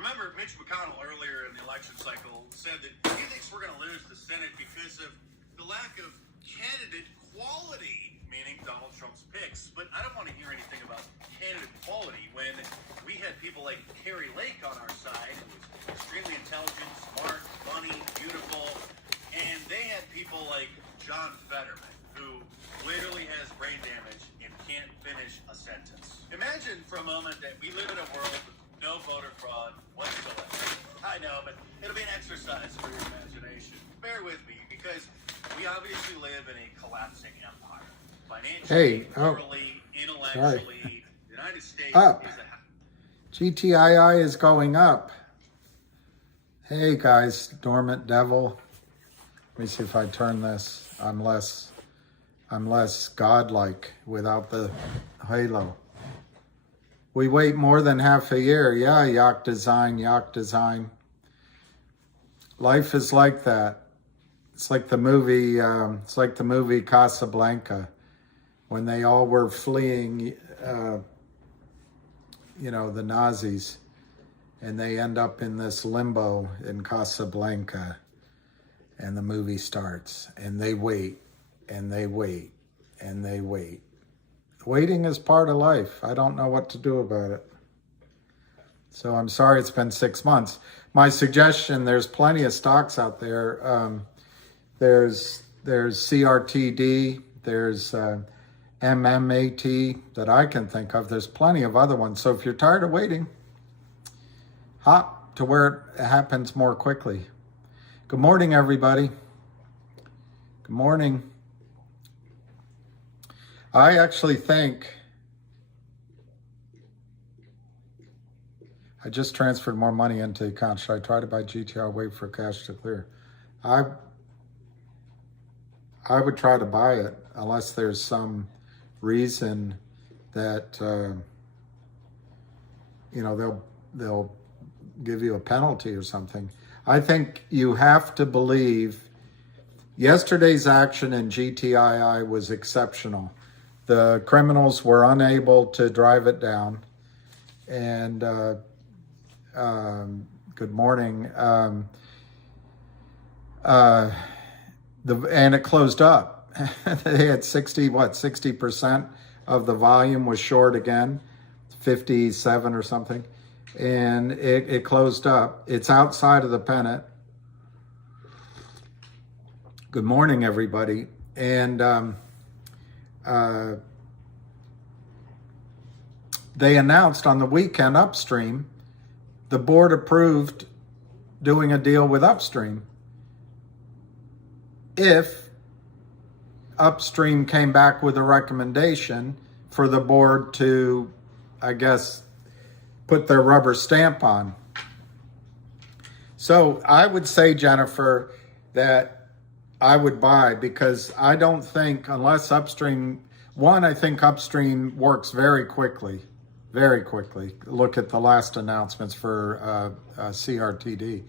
Remember, Mitch McConnell earlier in the election cycle said that he thinks we're going to lose the Senate because of the lack of candidate quality, meaning Donald Trump's picks. But I don't want to hear anything about candidate quality when we had people like Carrie Lake on our side, who was extremely intelligent, smart, funny, beautiful, and they had people like John Fetterman, who literally has brain damage and can't finish a sentence. Imagine for a moment that we live in a world with no voter fraud whatsoever. I know, but it'll be an exercise for your imagination. Bear with me, because we obviously live in a collapsing empire. Financially, morally, intellectually, the United States up. is a... GTII is going up. Hey guys, Dormant Devil. Let me see if I turn this. I'm less godlike without the halo. We wait more than half a year. Yeah, yacht design. Life is like that. It's like the movie. Casablanca, when they all were fleeing, the Nazis, and they end up in this limbo in Casablanca, and the movie starts, and they wait, and they wait, and they wait. Waiting is part of life. I don't know what to do about it. So I'm sorry it's been 6 months. My suggestion, there's plenty of stocks out there. There's CRTD, there's MMAT that I can think of. There's plenty of other ones. So if you're tired of waiting, hop to where it happens more quickly. Good morning, everybody. Good morning. I actually think I just transferred more money into the account. Should I try to buy GTR or wait for cash to clear? I would try to buy it unless there's some reason that they'll give you a penalty or something. I think you have to believe yesterday's action in GTII was exceptional. The criminals were unable to drive it down. And good morning. And it closed up. They had 60% of the volume was short again, 57 or something. And it closed up. It's outside of the pennant. Good morning, everybody. And they announced on the weekend Upstream, the board approved doing a deal with Upstream if Upstream came back with a recommendation for the board to, I guess, put their rubber stamp on. So I would say, Jennifer, that I would buy, because I don't think, unless Upstream, one, I think Upstream works very quickly. Look at the last announcements for CRTD.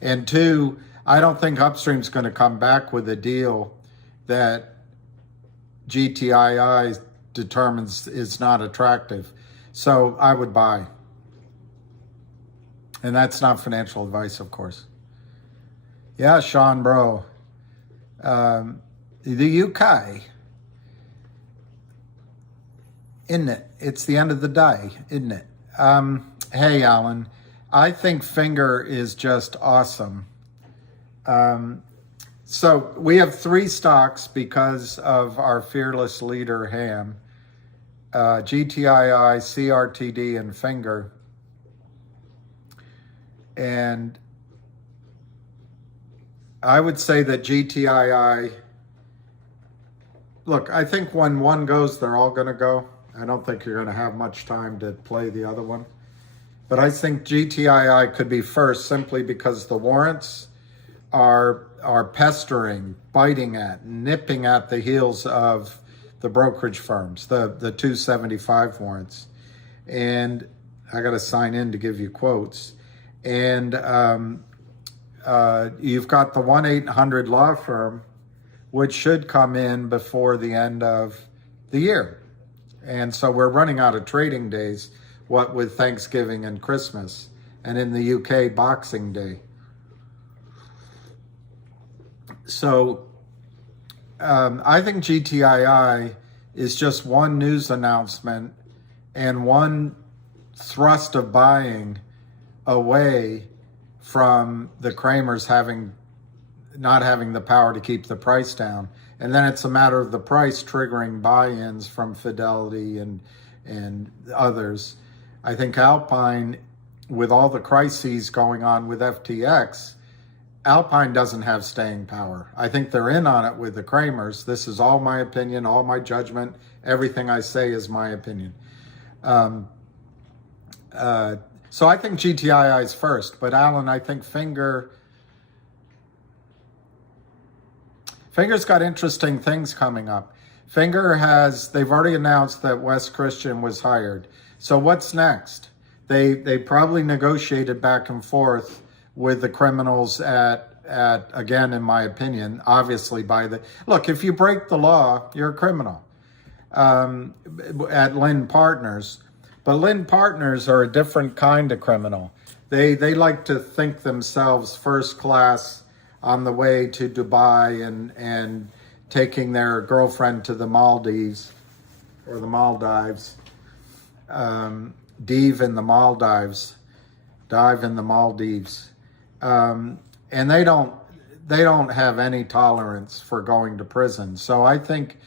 And two, I don't think Upstream's going to come back with a deal that GTII determines is not attractive. So I would buy. And that's not financial advice, of course. Yeah, Sean, bro. The UK, isn't it? It's the end of the day, isn't it? Hey, Alan, I think Finger is just awesome. So we have 3 stocks because of our fearless leader, Ham. GTII, CRTD, and Finger. And I would say that GTII, look, I think when one goes, they're all going to go. I don't think you're going to have much time to play the other one. But I think GTII could be first simply because the warrants are pestering, biting at, nipping at the heels of the brokerage firms, the 275 warrants. And I got to sign in to give you quotes. And you've got the 1-800 law firm, which should come in before the end of the year. And so we're running out of trading days, what with Thanksgiving and Christmas. and in the UK, Boxing Day. So I think GTII is just one news announcement and one thrust of buying away from the Kramers not having the power to keep the price down. And then it's a matter of the price triggering buy-ins from Fidelity and others. I think Alpine, with all the crises going on with FTX, Alpine doesn't have staying power. I think they're in on it with the Kramers. This is all my opinion, all my judgment. Everything I say is my opinion. So I think GTII is first. But Alan, I think Finger's got interesting things coming up. they've already announced that Wes Christian was hired. So what's next? They probably negotiated back and forth with the criminals at again, in my opinion, obviously look, if you break the law, you're a criminal, at Lind Partners. But Lind Partners are a different kind of criminal. They like to think themselves first class on the way to Dubai and taking their girlfriend to the Maldives or the Maldives. Dive in the Maldives. And they don't have any tolerance for going to prison. So I think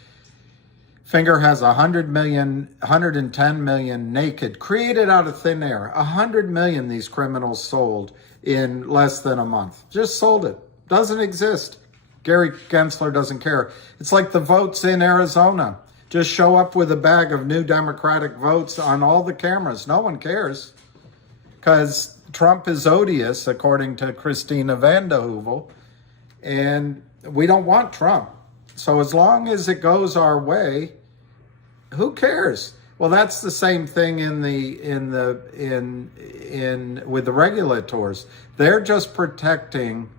Finger has 110 million naked, created out of thin air. 100 million these criminals sold in less than a month. Just sold it. Doesn't exist. Gary Gensler doesn't care. It's like the votes in Arizona. Just show up with a bag of new Democratic votes on all the cameras. No one cares. Because Trump is odious, according to Christina Vanden Heuvel. And we don't want Trump. So as long as it goes our way, who cares? Well, that's the same thing with the regulators. They're just protecting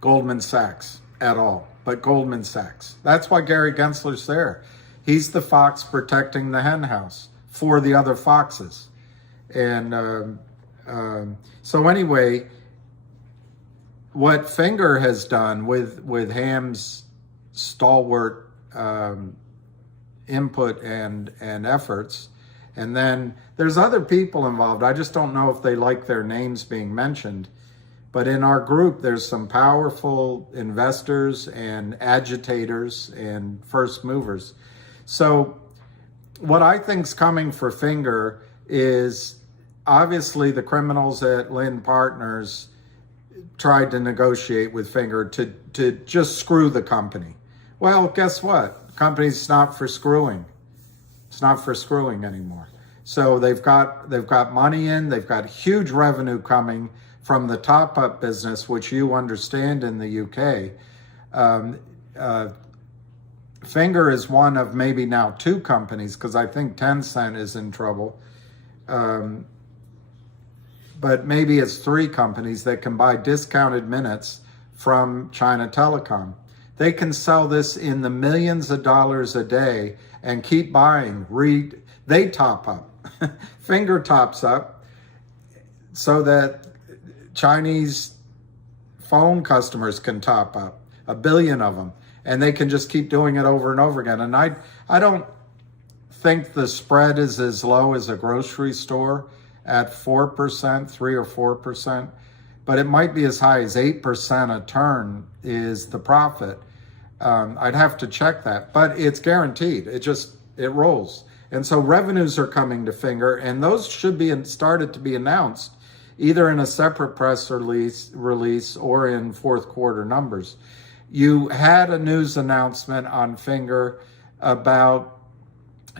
Goldman Sachs at all, but Goldman Sachs. That's why Gary Gensler's there. He's the fox protecting the hen house for the other foxes. And so anyway, what Finger has done with Ham's stalwart input and efforts, and then there's other people involved. I just don't know if they like their names being mentioned. But in our group, there's some powerful investors and agitators and first movers. So what I think's coming for Finger is obviously the criminals at Lind Partners tried to negotiate with Finger to just screw the company. Well, guess what? The company's not for screwing. It's not for screwing anymore. So they've got money in, they've got huge revenue coming from the top-up business, which you understand in the UK. Finger is one of maybe now two companies, because I think Tencent is in trouble. But maybe it's three companies that can buy discounted minutes from China Telecom. They can sell this in the millions of dollars a day and keep buying. They top up. Finger tops up so that Chinese phone customers can top up, 1 billion of them, and they can just keep doing it over and over again. And I don't think the spread is as low as a grocery store at 4%, 3 or 4%, but it might be as high as 8% a turn is the profit. I'd have to check that, but it's guaranteed. It rolls. And so revenues are coming to Finger, and those should be started to be announced either in a separate press release or in fourth quarter numbers. You had a news announcement on Finger about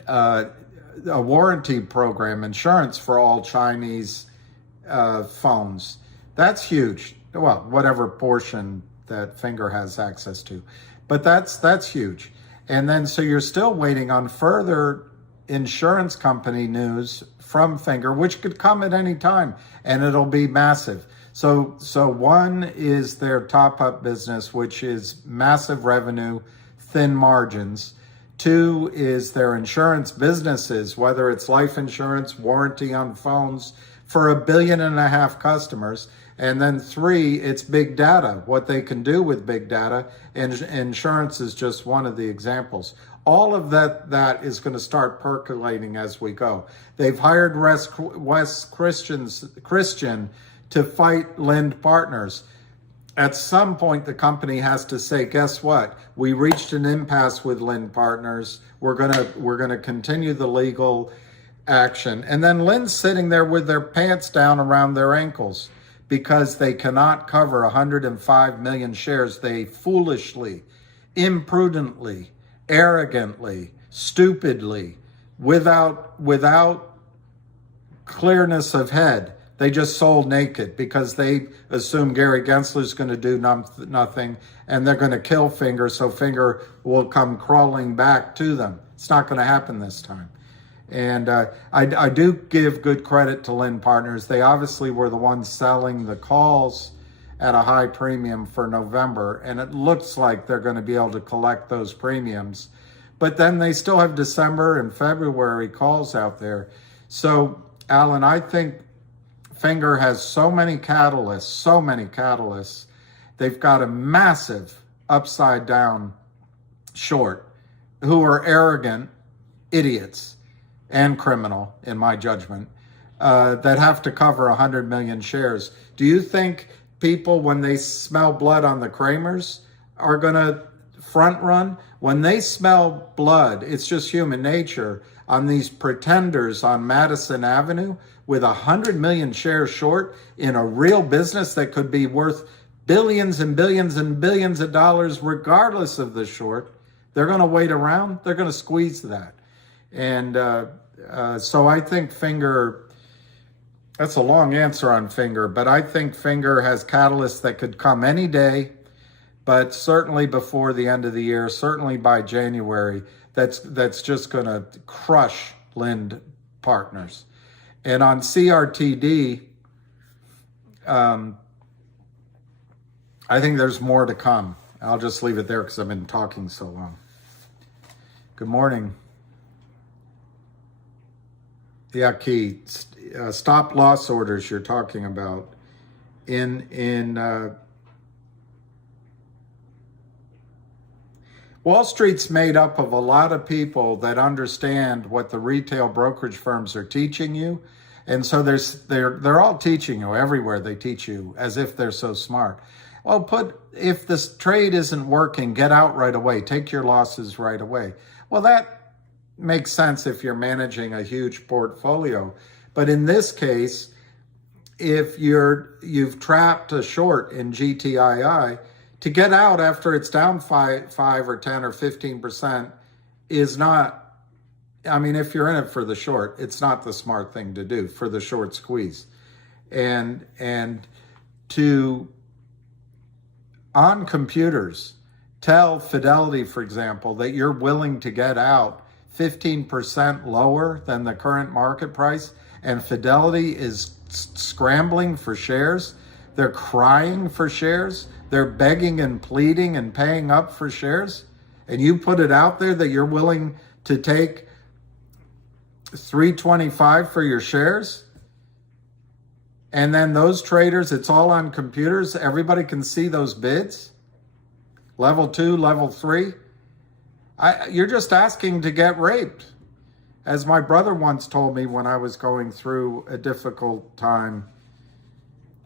a warranty program, insurance for all Chinese phones. That's huge. Well, whatever portion that Finger has access to. But that's huge. And then so you're still waiting on further insurance company news from Finger, which could come at any time, and it'll be massive. So one is their top-up business, which is massive revenue, thin margins. 2 is their insurance businesses, whether it's life insurance, warranty on phones for 1.5 billion customers. And then 3, it's big data, what they can do with big data. And insurance is just one of the examples. All of that is going to start percolating as we go. They've hired Wes Christian to fight Lind Partners. At some point, the company has to say, guess what? We reached an impasse with Lind Partners. We're gonna continue the legal action. And then Lind's sitting there with their pants down around their ankles because they cannot cover 105 million shares. They foolishly, imprudently, arrogantly, stupidly, without clearness of head, they just sold naked because they assume Gary Gensler's going to do nothing and they're going to kill Finger, so Finger will come crawling back to them. It's not going to happen this time. And I do give good credit to Lind Partners. They obviously were the ones selling the calls at a high premium for November, and it looks like they're going to be able to collect those premiums. But then they still have December and February calls out there. So, Alan, I think Finger has so many catalysts. They've got a massive upside down short who are arrogant idiots and criminal, in my judgment, that have to cover 100 million shares. Do you think people, when they smell blood on the Kramers, are going to front run? When they smell blood, it's just human nature, on these pretenders on Madison Avenue with 100 million shares short in a real business that could be worth billions and billions and billions of dollars regardless of the short, they're going to wait around. They're going to squeeze that. And so I think Finger, that's a long answer on Finger, but I think Finger has catalysts that could come any day, but certainly before the end of the year, certainly by January, that's just going to crush Lind Partners. And on CRTD, I think there's more to come. I'll just leave it there because I've been talking so long. Good morning. Yeah, Key, stop loss orders you're talking about. Wall Street's made up of a lot of people that understand what the retail brokerage firms are teaching you. And so they're all teaching you everywhere. They teach you as if they're so smart. Well, if this trade isn't working, get out right away. Take your losses right away. Well, that makes sense if you're managing a huge portfolio. But in this case, if you've trapped a short in GTII, to get out after it's down 5 or 10 or 15% is not, I mean, if you're in it for the short, it's not the smart thing to do for the short squeeze. And to, on computers, tell Fidelity, for example, that you're willing to get out 15% lower than the current market price, and Fidelity is scrambling for shares. They're crying for shares. They're begging and pleading and paying up for shares. And you put it out there that you're willing to take $325 for your shares. And then those traders, it's all on computers. Everybody can see those bids. Level 2, level 3. You're just asking to get raped. As my brother once told me when I was going through a difficult time,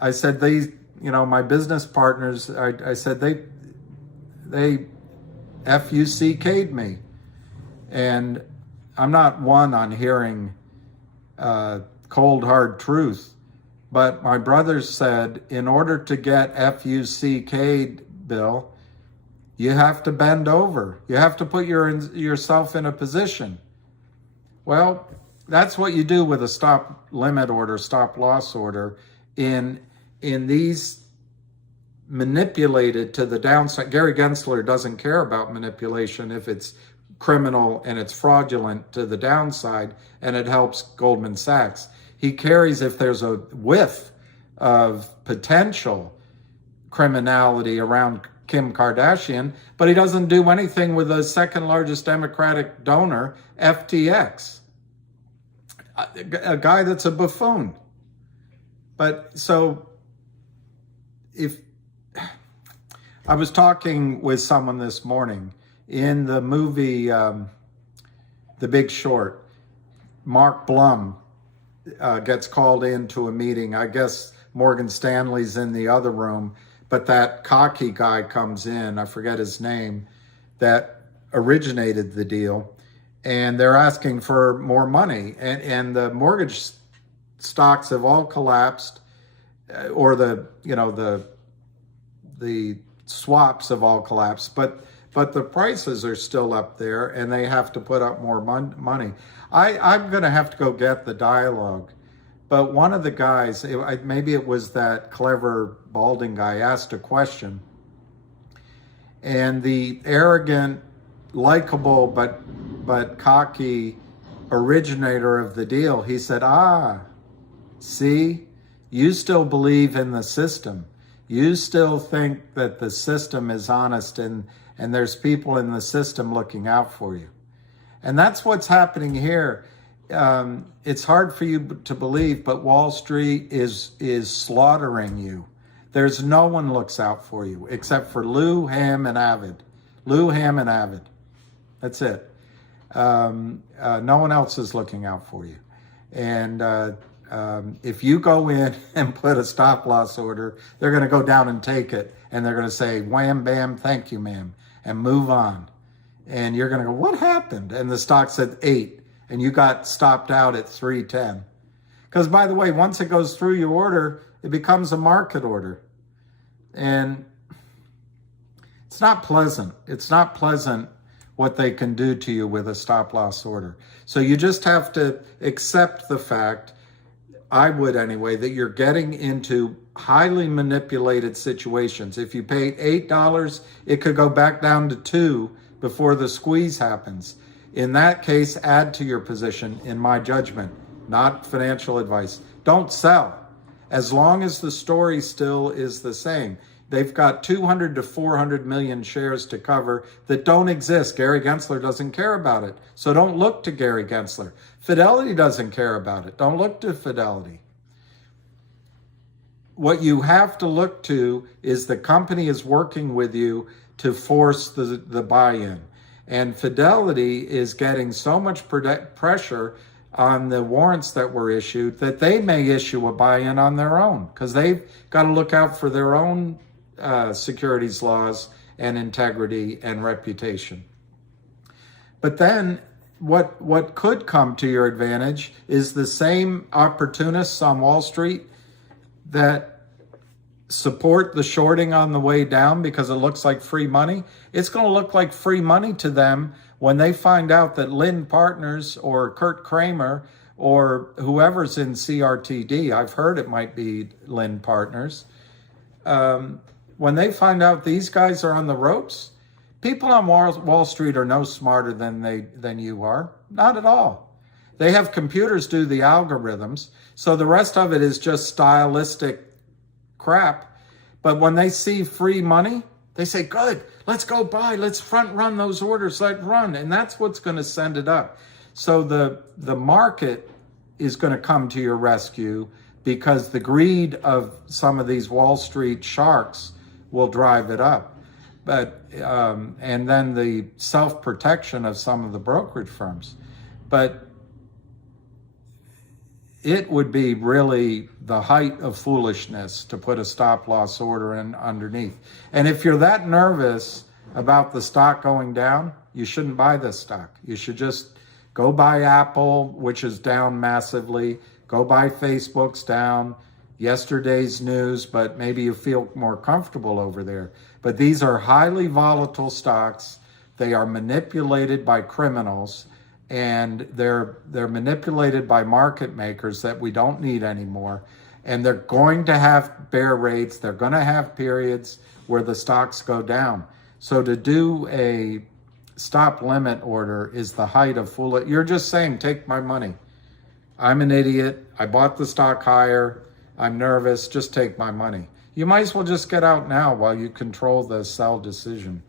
I said, my business partners, I said, they F-U-C-K'd me. And I'm not one on hearing cold, hard truth. But my brother said, in order to get F-U-C-K'd, Bill, you have to bend over. You have to put yourself in a position. Well, that's what you do with a stop limit order, stop loss order in these manipulated to the downside. Gary Gensler doesn't care about manipulation if it's criminal and it's fraudulent to the downside and it helps Goldman Sachs. He cares if there's a whiff of potential criminality around Kim Kardashian, but he doesn't do anything with the second largest Democratic donor, FTX, a guy that's a buffoon. But so if I was talking with someone this morning in the movie The Big Short, Mark Blum gets called into a meeting. I guess Morgan Stanley's in the other room, but that cocky guy comes in, I forget his name, that originated the deal, and they're asking for more money. And the mortgage stocks have all collapsed, or the swaps have all collapsed, but the prices are still up there, and they have to put up more money. I'm going to have to go get the dialogue, but one of the guys, maybe it was that clever balding guy, asked a question, and the arrogant, likable but cocky originator of the deal, he said, see, you still believe in the system. You still think that the system is honest and there's people in the system looking out for you. And that's what's happening here. It's hard for you to believe, but Wall Street is slaughtering you. There's no one looks out for you except for Lou, Ham, and Avid. Lou, Ham, and Avid. That's it. No one else is looking out for you. And if you go in and put a stop loss order, they're going to go down and take it. And they're going to say, wham, bam, thank you, ma'am, and move on. And you're going to go, what happened? And the stock's at 8, and you got stopped out at 310. Because, by the way, once it goes through your order, it becomes a market order. And it's not pleasant. It's not pleasant what they can do to you with a stop loss order. So you just have to accept the fact, I would anyway, that you're getting into highly manipulated situations. If you paid $8, it could go back down to $2 before the squeeze happens. In that case, add to your position, in my judgment, not financial advice. Don't sell. As long as the story still is the same. They've got 200 to 400 million shares to cover that don't exist. Gary Gensler doesn't care about it. So don't look to Gary Gensler. Fidelity doesn't care about it. Don't look to Fidelity. What you have to look to is the company is working with you to force the buy-in. And Fidelity is getting so much pressure on the warrants that were issued that they may issue a buy-in on their own, because they've got to look out for their own securities laws and integrity and reputation. But then what could come to your advantage is the same opportunists on Wall Street that support the shorting on the way down because it looks like free money. It's going to look like free money to them when they find out that Lynn Partners or Kurt Kramer or whoever's in CRTD, I've heard it might be Lynn Partners, when they find out these guys are on the ropes, people on Wall Street are no smarter than you are. Not at all. They have computers do the algorithms, so the rest of it is just stylistic crap. But when they see free money, they say, good, let's go buy, let's front run those orders, let's run. And that's what's going to send it up. So the market is going to come to your rescue because the greed of some of these Wall Street sharks will drive it up. But and then the self-protection of some of the brokerage firms. But it would be really the height of foolishness to put a stop loss order in underneath. And if you're that nervous about the stock going down, you shouldn't buy this stock. You should just go buy Apple, which is down massively. Go buy Facebook's down. Yesterday's news, but maybe you feel more comfortable over there. But these are highly volatile stocks. They are manipulated by criminals, and they're manipulated by market makers that we don't need anymore. And they're going to have bear rates. They're going to have periods where the stocks go down. So to do a stop limit order is the height of fool. You're just saying, take my money. I'm an idiot. I bought the stock higher. I'm nervous. Just take my money. You might as well just get out now while you control the sell decision.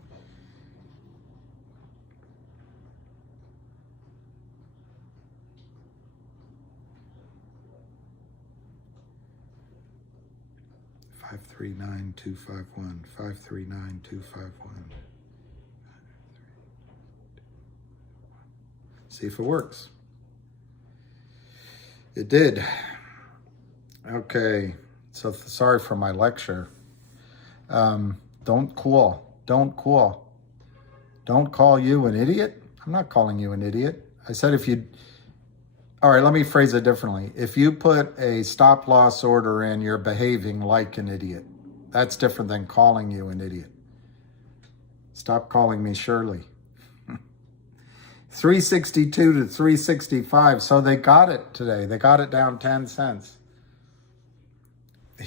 Five three nine two five one. 539251. See if it works. It did. Okay. So sorry for my lecture. Don't call. Don't call. Don't call you an idiot. I'm not calling you an idiot. I said if you... All right, let me phrase it differently. If you put a stop loss order in, you're behaving like an idiot. That's different than calling you an idiot. Stop calling me Shirley. 362 to 365. So they got it today. They got it down 10 cents.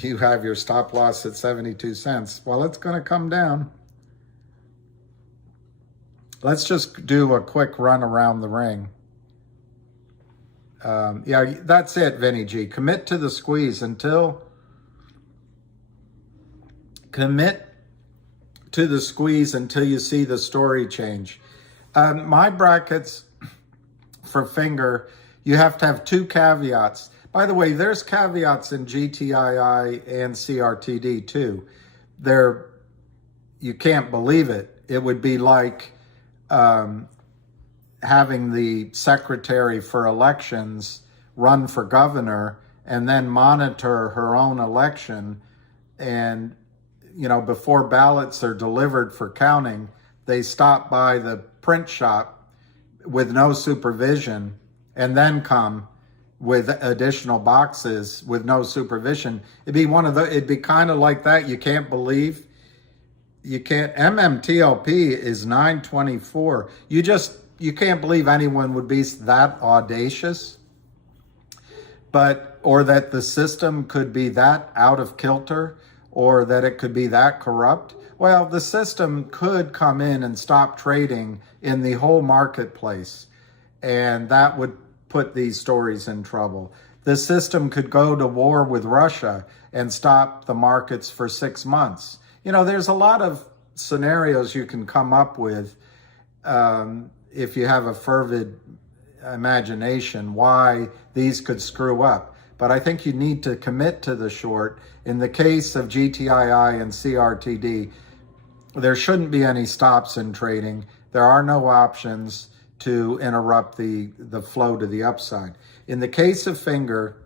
You have your stop loss at 72 cents. Well, it's going to come down. Let's just do a quick run around the ring. Yeah, that's it, Vinny G. Commit to the squeeze until... Commit to the squeeze until you see the story change. My brackets for finger, you have to have two caveats. By the way, there's caveats in GTII and CRTD too. You can't believe it. It would be like having the secretary for elections run for governor and then monitor her own election. And, you know, before ballots are delivered for counting, they stop by the print shop with no supervision and then come with additional boxes with no supervision. It'd be kind of like that. You can't believe, MMTLP is 924. You can't believe anyone would be that audacious, or that the system could be that out of kilter, or that it could be that corrupt. Well, the system could come in and stop trading in the whole marketplace, and that would put these stories in trouble. The system could go to war with Russia and stop the markets for 6 months. You know, there's a lot of scenarios you can come up with if you have a fervid imagination why these could screw up. But I think you need to commit to the short. In the case of GTII and CRTD, there shouldn't be any stops in trading. There are no options to interrupt the flow to the upside. In the case of finger,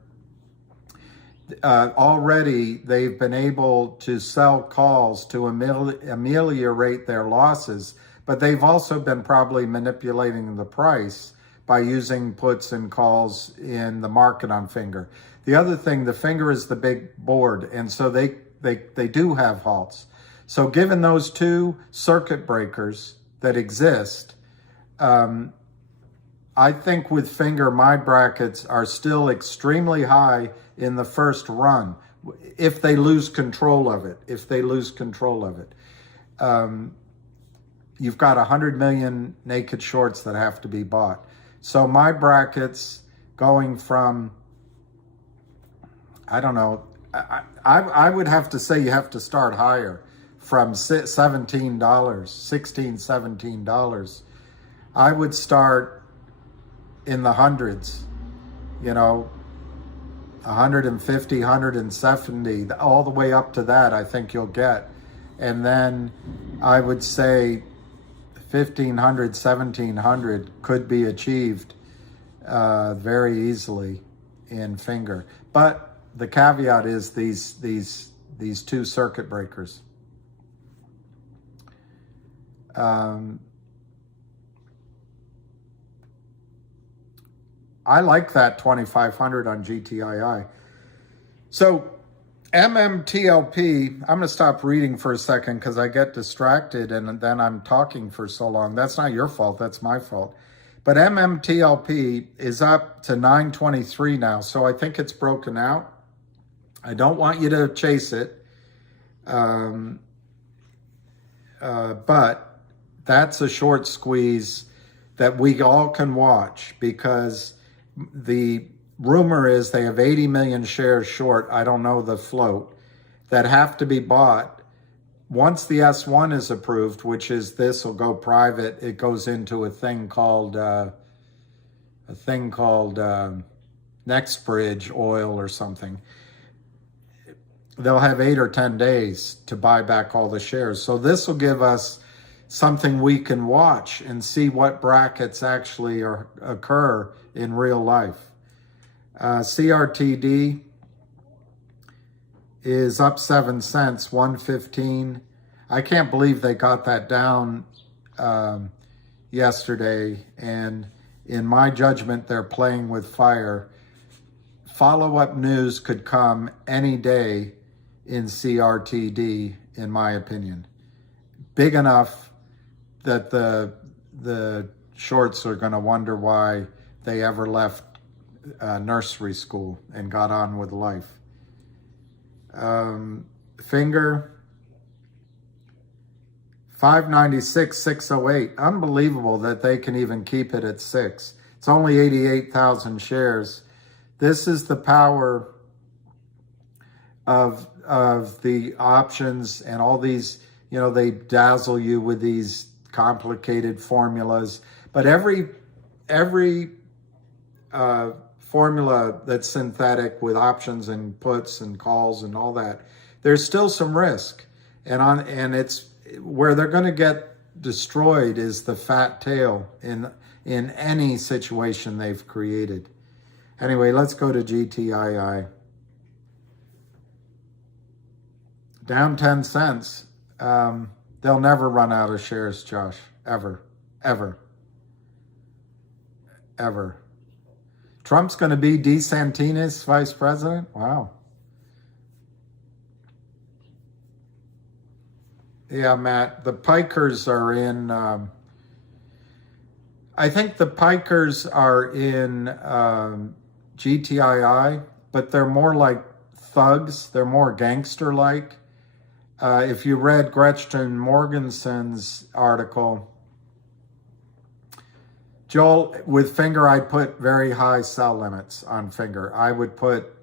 already they've been able to sell calls to ameliorate their losses, but they've also been probably manipulating the price by using puts and calls in the market on finger. The other thing, the finger is the big board, and so they do have halts. So given those two circuit breakers that exist, I think with finger, my brackets are still extremely high in the first run. If they lose control of it, you've got 100 million naked shorts that have to be bought. So my brackets going from, I don't know, I would have to say you have to start higher from $17, $16, $17. I would start in the hundreds, you know, 150, 170, all the way up to that, I think you'll get. And then I would say 1,500, 1,700 could be achieved very easily in finger. But the caveat is these two circuit breakers. I like that 2,500 on GTII. So MMTLP, I'm going to stop reading for a second because I get distracted and then I'm talking for so long. That's not your fault. That's my fault. But MMTLP is up to 923 now. So I think it's broken out. I don't want you to chase it. But that's a short squeeze that we all can watch because the rumor is they have 80 million shares short. I don't know the float. that have to be bought. Once the S1 is approved, which is this will go private, it goes into a thing called NextBridge Oil or something. They'll have 8 or 10 days to buy back all the shares. So this will give us something we can watch and see what brackets actually occur in real life. CRTD is up 7 cents, 115. I can't believe they got that down yesterday. And in my judgment, they're playing with fire. Follow-up news could come any day in CRTD, in my opinion. Big enough that the shorts are going to wonder why they ever left nursery school and got on with life. Finger, 596, 608. Unbelievable that they can even keep it at 6. It's only 88,000 shares. This is the power of the options and all these, you know, they dazzle you with these complicated formulas. But every formula that's synthetic with options and puts and calls and all that, there's still some risk. And it's where they're going to get destroyed is the fat tail in any situation they've created. Anyway, let's go to GTII. Down 10 cents. They'll never run out of shares, Josh. Ever. Ever. Ever. Trump's going to be DeSantis vice president? Wow. Yeah, Matt, the Pikers are in, I think the Pikers are in GTII, but they're more like thugs. They're more gangster-like. If you read Gretchen Morgensen's article, Joel, with Finger, I'd put very high sell limits on Finger. I would put,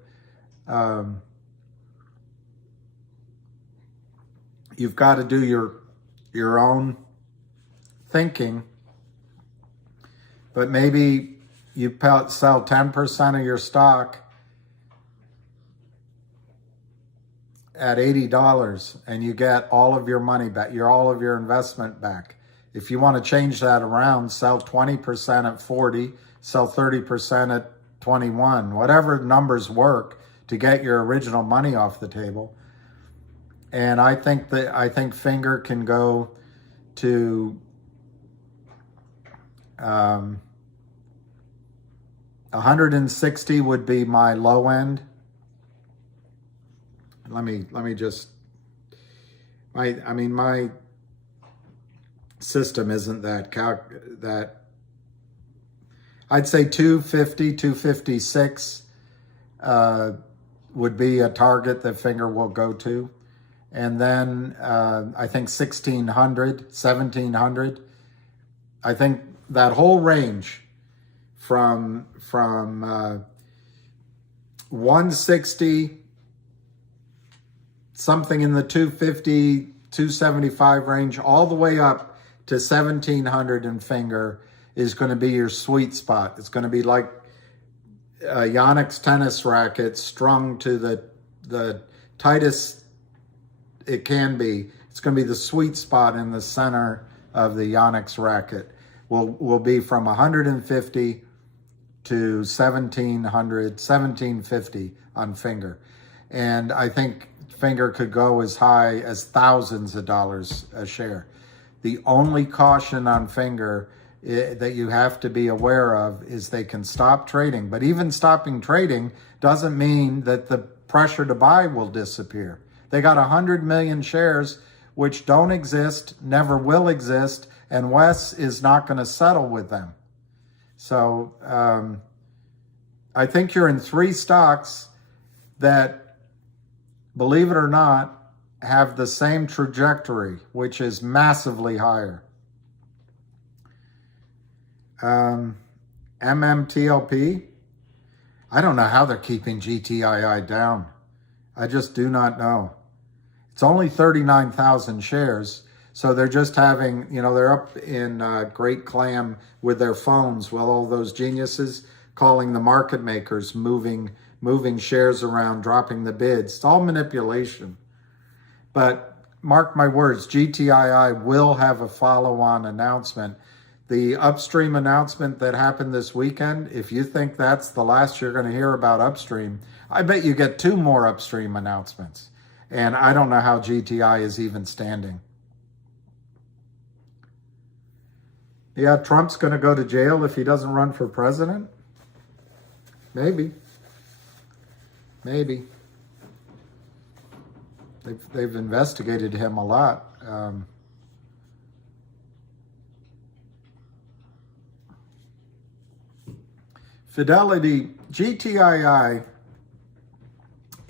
you've got to do your own thinking, but maybe you sell 10% of your stock at $80 and you get all of your money back, all of your investment back. If you want to change that around, sell 20% at 40, sell 30% at 21, whatever numbers work to get your original money off the table. And I think Finger can go to 160 would be my low end. Let me just, my system isn't that I'd say 250, 256 would be a target that Finger will go to. And then I think 1600, 1700. I think that whole range from 160, something in the 250, 275 range, all the way up to 1700 in Finger is going to be your sweet spot. It's going to be like Yannick's tennis racket strung to the tightest it can be. It's going to be the sweet spot in the center of the Yannick's racket. Will be from 150 to 1700, 1750 on Finger. And I think Finger could go as high as thousands of dollars a share. The only caution on Finger that you have to be aware of is they can stop trading. But even stopping trading doesn't mean that the pressure to buy will disappear. They got 100 million shares, which don't exist, never will exist, and Wes is not going to settle with them. So I think you're in 3 stocks that, believe it or not, have the same trajectory, which is massively higher. MMTLP, I don't know how they're keeping GTII down. I just do not know. It's only 39,000 shares. So they're just having, they're up in Great Clam with their phones with all those geniuses calling the market makers, moving shares around, dropping the bids. It's all manipulation. But mark my words, GTII will have a follow-on announcement. The upstream announcement that happened this weekend, if you think that's the last you're going to hear about upstream, I bet you get 2 more upstream announcements. And I don't know how GTI is even standing. Yeah, Trump's going to go to jail if he doesn't run for president? Maybe. Maybe. They've investigated him a lot. Fidelity, GTII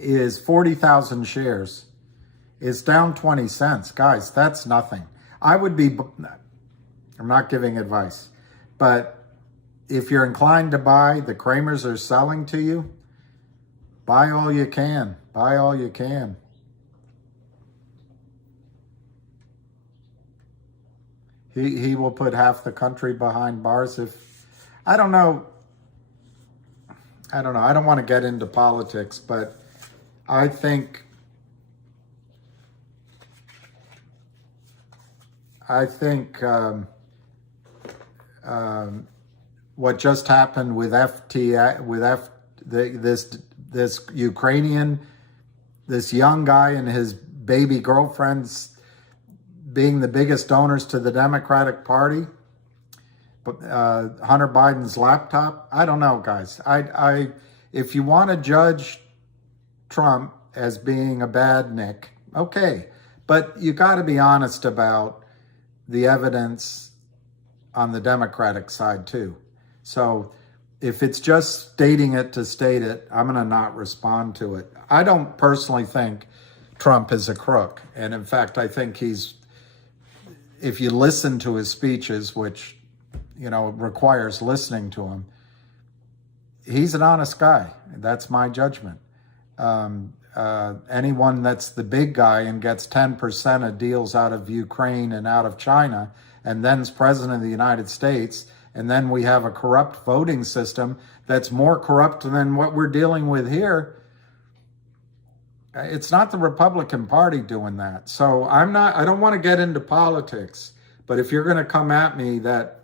is 40,000 shares. It's down 20 cents. Guys, that's nothing. I'm not giving advice, but if you're inclined to buy, the Kramers are selling to you, buy all you can. Buy all you can. He will put half the country behind bars if, I don't know. I don't want to get into politics, but I think what just happened with this Ukrainian, this young guy and his baby girlfriends being the biggest donors to the Democratic Party, Hunter Biden's laptop. I don't know, guys. If you want to judge Trump as being a bad Nick, okay, but you got to be honest about the evidence on the Democratic side too. So if it's just stating it to state it, I'm going to not respond to it. I don't personally think Trump is a crook. And in fact, I think if you listen to his speeches, which, requires listening to him, he's an honest guy. That's my judgment. Anyone that's the big guy and gets 10% of deals out of Ukraine and out of China, and then's president of the United States, and then we have a corrupt voting system that's more corrupt than what we're dealing with here. It's not the Republican Party doing that. So I don't want to get into politics, but if you're going to come at me that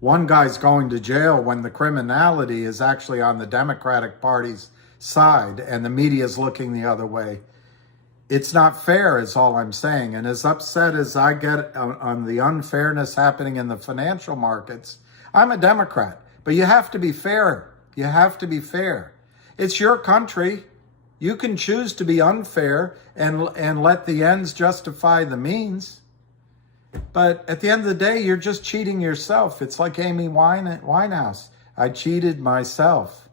one guy's going to jail when the criminality is actually on the Democratic Party's side and the media is looking the other way, it's not fair is all I'm saying. And as upset as I get on the unfairness happening in the financial markets, I'm a Democrat, but you have to be fair. You have to be fair. It's your country. You can choose to be unfair and let the ends justify the means. But at the end of the day, you're just cheating yourself. It's like Amy Winehouse. I cheated myself.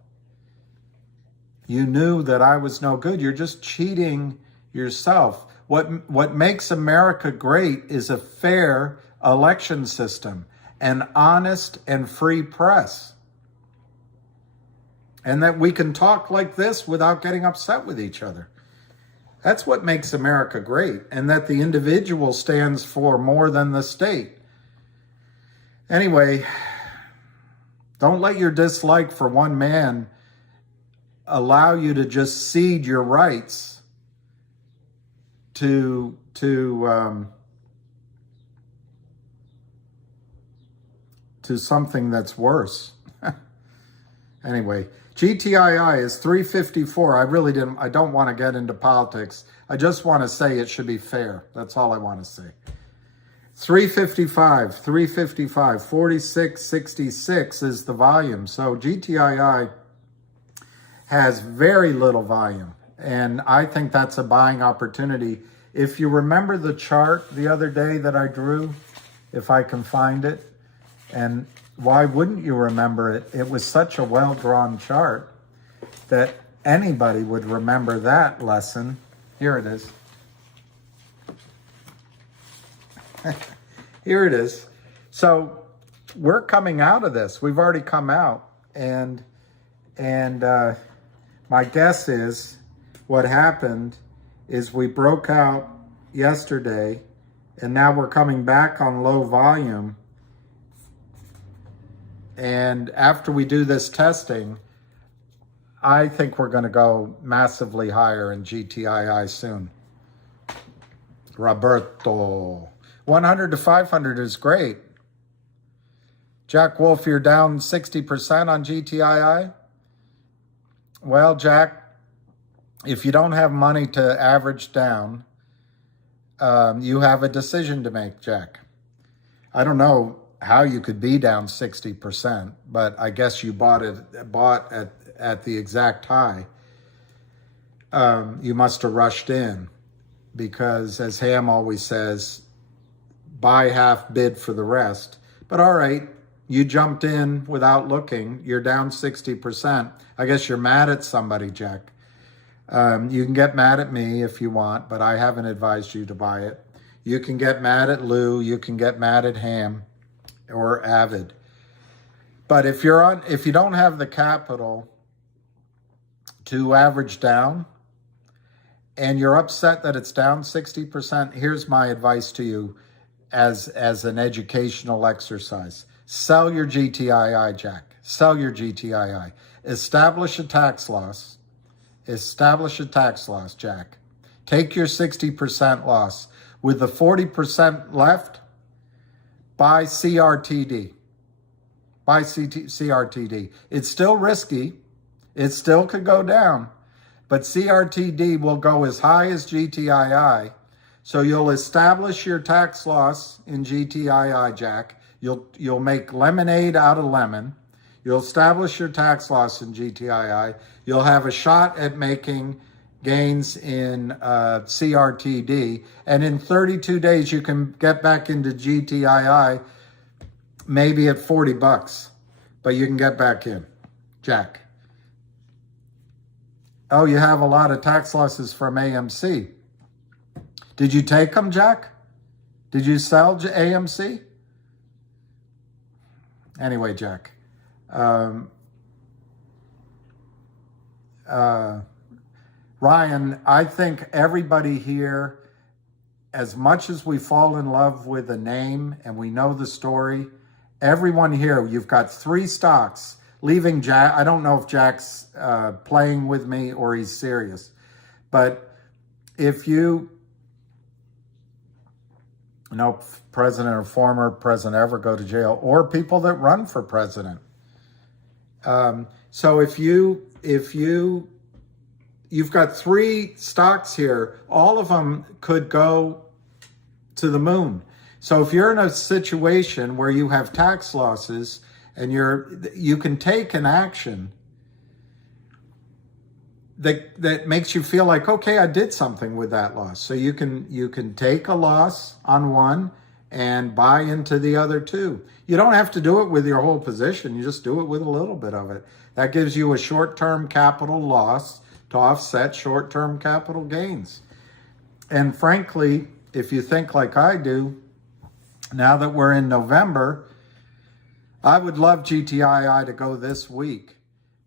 You knew that I was no good. You're just cheating yourself. What makes America great is a fair election system, an honest and free press, and that we can talk like this without getting upset with each other. That's what makes America great, and that the individual stands for more than the state. Anyway, don't let your dislike for one man allow you to just cede your rights to something that's worse. Anyway, GTII is 354. I don't want to get into politics. I just want to say it should be fair. That's all I want to say. 355, 4666 is the volume. So GTII has very little volume. And I think that's a buying opportunity. If you remember the chart the other day that I drew, if I can find it, and why wouldn't you remember it? It was such a well-drawn chart that anybody would remember that lesson. Here it is. Here it is. So we're coming out of this. We've already come out. And my guess is what happened is we broke out yesterday, and now we're coming back on low volume. And after we do this testing, I think we're going to go massively higher in GTII soon. Roberto. 100 to 500 is great. Jack Wolf, you're down 60% on GTII? Well, Jack, if you don't have money to average down, you have a decision to make, Jack. I don't know how you could be down 60%, but I guess you bought at the exact high. You must have rushed in because, as Ham always says, buy half, bid for the rest. But all right, you jumped in without looking. You're down 60%. I guess you're mad at somebody, Jack. You can get mad at me if you want, but I haven't advised you to buy it. You can get mad at Lou. You can get mad at Ham or Avid. But if you don't have the capital to average down, and you're upset that it's down 60%, here's my advice to you as an educational exercise. Sell your GTII, Jack. Sell your GTII. Establish a tax loss. Establish a tax loss, Jack. Take your 60% loss. With the 40% left, buy CRTD. Buy CRTD. It's still risky. It still could go down. But CRTD will go as high as GTII. So you'll establish your tax loss in GTII, Jack. You'll make lemonade out of lemon. You'll establish your tax loss in GTII. You'll have a shot at making gains in CRTD. And in 32 days, you can get back into GTII, maybe at $40, but you can get back in, Jack. Oh, you have a lot of tax losses from AMC. Did you take them, Jack? Did you sell AMC? Anyway, Jack. Ryan, I think everybody here, as much as we fall in love with a name and we know the story, everyone here, you've got 3 stocks. Leaving Jack, I don't know if Jack's playing with me or he's serious. But if you know, president or former president ever go to jail, or people that run for president. So if you've got 3 stocks here, all of them could go to the moon. So if you're in a situation where you have tax losses and you can take an action that makes you feel like, okay, I did something with that loss. So you can take a loss on one and buy into the other 2. You don't have to do it with your whole position. You just do it with a little bit of it. That gives you a short-term capital loss to offset short-term capital gains. And frankly, if you think like I do, now that we're in November, I would love GTII to go this week.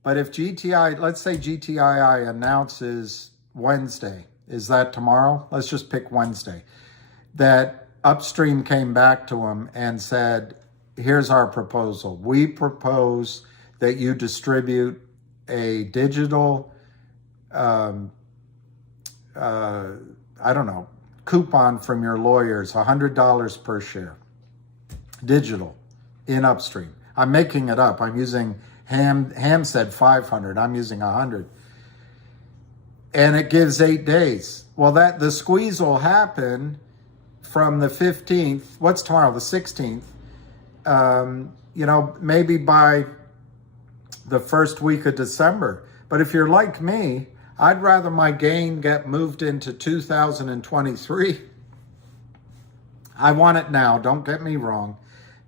But if let's say GTII announces Wednesday, is that tomorrow? Let's just pick Wednesday. That Upstream came back to them and said, here's our proposal. We propose that you distribute a digital, coupon from your lawyers, $100 per share, digital, in Upstream. I'm making it up. I'm using, Ham said 500. I'm using 100. And it gives 8 days. Well, the squeeze will happen from the 15th. What's tomorrow? The 16th. Maybe by the first week of December. But if you're like me, I'd rather my gain get moved into 2023. I want it now, don't get me wrong.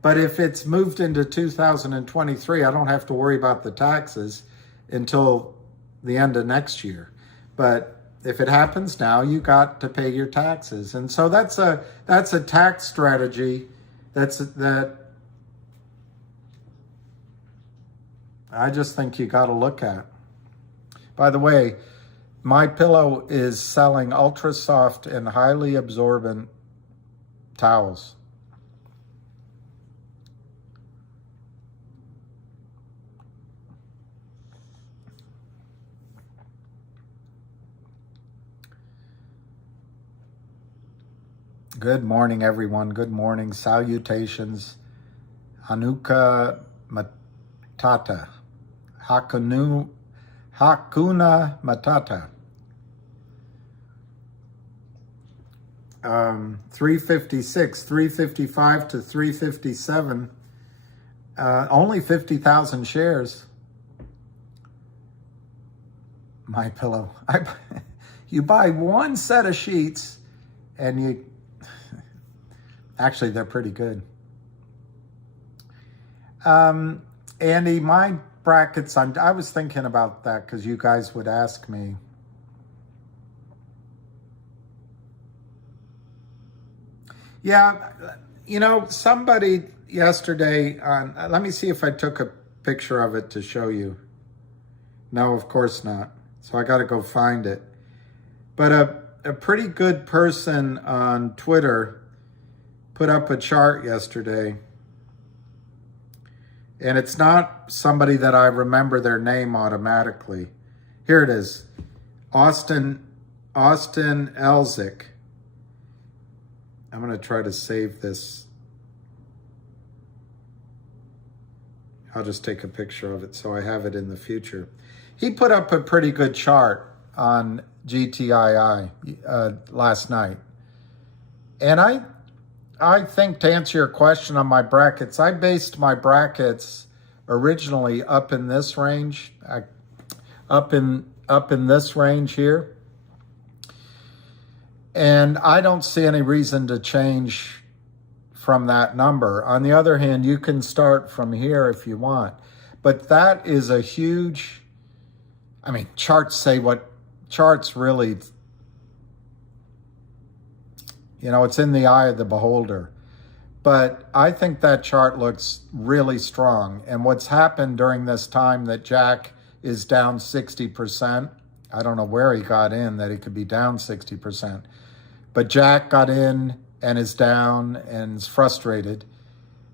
But if it's moved into 2023, I don't have to worry about the taxes until the end of next year. But if it happens now, you got to pay your taxes. And so that's a tax strategy that I just think you got to look at. By the way, My Pillow is selling ultra soft and highly absorbent towels. Good morning, everyone. Good morning. Salutations. Hanukkah Matata. Hakuna Matata. 356, 355 to 357. Only 50,000 shares. My Pillow. You buy one set of sheets and you... Actually, they're pretty good. Andy, my brackets, I was thinking about that because you guys would ask me. Yeah, you know, somebody yesterday, let me see if I took a picture of it to show you. No, of course not. So I got to go find it. But a pretty good person on Twitter put up a chart yesterday. And it's not somebody that I remember their name automatically. Here it is. Austin Elzick. I'm going to try to save this. I'll just take a picture of it so I have it in the future. He put up a pretty good chart on GTII last night. And I think to answer your question on my brackets, I based my brackets originally up in this range, up in this range here. And I don't see any reason to change from that number. On the other hand, you can start from here if you want. But that is a huge, I mean, charts say what charts really, you know, it's in the eye of the beholder. But I think that chart looks really strong. And what's happened during this time that Jack is down 60%, I don't know where he got in that he could be down 60%. But Jack got in and is down and is frustrated.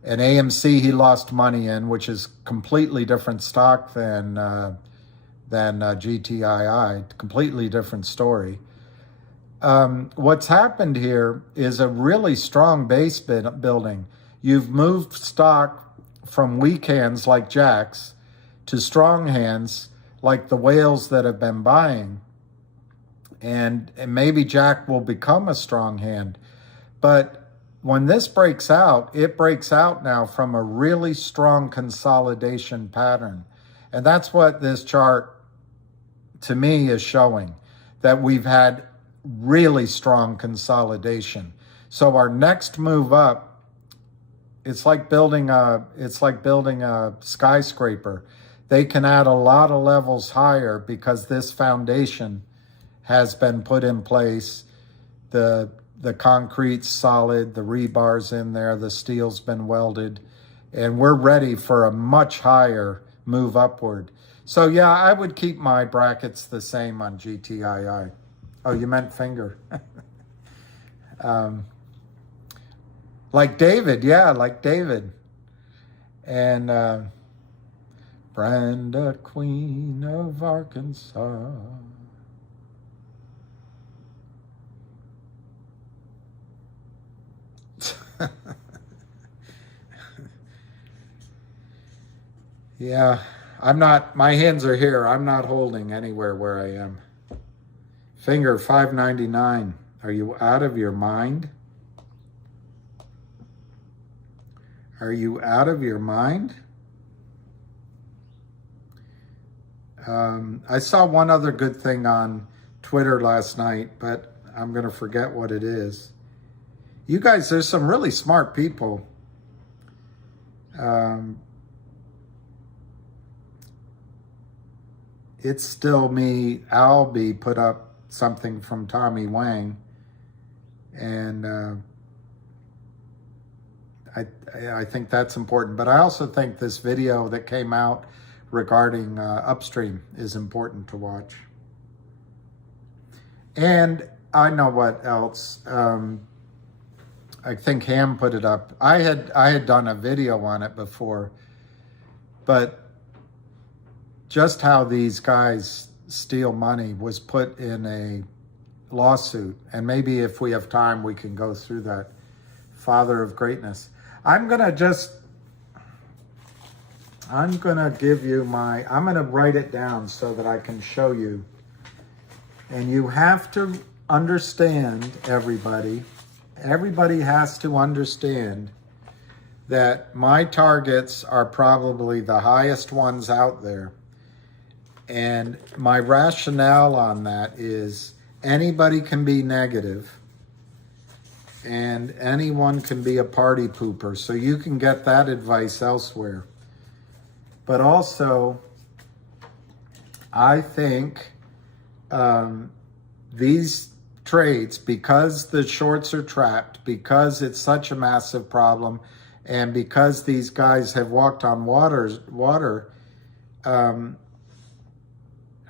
And AMC he lost money in, which is completely different stock than GTII, completely different story. What's happened here is a really strong base building. You've moved stock from weak hands like Jack's to strong hands like the whales that have been buying. And maybe Jack will become a strong hand. But when this breaks out, it breaks out now from a really strong consolidation pattern. And that's what this chart, to me, is showing, that we've had really strong consolidation. So our next move up, it's like building a skyscraper. They can add a lot of levels higher because this foundation has been put in place. The concrete's solid, the rebar's in there, the steel's been welded, and we're ready for a much higher move upward. So yeah, I would keep my brackets the same on GTII. Oh, you meant finger. Like David, yeah, like David. And Brenda, Queen of Arkansas. Yeah, I'm not, my hands are here. I'm not holding anywhere where I am. Finger, $5.99. Are you out of your mind? Are you out of your mind? I saw one other good thing on Twitter last night, but I'm going to forget what it is. You guys, there's some really smart people. It's still me. Albie put up something from Tommy Wang, and I think that's important. But I also think this video that came out regarding upstream is important to watch. And I know what else. I think Ham put it up. I had done a video on it before, but just how these guys steal money was put in a lawsuit. And maybe if we have time, we can go through that. Father of greatness. I'm going to give you I'm going to write it down so that I can show you. And you have to understand, everybody has to understand that my targets are probably the highest ones out there. And my rationale on that is anybody can be negative and anyone can be a party pooper. So you can get that advice elsewhere. But also, I think these trades, because the shorts are trapped, because it's such a massive problem, and because these guys have walked on water,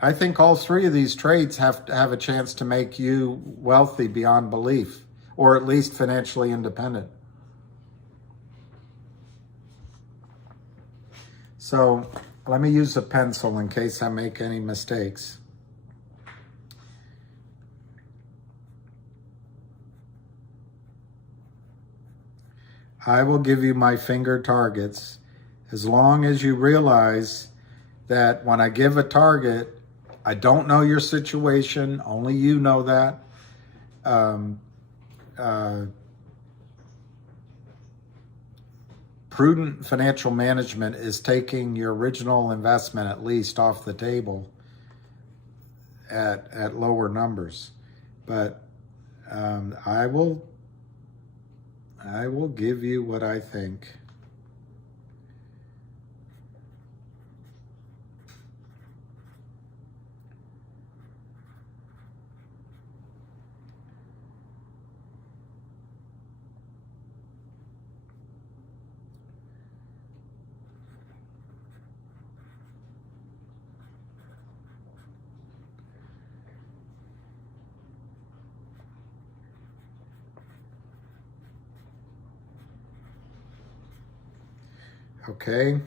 I think all three of these trades have to have a chance to make you wealthy beyond belief, or at least financially independent. So let me use a pencil in case I make any mistakes. I will give you my finger targets as long as you realize that when I give a target, I don't know your situation, only you know that. Prudent financial management is taking your original investment at least off the table at lower numbers. But I will give you what I think. Okay.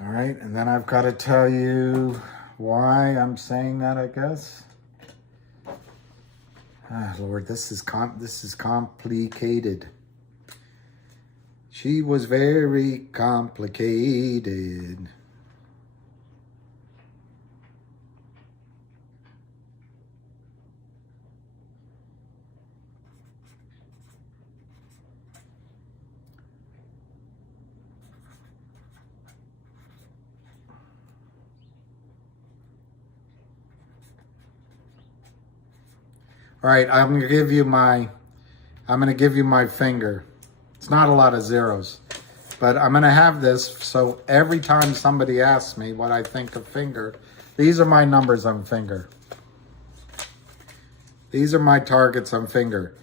All right, and then I've got to tell you why I'm saying that, I guess. Ah, Lord, this is complicated. She was very complicated. All right, I'm going to give you my finger. It's not a lot of zeros, but I'm going to have this so every time somebody asks me what I think of finger, these are my numbers on finger. These are my targets on finger.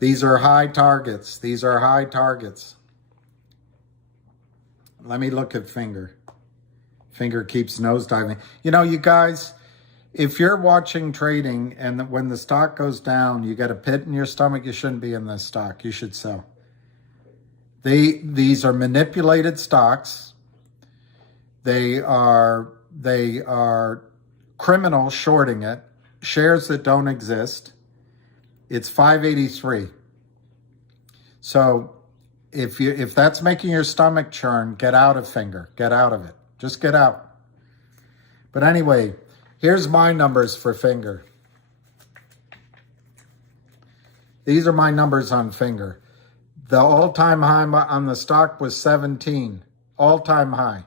These are high targets. These are high targets. Let me look at finger. Finger keeps nosediving. You know, you guys, if you're watching trading and when the stock goes down, you get a pit in your stomach, you shouldn't be in this stock. You should sell. These are manipulated stocks. They are criminal shorting it. Shares that don't exist. It's 583. So if that's making your stomach churn, get out of Finger. Get out of it. Just get out. But anyway, here's my numbers for Finger. These are my numbers on Finger. The all-time high on the stock was 17. All-time high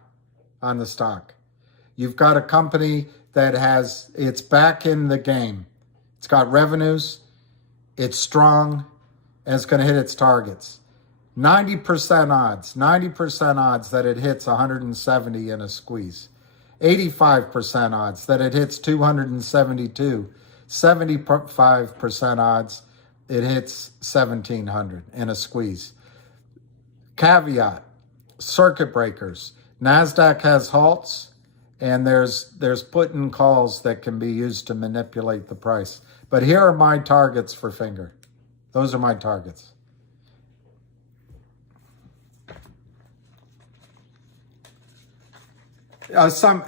on the stock. You've got a company that it's back in the game. It's got revenues, it's strong, and it's going to hit its targets. 90% odds that it hits 170 in a squeeze. 85% odds that it hits 272. 75% odds it hits 1700 in a squeeze. Caveat, circuit breakers. NASDAQ has halts, and there's put and calls that can be used to manipulate the price. But here are my targets for Finger. Those are my targets.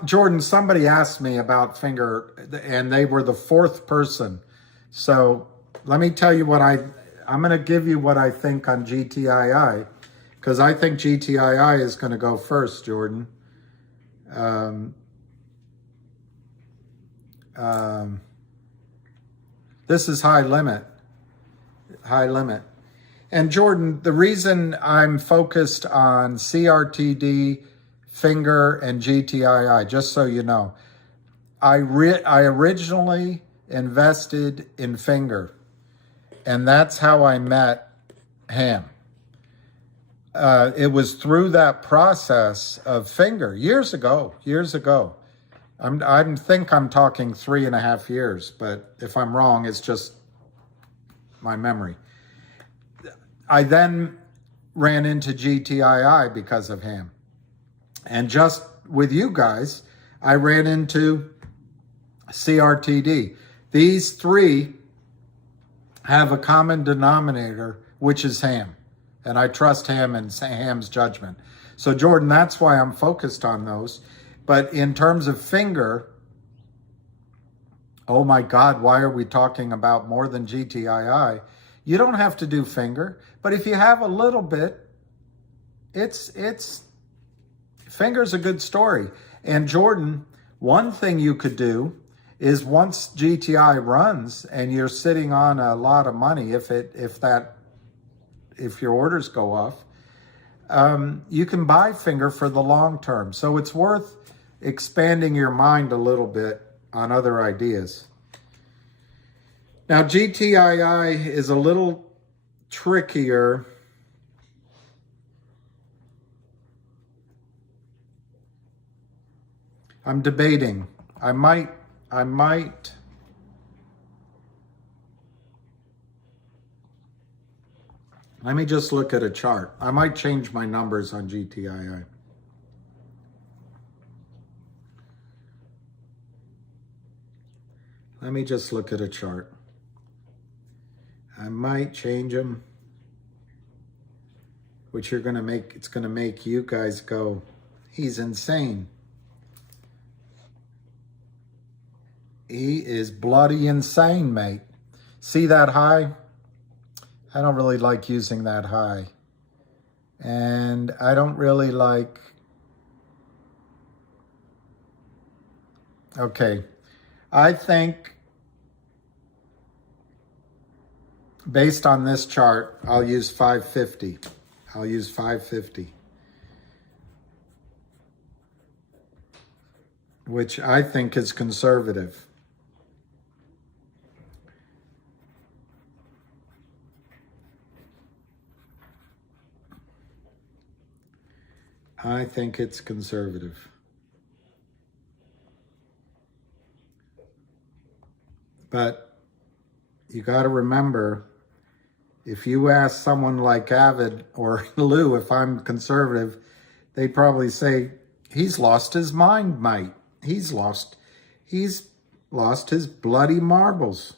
Jordan, somebody asked me about Finger, and they were the fourth person. So let me tell you I'm going to give you what I think on GTII, because I think GTII is going to go first, Jordan. This is high limit. And Jordan, the reason I'm focused on CRTD, Finger, and GTII, just so you know, I originally invested in Finger, and that's how I met Ham. It was through that process of Finger years ago. I think I'm talking 3.5 years, but if I'm wrong, it's just my memory. I then ran into GTII because of Ham. And just with you guys, I ran into CRTD. These three have a common denominator, which is Ham. And I trust Ham and Ham's judgment. So Jordan, that's why I'm focused on those. But in terms of Finger, oh my God, why are we talking about more than GTII? You don't have to do Finger, but if you have a little bit, Finger's a good story. And Jordan, one thing you could do is once GTI runs and you're sitting on a lot of money, if your orders go off, you can buy Finger for the long term. So it's worth expanding your mind a little bit on other ideas. Now, GTII is a little trickier. I'm debating. I might. Let me just look at a chart. I might change my numbers on GTII. Let me just look at a chart. I might change them, which it's going to make you guys go, he's insane. He is bloody insane, mate. See that high? I don't really like using that high. And I don't really like... Okay. I think, based on this chart, I'll use 550. I'll use 550. Which I think is conservative. I think it's conservative. But you got to remember, if you ask someone like Avid or Lou if I'm conservative, they'd probably say, he's lost his mind, mate. He's lost his bloody marbles.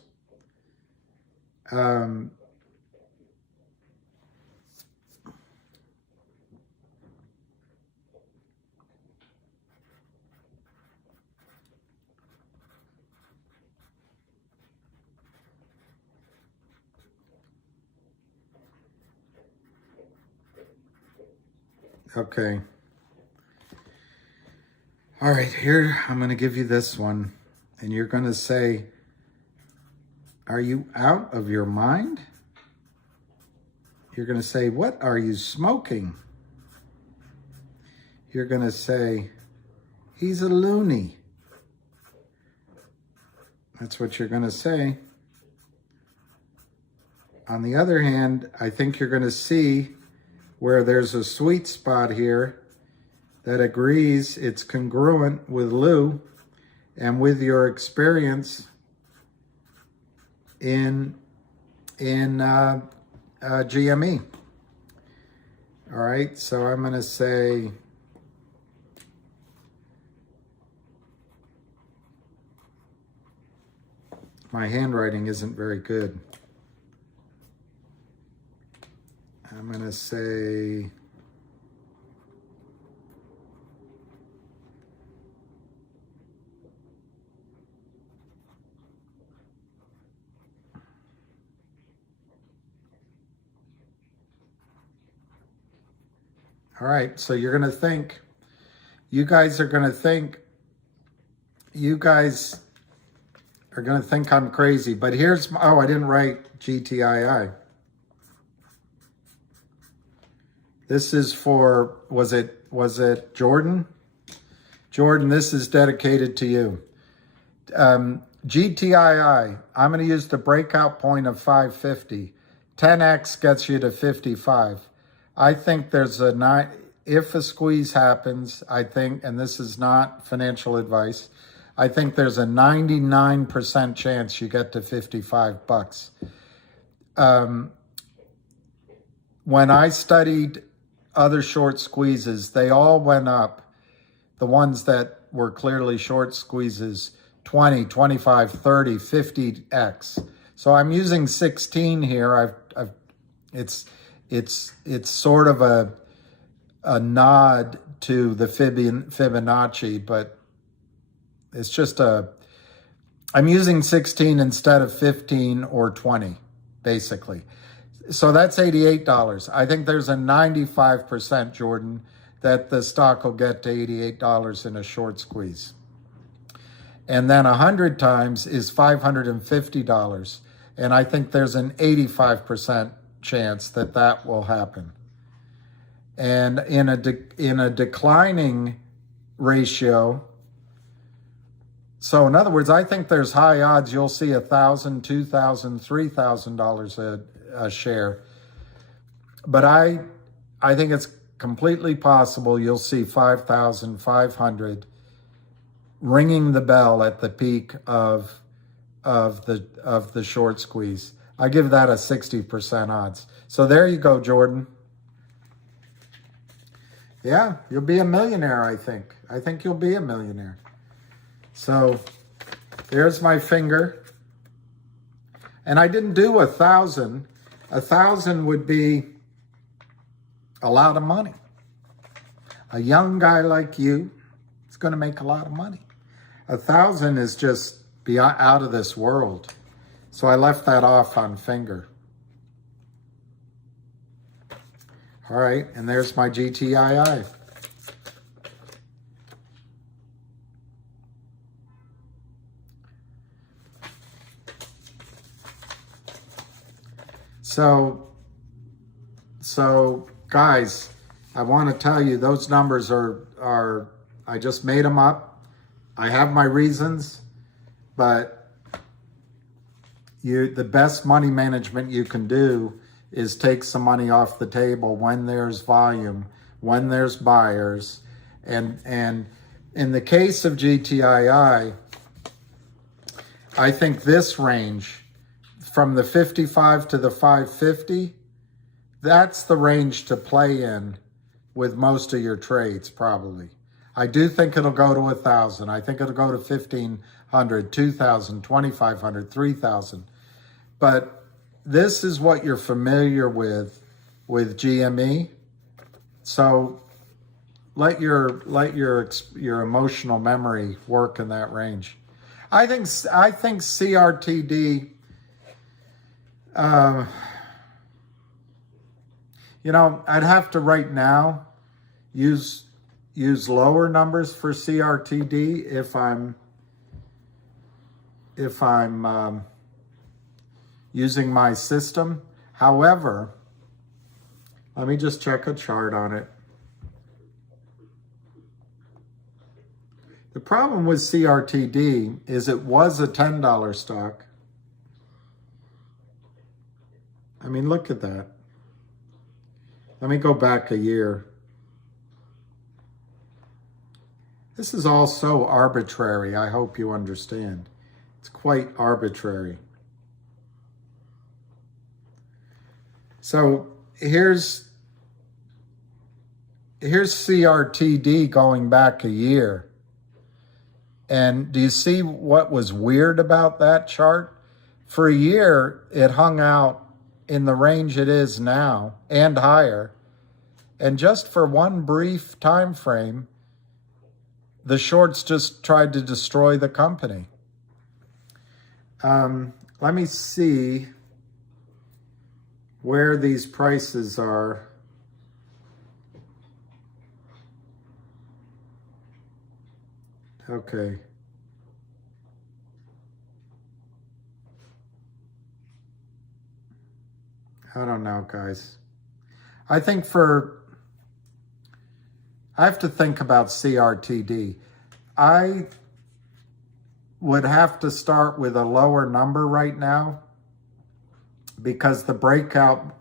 Okay. All right, here, I'm going to give you this one. And you're going to say, are you out of your mind? You're going to say, what are you smoking? You're going to say, he's a loony. That's what you're going to say. On the other hand, I think you're going to see where there's a sweet spot here that agrees it's congruent with Lou and with your experience in GME. All right, so I'm going to say my handwriting isn't very good. I'm going to say all right, so you're going to think, you guys are going to think I'm crazy, but here's, oh, I didn't write GTII. This is for, was it Jordan? Jordan, this is dedicated to you. GTII, I'm going to use the breakout point of 550. 10x gets you to 55. I think there's if a squeeze happens, I think, and this is not financial advice, I think there's a 99% chance you get to 55 bucks. When I studied other short squeezes, they all went up. The ones that were clearly short squeezes, 20, 25, 30, 50x. So I'm using 16 here. It's sort of a nod to the Fibonacci, but it's just I'm using 16 instead of 15 or 20, basically. So that's $88. I think there's a 95%, Jordan, that the stock will get to $88 in a short squeeze. And then 100 times is $550. And I think there's an 85% chance that that will happen. And in a declining ratio, so in other words, I think there's high odds you'll see $1,000, $2,000, $3,000 a share. But I think it's completely possible you'll see 5,500 ringing the bell at the peak of the short squeeze. I give that a 60% odds. So there you go, Jordan. Yeah, you'll be a millionaire, I think. I think you'll be a millionaire. So there's my finger. And I didn't do 1,000. 1,000 would be a lot of money. A young guy like you is going to make a lot of money. 1,000 is just beyond, out of this world. So I left that off on finger. All right, and there's my GTII. So guys, I want to tell you those numbers are I just made them up. I have my reasons, but the best money management you can do is take some money off the table when there's volume, when there's buyers. And in the case of GTII, I think this range from the 55 to the 550, that's the range to play in with most of your trades, probably. I do think it'll go to 1,000. I think it'll go to 1,500, 2,000, 2,500, 3,000. But this is what you're familiar with GME. So let your emotional memory work in that range. I think CRTD. I'd have to right now use lower numbers for CRTD if I'm using my system. However, let me just check a chart on it. The problem with CRTD is it was a $10 stock. I mean, look at that. Let me go back a year. This is all so arbitrary. I hope you understand. It's quite arbitrary. So here's CRTD going back a year. And do you see what was weird about that chart? For a year, it hung out in the range it is now and higher. And just for one brief time frame, the shorts just tried to destroy the company. Let me see where these prices are. Okay. I don't know, guys. I have to think about CRTD. I would have to start with a lower number right now because the breakout,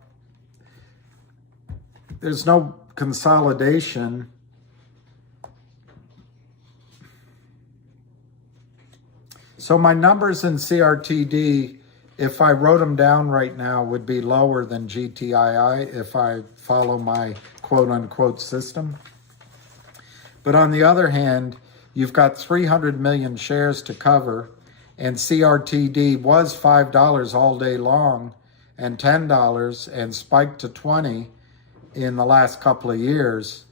there's no consolidation. So my numbers in CRTD, if I wrote them down right now, would be lower than GTII if I follow my quote-unquote system. But on the other hand, you've got 300 million shares to cover, and CRTD was $5 all day long and $10 and spiked to 20 in the last couple of years.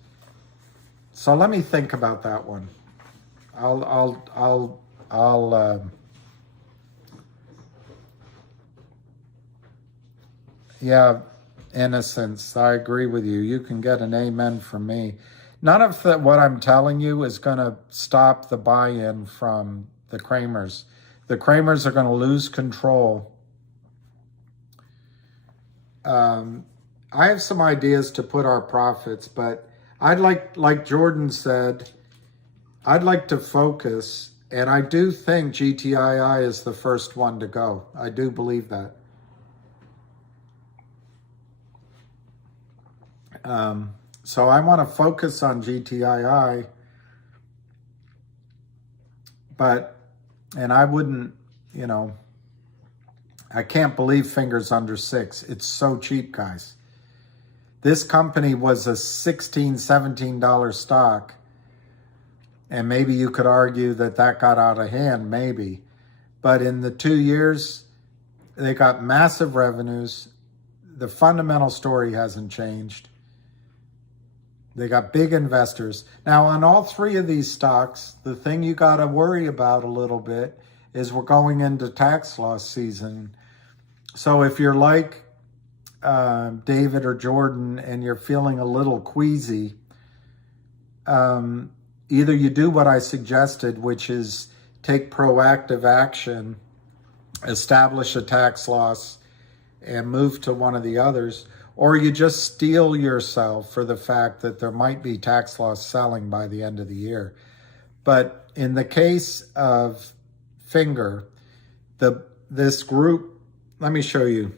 So let me think about that one. Yeah, innocence. I agree with you. You can get an amen from me. None of what I'm telling you is going to stop the buy-in from the Kramers. The Kramers are going to lose control. I have some ideas to put our profits, but I'd like Jordan said, I'd like to focus, and I do think GTII is the first one to go. I do believe that. So I want to focus on GTII, and I wouldn't, I can't believe fingers under 6. It's so cheap, guys. This company was a $16, $17 stock, and maybe you could argue that got out of hand, maybe. But in the 2 years, they got massive revenues. The fundamental story hasn't changed. They got big investors. Now, on all three of these stocks, the thing you got to worry about a little bit is we're going into tax loss season. So if you're like David or Jordan and you're feeling a little queasy, either you do what I suggested, which is take proactive action, establish a tax loss, and move to one of the others, or you just steel yourself for the fact that there might be tax loss selling by the end of the year. But in the case of Finger, this group, let me show you.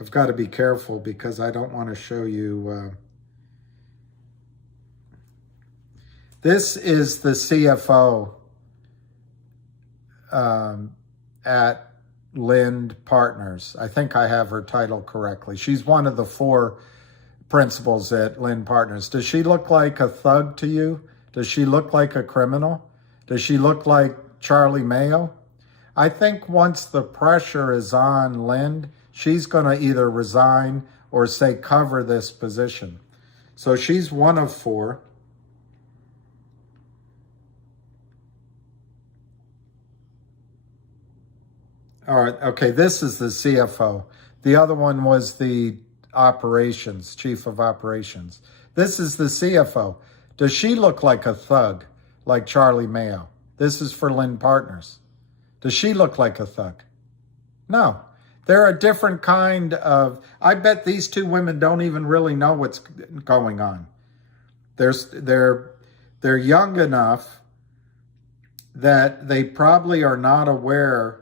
I've got to be careful because I don't want to show you. This is the CFO at Lind Partners. I think I have her title correctly. She's one of the 4 principals at Lynn Partners. Does she look like a thug to you? Does she look like a criminal? Does she look like Charlie Mayo? I think once the pressure is on Lynn, she's going to either resign or say cover this position. So she's one of four. All right, okay, this is the CFO. The other one was the operations, chief of operations. This is the CFO. Does she look like a thug, like Charlie Mayo? This is for Lynn Partners. Does she look like a thug? No. They're a different kind of, I bet these two women don't even really know what's going on. They're young enough that they probably are not aware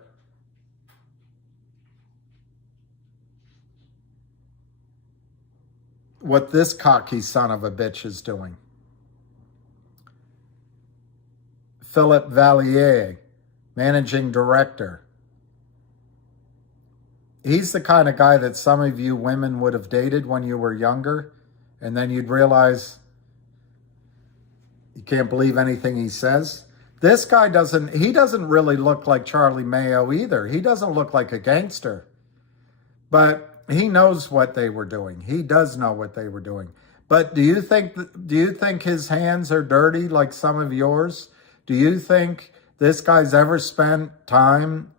what this cocky son of a bitch is doing. Philip Valliere, managing director. He's the kind of guy that some of you women would have dated when you were younger, and then you'd realize you can't believe anything he says. This guy doesn't really look like Charlie Mayo either. He doesn't look like a gangster. But he knows what they were doing. He does know what they were doing. But do you think his hands are dirty like some of yours? Do you think this guy's ever spent time,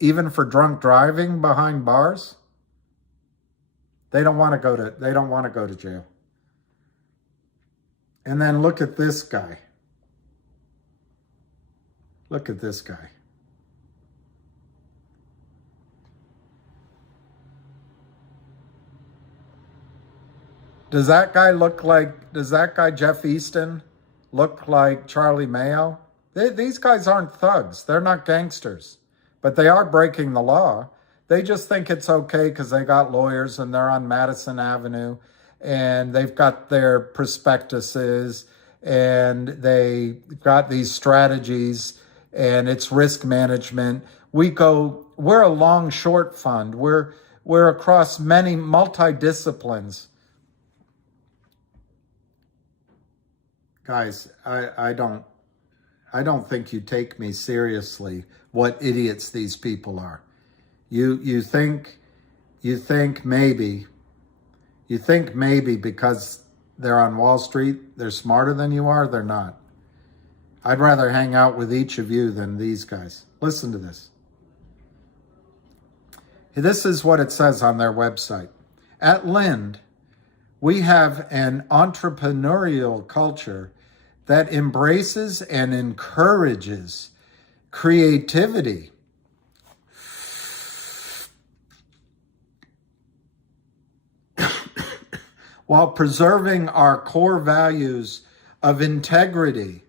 even for drunk driving, behind bars? They don't want to go to jail. And then look at this guy. Look at this guy. Does that guy Jeff Easton look like Charlie Mayo? These guys aren't thugs. They're not gangsters, but they are breaking the law. They just think it's okay because they got lawyers and they're on Madison Avenue and they've got their prospectuses and they've got these strategies and it's risk management. We're a long short fund. We're across many multi-disciplines. Guys, I don't think you take me seriously, what idiots these people are. You think maybe because they're on Wall Street, they're smarter than you are. They're not. I'd rather hang out with each of you than these guys. Listen to this. This is what it says on their website. At Lind, we have an entrepreneurial culture that embraces and encourages creativity, while preserving our core values of integrity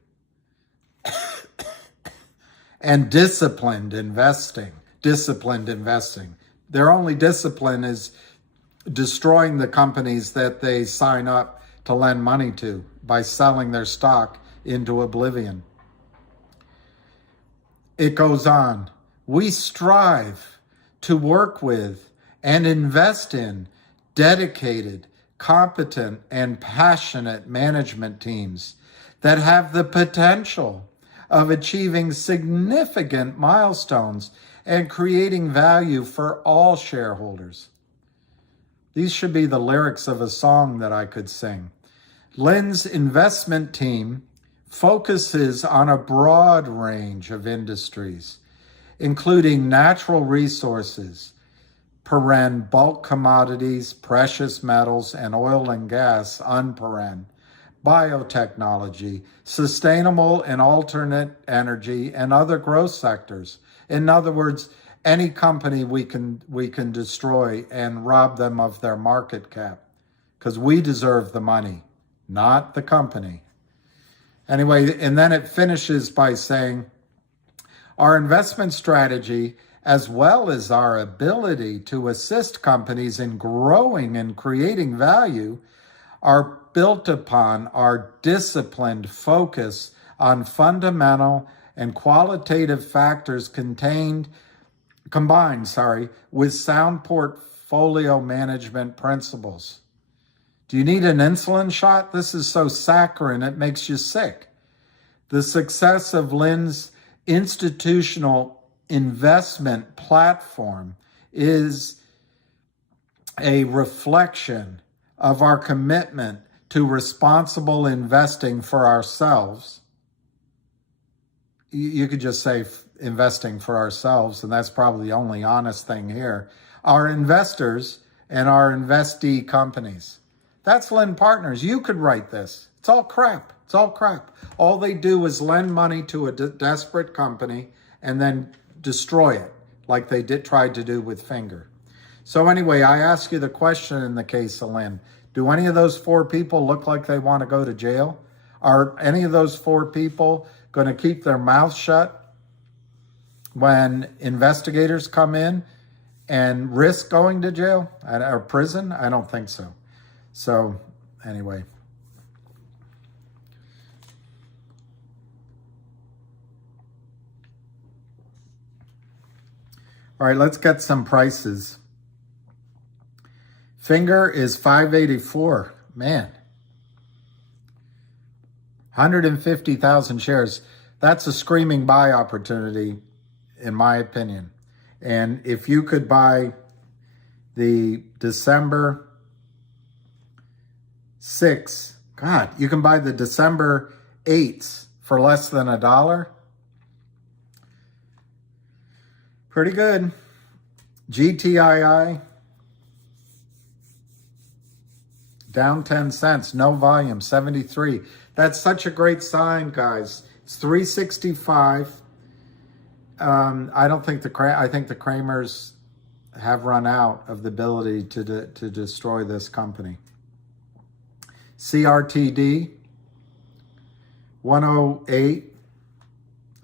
and disciplined investing. Their only discipline is destroying the companies that they sign up to lend money to by selling their stock into oblivion. It goes on. We strive to work with and invest in dedicated, competent, and passionate management teams that have the potential of achieving significant milestones and creating value for all shareholders. These should be the lyrics of a song that I could sing. Lynn's investment team focuses on a broad range of industries, including natural resources, bulk commodities, precious metals, and oil and gas, biotechnology, sustainable and alternate energy, and other growth sectors. In other words, any company we can destroy and rob them of their market cap, because we deserve the money, not the company. Anyway, and then it finishes by saying, our investment strategy, as well as our ability to assist companies in growing and creating value, are built upon our disciplined focus on fundamental and qualitative factors combined with sound portfolio management principles. Do you need an insulin shot? This is so saccharine, it makes you sick. The success of Lynn's institutional investment platform is a reflection of our commitment to responsible investing for ourselves. You could just say investing for ourselves, and that's probably the only honest thing here. Our investors and our investee companies. That's Lynn Partners. You could write this. It's all crap. It's all crap. All they do is lend money to a desperate company and then destroy it, like they tried to do with Finger. So anyway, I ask you the question in the case of Lynn. Do any of those 4 people look like they want to go to jail? Are any of those 4 people going to keep their mouths shut when investigators come in and risk going to jail or prison? I don't think so. So anyway. All right, let's get some prices. Finger is 584. Man. 150,000 shares. That's a screaming buy opportunity, in my opinion. And if you could buy the December 6th, God, you can buy the December 8th for less than $1. Pretty good. GTII, down 10 cents, no volume, 73. That's such a great sign, guys. It's 365. I think the Kramers have run out of the ability to destroy this company. CRTD, 108.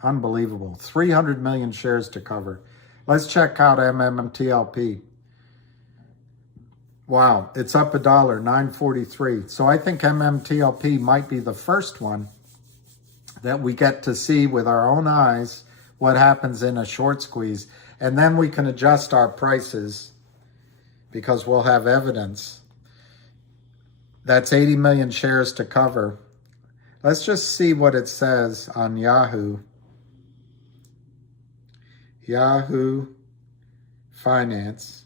Unbelievable. 300 million shares to cover. Let's check out MMTLP. Wow, it's up $1, 9.43. So I think MMTLP might be the first one that we get to see with our own eyes what happens in a short squeeze. And then we can adjust our prices because we'll have evidence. That's 80 million shares to cover. Let's just see what it says on Yahoo. Yahoo Finance.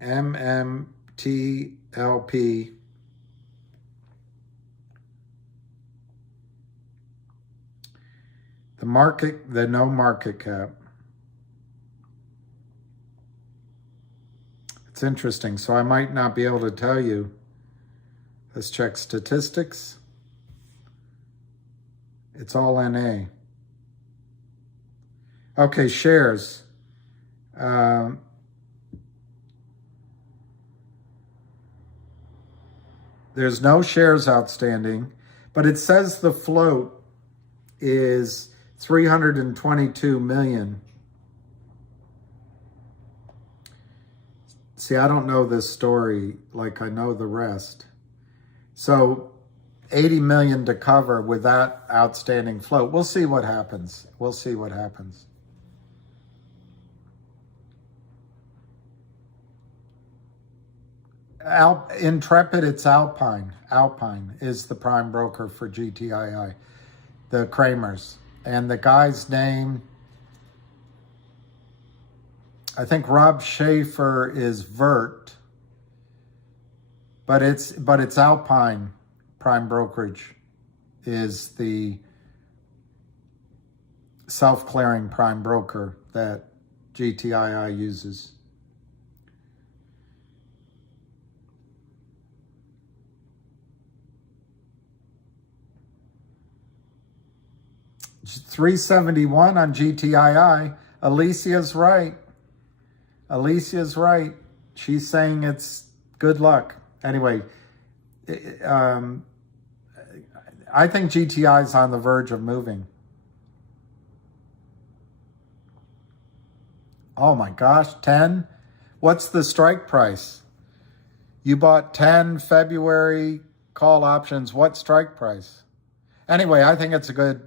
MMTLP. The no market cap. It's interesting. So I might not be able to tell you. Let's check statistics. It's all NA. Okay, shares. There's no shares outstanding, but it says the float is 322 million. See, I don't know this story like I know the rest. So 80 million to cover with that outstanding float. We'll see what happens. We'll see what happens. Intrepid, it's Alpine. Alpine is the prime broker for GTII, the Kramers. And the guy's name, I think Rob Schaefer is Vert, but it's Alpine Prime Brokerage is the self-clearing prime broker that GTII uses. $371 on GTII. Alicia's right. Alicia's right. She's saying it's good luck. Anyway, I think GTI is on the verge of moving. Oh my gosh, 10? What's the strike price? You bought 10 February call options. What strike price? Anyway, I think it's a good,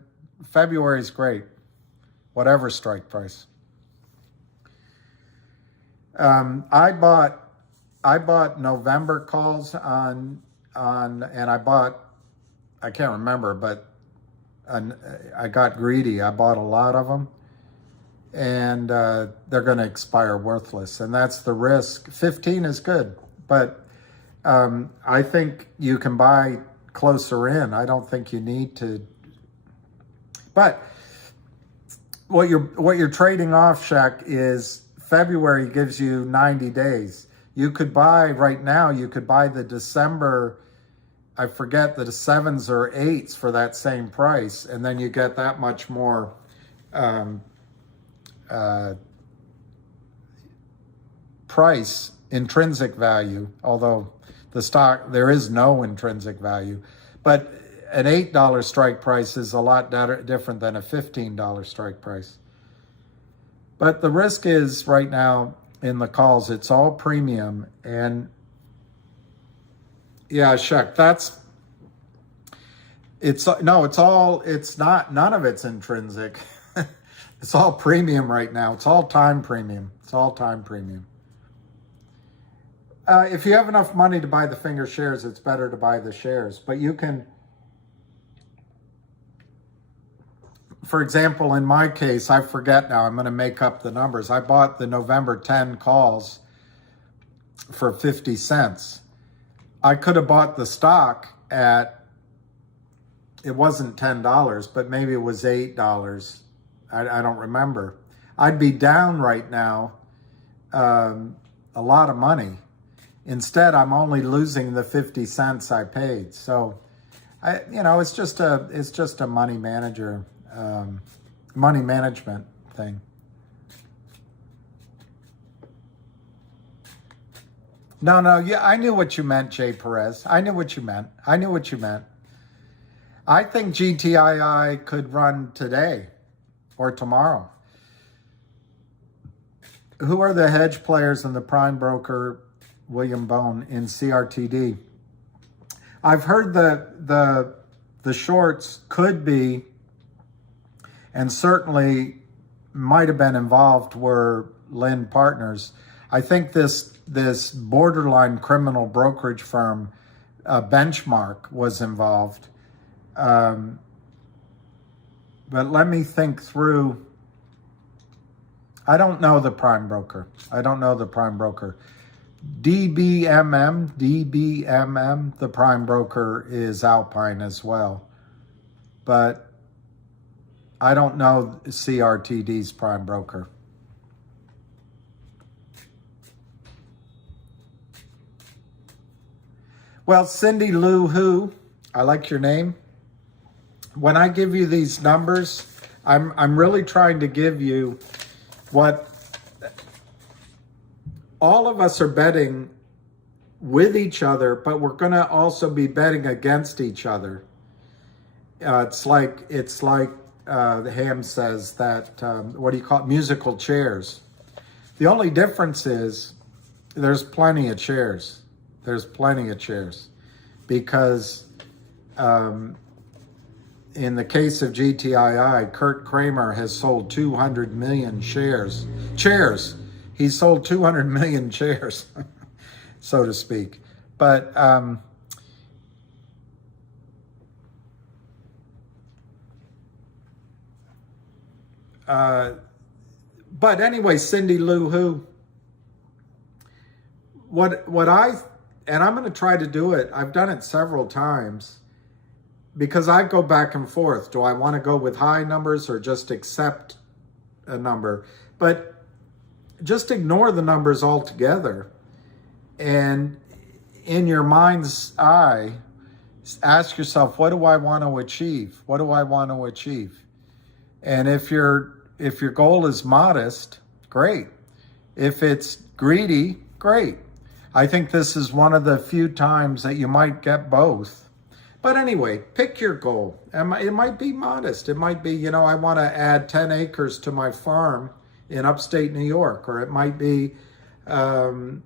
February's great. Whatever strike price. I bought November calls and I can't remember, but I got greedy. I bought a lot of them, and they're going to expire worthless, and that's the risk. 15 is good, but I think you can buy closer in. I don't think you need to. But what you're trading off, Shaq, is February gives you 90 days. You could buy right now. You could buy the December. I forget the 7s or 8s for that same price, and then you get that much more price, intrinsic value, although the stock, there is no intrinsic value. But an $8 strike price is a lot different than a $15 strike price. But the risk is right now in the calls, it's all premium. And yeah, Shuck, none of it's intrinsic. It's all premium right now. It's all time premium. It's all time premium. If you have enough money to buy the finger shares, it's better to buy the shares. But you can, for example, in my case, I forget now, I'm going to make up the numbers. I bought the November 10 calls for 50 cents. I could have bought the stock at, it wasn't $10, but maybe it was $8. I don't remember. I'd be down right now a lot of money. Instead, I'm only losing the 50 cents I paid. So, it's just a money management thing. No, yeah, I knew what you meant, Jay Perez. I knew what you meant. I think GTII could run today or tomorrow. Who are the hedge players and the prime broker, William Bone, in CRTD? I've heard the shorts could be, and certainly might have been involved, were Lynn Partners. I think this borderline criminal brokerage firm, Benchmark, was involved. But let me think through. I don't know the prime broker. DBMM, the prime broker is Alpine as well. But I don't know CRTD's prime broker. Well, Cindy Lou Who, I like your name. When I give you these numbers, I'm really trying to give you what all of us are betting with each other, but we're going to also be betting against each other. It's like Ham says that, what do you call it? Musical chairs. The only difference is there's plenty of chairs. Because in the case of GTII, Kurt Kramer has sold 200 million chairs. He's sold 200 million chairs, so to speak. But anyway, Cindy Lou Who, and I'm going to try to do it. I've done it several times because I go back and forth. Do I want to go with high numbers or just accept a number? But just ignore the numbers altogether. And in your mind's eye, ask yourself, what do I want to achieve? And if your goal is modest, great. If it's greedy, great. I think this is one of the few times that you might get both. But anyway, pick your goal. It might be modest. It might be, I want to add 10 acres to my farm in upstate New York. Or it might be, the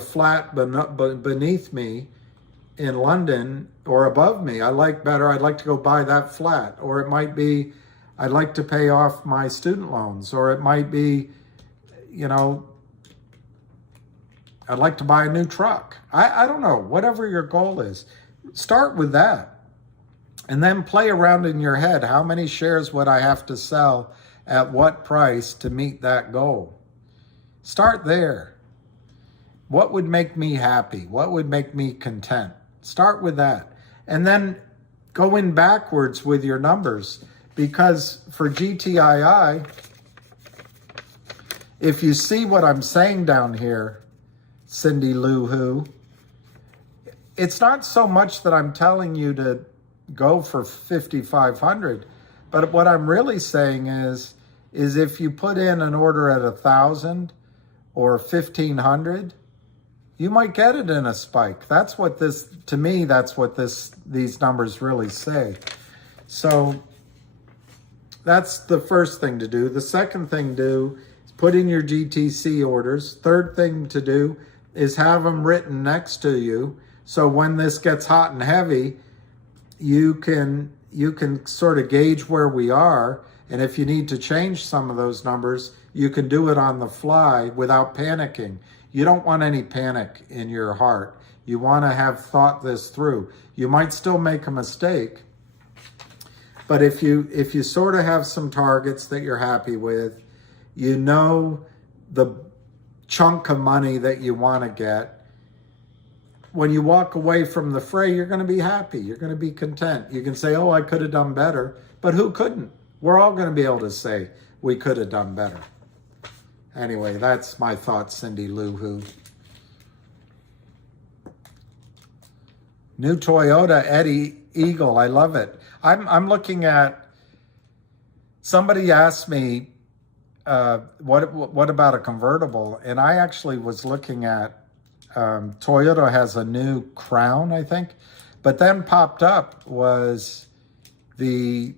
flat beneath me in London or above me. I'd like to go buy that flat. Or it might be, I'd like to pay off my student loans. Or it might be, I'd like to buy a new truck. I don't know, whatever your goal is. Start with that. And then play around in your head. How many shares would I have to sell at what price to meet that goal? Start there. What would make me happy? What would make me content? Start with that. And then go in backwards with your numbers. Because for GTII, if you see what I'm saying down here, Cindy Lou Who, it's not so much that I'm telling you to go for 5,500, but what I'm really saying is if you put in an order at 1,000 or 1,500, you might get it in a spike. That's what this, to me, that's what these numbers really say. So that's the first thing to do. The second thing to do is put in your GTC orders. Third thing to do is have them written next to you. So when this gets hot and heavy, you can sort of gauge where we are. And if you need to change some of those numbers, you can do it on the fly without panicking. You don't want any panic in your heart. You want to have thought this through. You might still make a mistake, but if you sort of have some targets that you're happy with, you know the chunk of money that you want to get, when you walk away from the fray, you're going to be happy. You're going to be content. You can say, oh, I could have done better, but who couldn't? We're all going to be able to say we could have done better. Anyway, that's my thoughts, Cindy Lou Who. New Toyota Eddie Eagle, I love it. I'm looking at, somebody asked me, what about a convertible? And I actually was looking at, Toyota has a new Crown, I think, but then popped up was the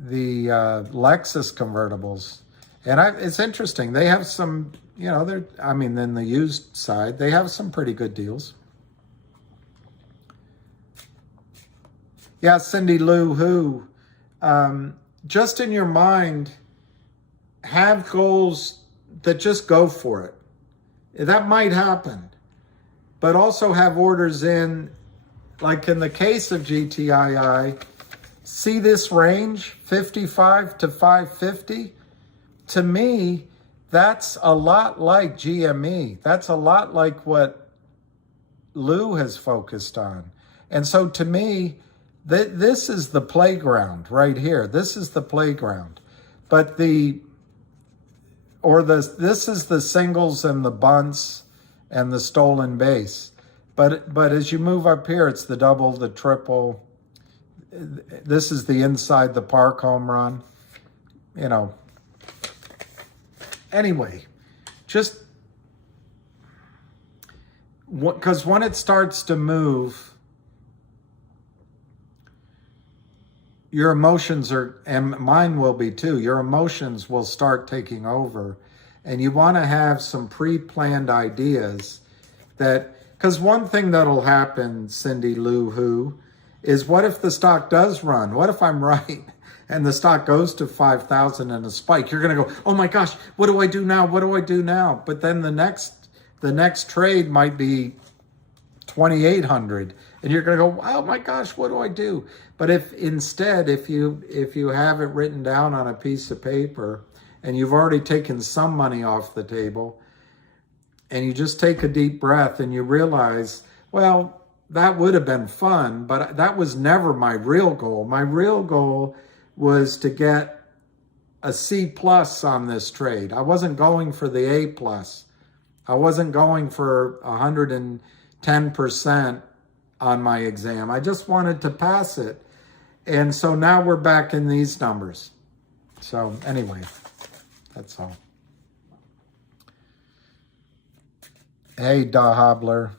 Lexus convertibles. And it's interesting. They have some, in the used side, they have some pretty good deals. Yeah, Cindy Lou Who, just in your mind, have goals that just go for it. That might happen. But also have orders in, like in the case of GTII, see this range, 55 to 550? To me, that's a lot like GME. That's a lot like what Lou has focused on. And so to me, this is the playground right here. This is the playground. But this is the singles and the bunts and the stolen base. But as you move up here, it's the double, the triple. This is the inside the park home run. Anyway, just because when it starts to move, your emotions and mine will be too, your emotions will start taking over. And you want to have some pre-planned ideas because one thing that'll happen, Cindy Lou Who, is what if the stock does run? What if I'm right and the stock goes to 5,000 and a spike? You're going to go, oh my gosh, what do I do now? What do I do now? But then the next trade might be 2,800 and you're going to go, oh my gosh, what do I do? But if you have it written down on a piece of paper and you've already taken some money off the table and you just take a deep breath and you realize, well, that would have been fun, but that was never my real goal. My real goal was to get a C plus on this trade. I wasn't going for the A plus. I wasn't going for 110% on my exam. I just wanted to pass it. And so now we're back in these numbers. So anyway, that's all. Hey, Da Hobbler.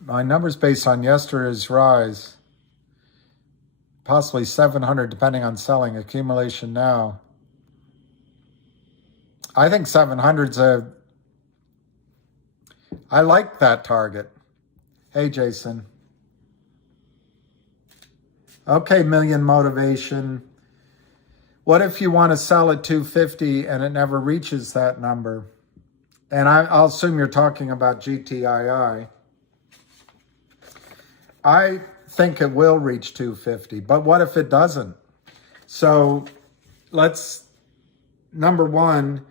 My numbers based on yesterday's rise, possibly 700 depending on selling, accumulation now. I think 700's I like that target. Hey, Jason. Okay, Million Motivation. What if you want to sell at 250 and it never reaches that number? And I'll assume you're talking about GTII. I think it will reach 250, but what if it doesn't? So number one,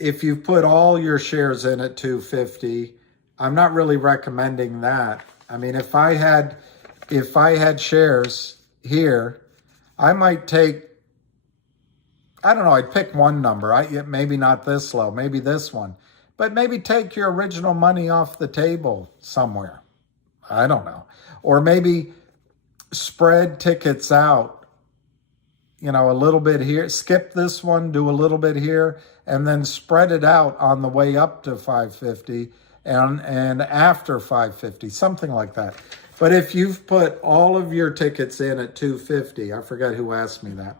if you put all your shares in at 250, I'm not really recommending that. I mean, if I had shares here, I might take, I don't know, I'd pick one number. Maybe not this low, maybe this one. But maybe take your original money off the table somewhere. I don't know. Or maybe spread tickets out, a little bit here. Skip this one, do a little bit here, and then spread it out on the way up to 550 and after 550, something like that. But if you've put all of your tickets in at 250, I forget who asked me that.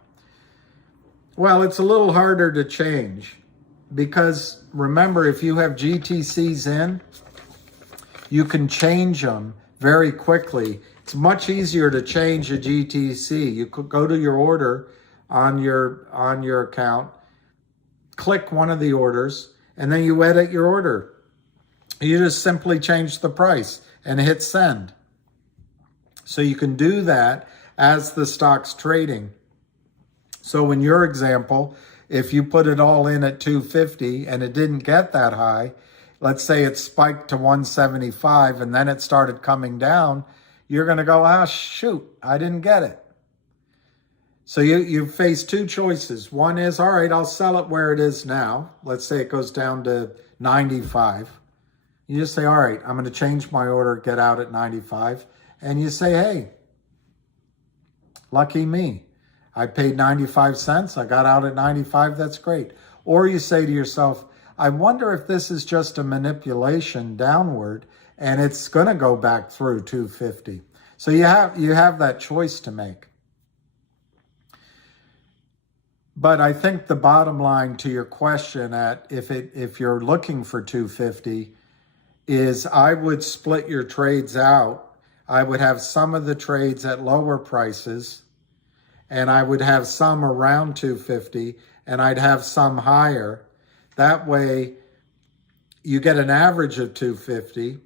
Well, it's a little harder to change because remember, if you have GTCs in, you can change them very quickly. It's much easier to change a GTC. You could go to your order on your account, click one of the orders, and then you edit your order. You just simply change the price and hit send. So you can do that as the stock's trading. So in your example, if you put it all in at 250 and it didn't get that high, let's say it spiked to 175 and then it started coming down, you're going to go, shoot, I didn't get it. So you face two choices. One is, all right, I'll sell it where it is now. Let's say it goes down to 95. You just say, all right, I'm going to change my order, get out at 95. And you say, hey, lucky me. I paid 95 cents. I got out at 95. That's great. Or you say to yourself, I wonder if this is just a manipulation downward and it's going to go back through 250. So you have that choice to make. But I think the bottom line to your question if you're looking for 250 is I would split your trades out. I would have some of the trades at lower prices and I would have some around 250 and I'd have some higher. That way you get an average of 250,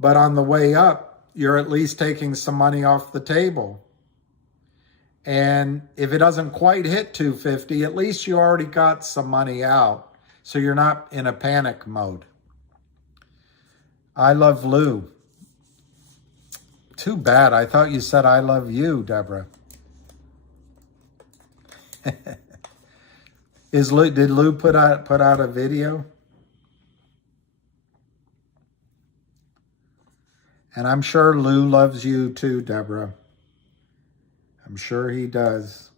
but on the way up, you're at least taking some money off the table. And if it doesn't quite hit 250, at least you already got some money out. So you're not in a panic mode. I love Lou. Too bad. I thought you said I love you, Deborah. Did Lou put out a video? And I'm sure Lou loves you too, Deborah. I'm sure he does.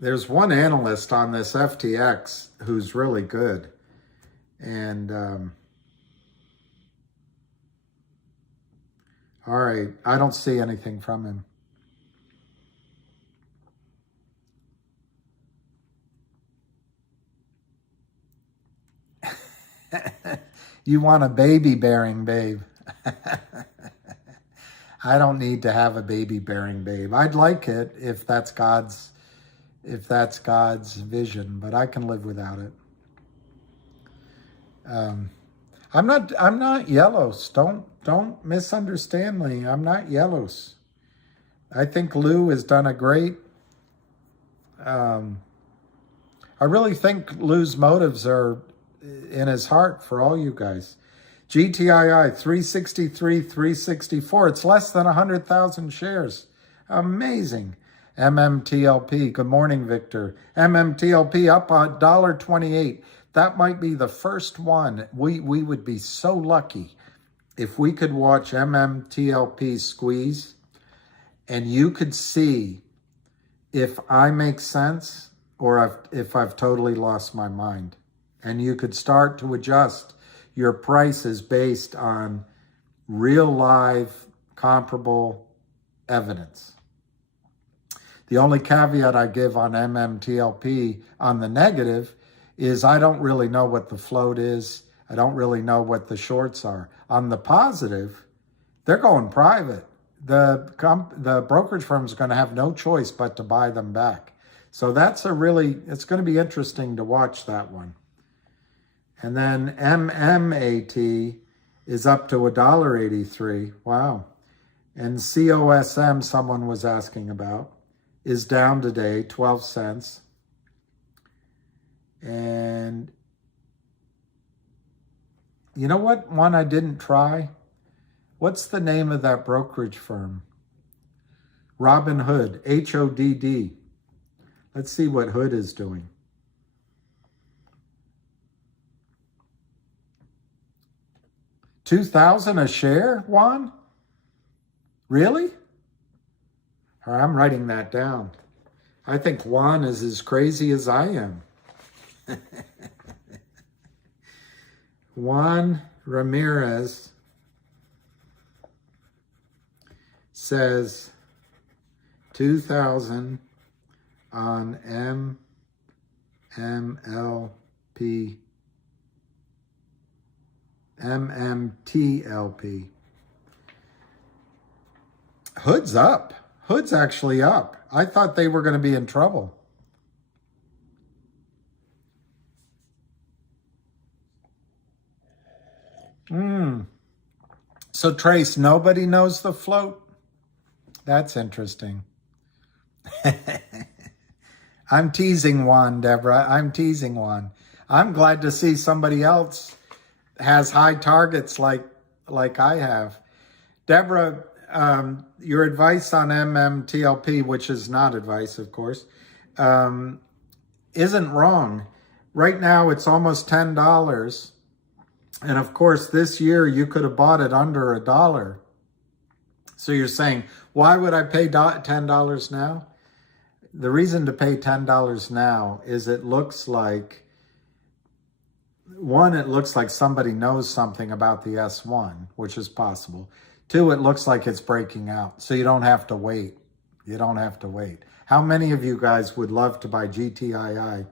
There's one analyst on this FTX who's really good. And, all right, I don't see anything from him. You want a baby-bearing babe. I don't need to have a baby-bearing babe. I'd like it if that's God's vision, but I can live without it. I'm not yellows. Don't misunderstand me. I'm not yellows. I think Lou has done a great. I really think Lou's motives are in his heart for all you guys. GTII 363, 364. It's less than 100,000 shares. Amazing. MMTLP. Good morning, Victor. MMTLP up $1.28. That might be the first one. We would be so lucky if we could watch MMTLP squeeze and you could see if I make sense or if I've totally lost my mind. And you could start to adjust your prices based on real live comparable evidence. The only caveat I give on MMTLP on the negative is I don't really know what the float is. I don't really know what the shorts are. On the positive, they're going private. The brokerage firm is going to have no choice but to buy them back. So it's going to be interesting to watch that one. And then MMAT is up to $1.83. Wow. And COSM, someone was asking about, is down today, 12 cents. And you know what one I didn't try? What's the name of that brokerage firm? Robin Hood, HODD. Let's see what Hood is doing. $2,000 a share, Juan? Really? I'm writing that down. I think Juan is as crazy as I am. Juan Ramirez says 2,000 on MMTLP. Hood's up. Hood's actually up. I thought they were going to be in trouble. So Trace, nobody knows the float? That's interesting. I'm teasing Juan, Deborah. I'm teasing Juan. I'm glad to see somebody else has high targets like I have. Deborah, your advice on MMTLP, which is not advice, of course, isn't wrong. Right now, it's almost $10. And of course, this year, you could have bought it under $1. So you're saying, why would I pay $10 now? The reason to pay $10 now is it looks like, one, it looks like somebody knows something about the S1, which is possible. Two, it looks like it's breaking out. So you don't have to wait. You don't have to wait. How many of you guys would love to buy GTII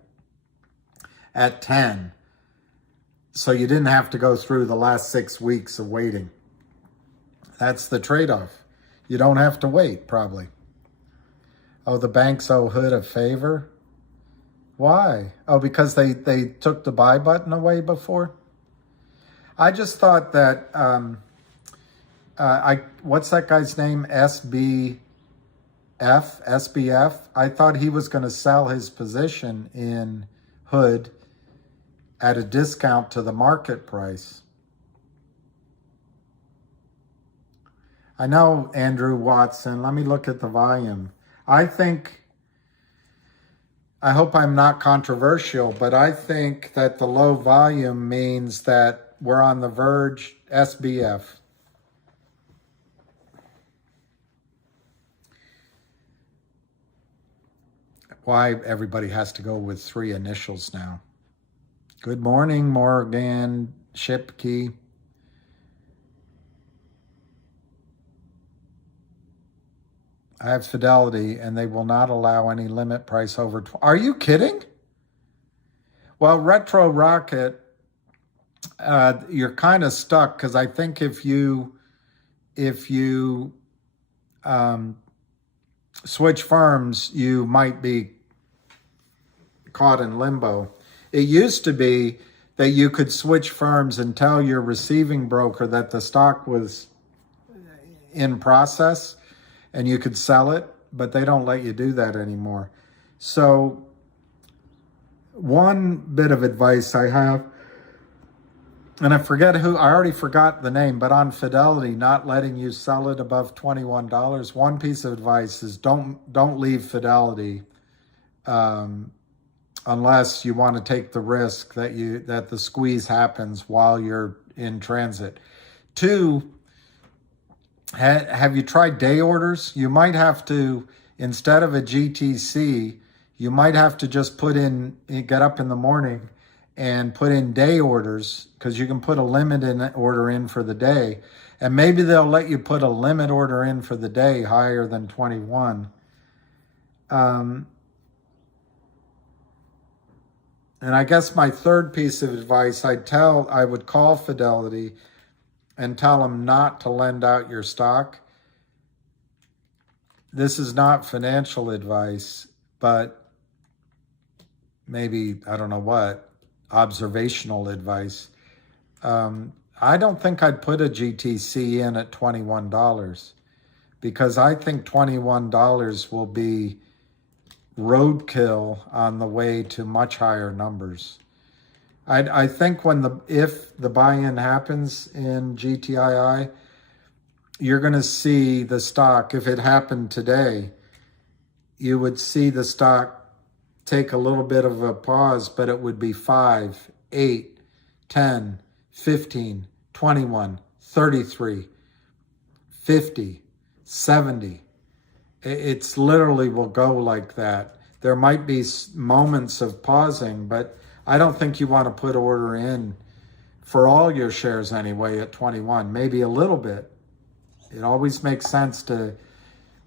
at 10? So you didn't have to go through the last 6 weeks of waiting. That's the trade-off. You don't have to wait, probably. Oh, the banks owe Hood a favor? Why? Oh, because they took the buy button away before? I just thought that, what's that guy's name? SBF? I thought he was going to sell his position in Hood at a discount to the market price. I know, Andrew Watson. Let me look at the volume. I hope I'm not controversial, but I think that the low volume means that we're on the verge. SBF. Why everybody has to go with 3 initials now. Good morning, Morgan Shipke. I have Fidelity, and they will not allow any limit price over. Are you kidding? Well, Retro Rocket, you're kind of stuck because I think if you switch firms, you might be caught in limbo. It used to be that you could switch firms and tell your receiving broker that the stock was in process and you could sell it, but they don't let you do that anymore. So one bit of advice I have, and I already forgot the name, but on Fidelity, not letting you sell it above $21. One piece of advice is don't leave Fidelity unless you want to take the risk that the squeeze happens while you're in transit. 2, have you tried day orders? You might have to, instead of a GTC, you might have to just get up in the morning and put in day orders, because you can put a limit order in for the day. And maybe they'll let you put a limit order in for the day higher than 21. And I guess my third piece of advice, I would call Fidelity and tell them not to lend out your stock. This is not financial advice, but maybe, I don't know what, observational advice. I don't think I'd put a GTC in at $21 because I think $21 will be roadkill on the way to much higher numbers. I think if the buy-in happens in GTII, you're going to see the stock, if it happened today, you would see the stock take a little bit of a pause, but it would be 5, 8, 10, 15, 21, 33, 50, 70. It's literally will go like that. There might be moments of pausing, but I don't think you want to put order in for all your shares anyway at 21, maybe a little bit. It always makes sense to,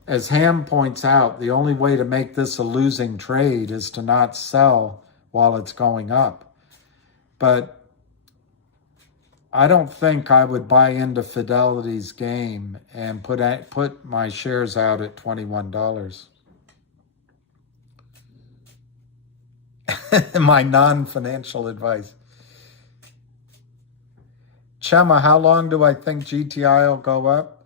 as Ham points out, the only way to make this a losing trade is to not sell while it's going up. But I don't think I would buy into Fidelity's game and put my shares out at $21. My non-financial advice. Chema, how long do I think GTI will go up?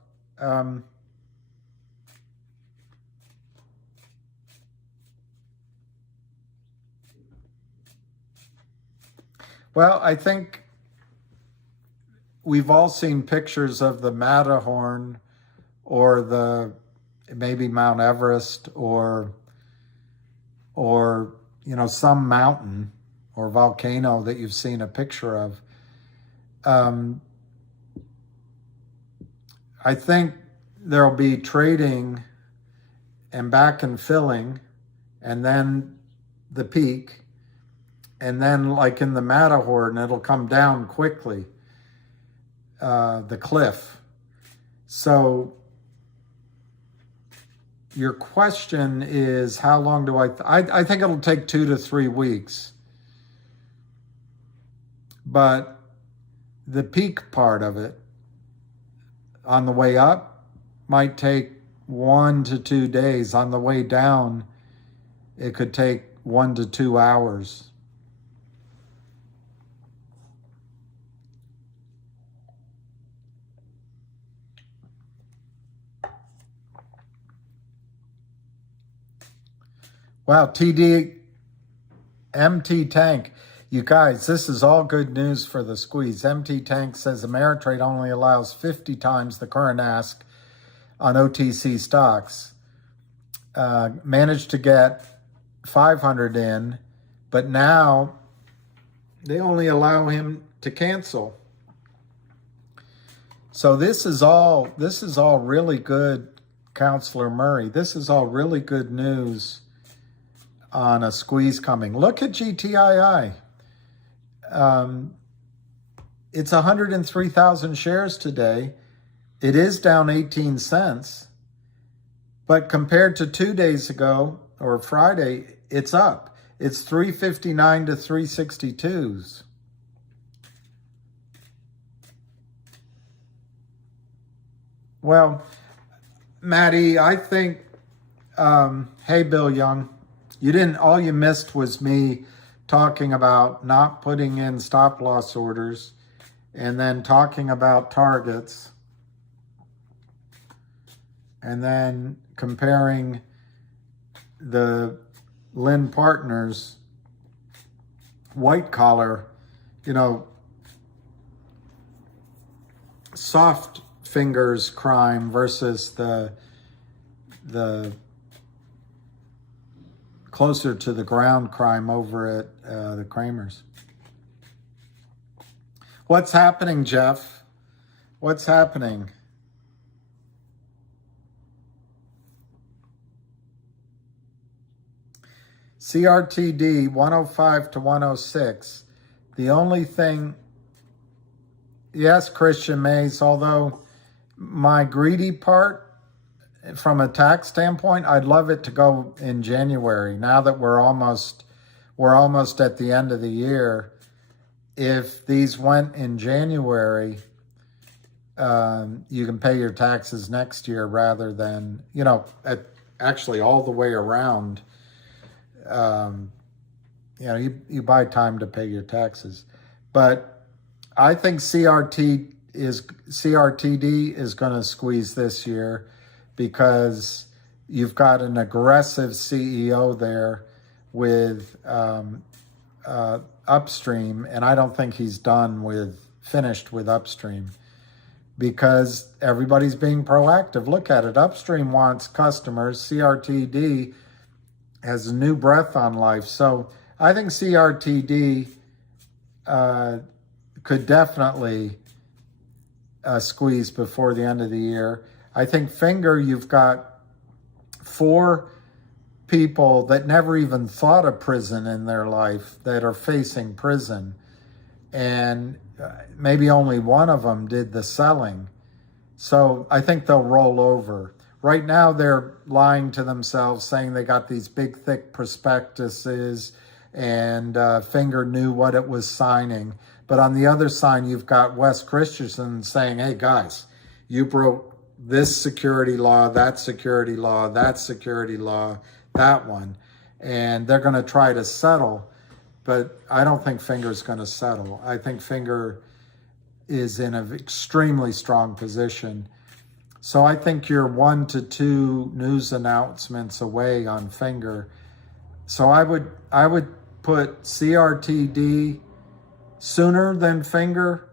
Well, I think we've all seen pictures of the Matterhorn or maybe Mount Everest or some mountain or volcano that you've seen a picture of. I think there'll be trading and back and filling, and then the peak, and then like in the Matterhorn, it'll come down quickly, the cliff. So your question is, how long do I think it'll take 2 to 3 weeks. But the peak part of it on the way up might take 1 to 2 days. On the way down, it could take 1 to 2 hours. Wow, MT Tank. You guys, this is all good news for the squeeze. MT Tank says Ameritrade only allows 50 times the current ask on OTC stocks. Managed to get 500 in, but now they only allow him to cancel. So this is all really good, Counselor Murray. This is all really good news on a squeeze coming. Look at GTII. It's 103,000 shares today. It is down 18 cents, but compared to 2 days ago or Friday, it's up. It's 359 to 362s. Well, Maddie, I think, hey, Bill Young, all you missed was me talking about not putting in stop loss orders and then talking about targets and then comparing the Lynn Partners white collar, soft fingers crime versus the closer to the ground crime over at the Kramers. What's happening, Jeff? What's happening? CRTD 105 to 106. The only thing, yes, Christian Mays, although my greedy part, from a tax standpoint, I'd love it to go in January. Now that we're almost at the end of the year, if these went in January, you can pay your taxes next year rather than, actually all the way around. You buy time to pay your taxes. But I think CRTD is going to squeeze this year because you've got an aggressive CEO there with Upstream, and I don't think he's finished with Upstream because everybody's being proactive. Look at it. Upstream wants customers. CRTD has a new breath on life. So I think CRTD could definitely squeeze before the end of the year. I think Finger, you've got 4 people that never even thought of prison in their life that are facing prison. And maybe only one of them did the selling. So I think they'll roll over. Right now, they're lying to themselves, saying they got these big, thick prospectuses, and Finger knew what it was signing. But on the other side, you've got Wes Christensen saying, hey, guys, you broke this security law, that security law, that security law, that one. And they're going to try to settle. But I don't think Finger's going to settle. I think Finger is in an extremely strong position. So I think you're 1 to 2 news announcements away on Finger. So I would put CRTD sooner than Finger,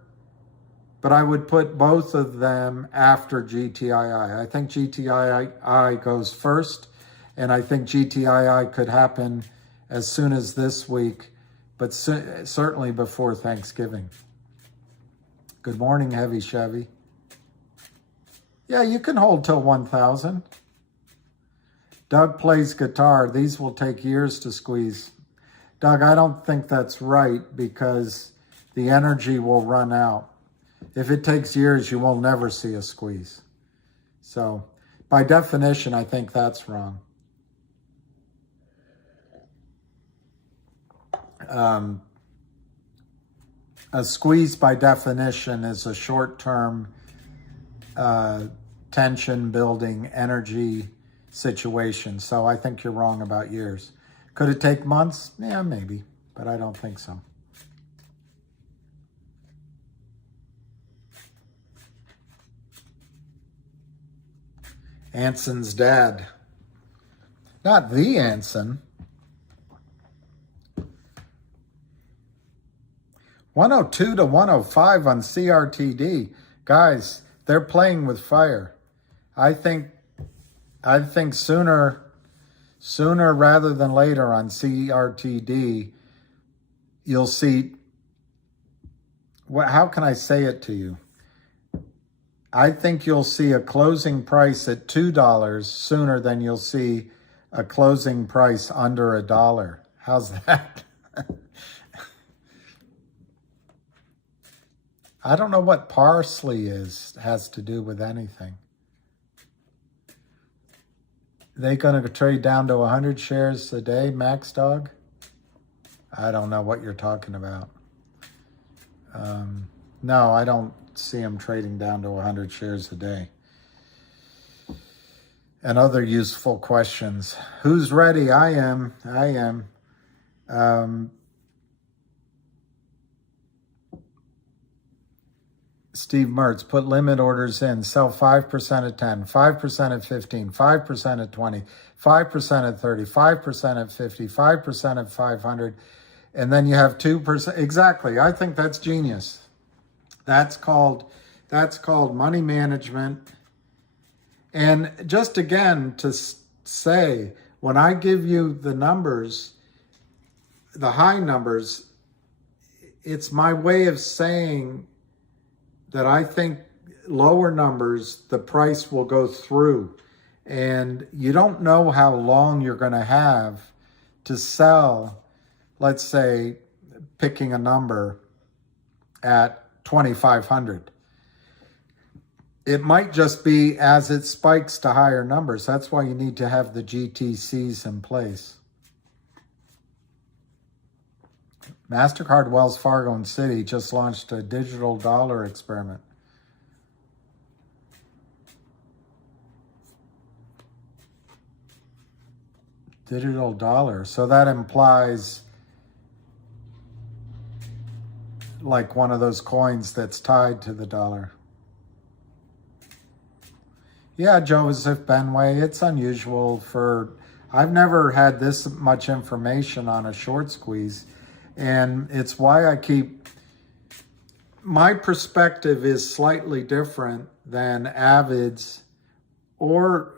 but I would put both of them after GTII. I think GTII goes first, and I think GTII could happen as soon as this week, but certainly before Thanksgiving. Good morning, Heavy Chevy. Yeah, you can hold till 1,000. Doug plays guitar. These will take years to squeeze. Doug, I don't think that's right because the energy will run out. If it takes years, you will never see a squeeze. So by definition, I think that's wrong. A squeeze by definition is a short-term tension building energy situation. So I think you're wrong about years. Could it take months? Yeah, maybe, but I don't think so. Anson's dad. Not the Anson. 102 to 105 on CRTD. Guys, they're playing with fire. I think sooner rather than later on CRTD, you'll see, how can I say it to you? I think you'll see a closing price at $2 sooner than you'll see a closing price under $1. How's that? I don't know what parsley has to do with anything. They going to trade down to 100 shares a day, Max Dog? I don't know what you're talking about. No, I don't see them trading down to 100 shares a day. And other useful questions. Who's ready? I am. Steve Mertz, put limit orders in, sell 5% at 10, 5% at 15, 5% at 20, 5% at 30, 5% at 50, 5% at 500, and then you have 2%. Exactly. I think that's genius. That's called money management. And just again to say, when I give you the numbers, the high numbers, it's my way of saying that I think lower numbers, the price will go through. And you don't know how long you're going to have to sell, let's say, picking a number at 2,500. It might just be as it spikes to higher numbers. That's why you need to have the GTCs in place. MasterCard, Wells Fargo, and Citi just launched a digital dollar experiment. Digital dollar. So that implies like one of those coins that's tied to the dollar. Yeah, Joseph Benway, it's unusual for... I've never had this much information on a short squeeze, and it's why I keep... My perspective is slightly different than Avid's, or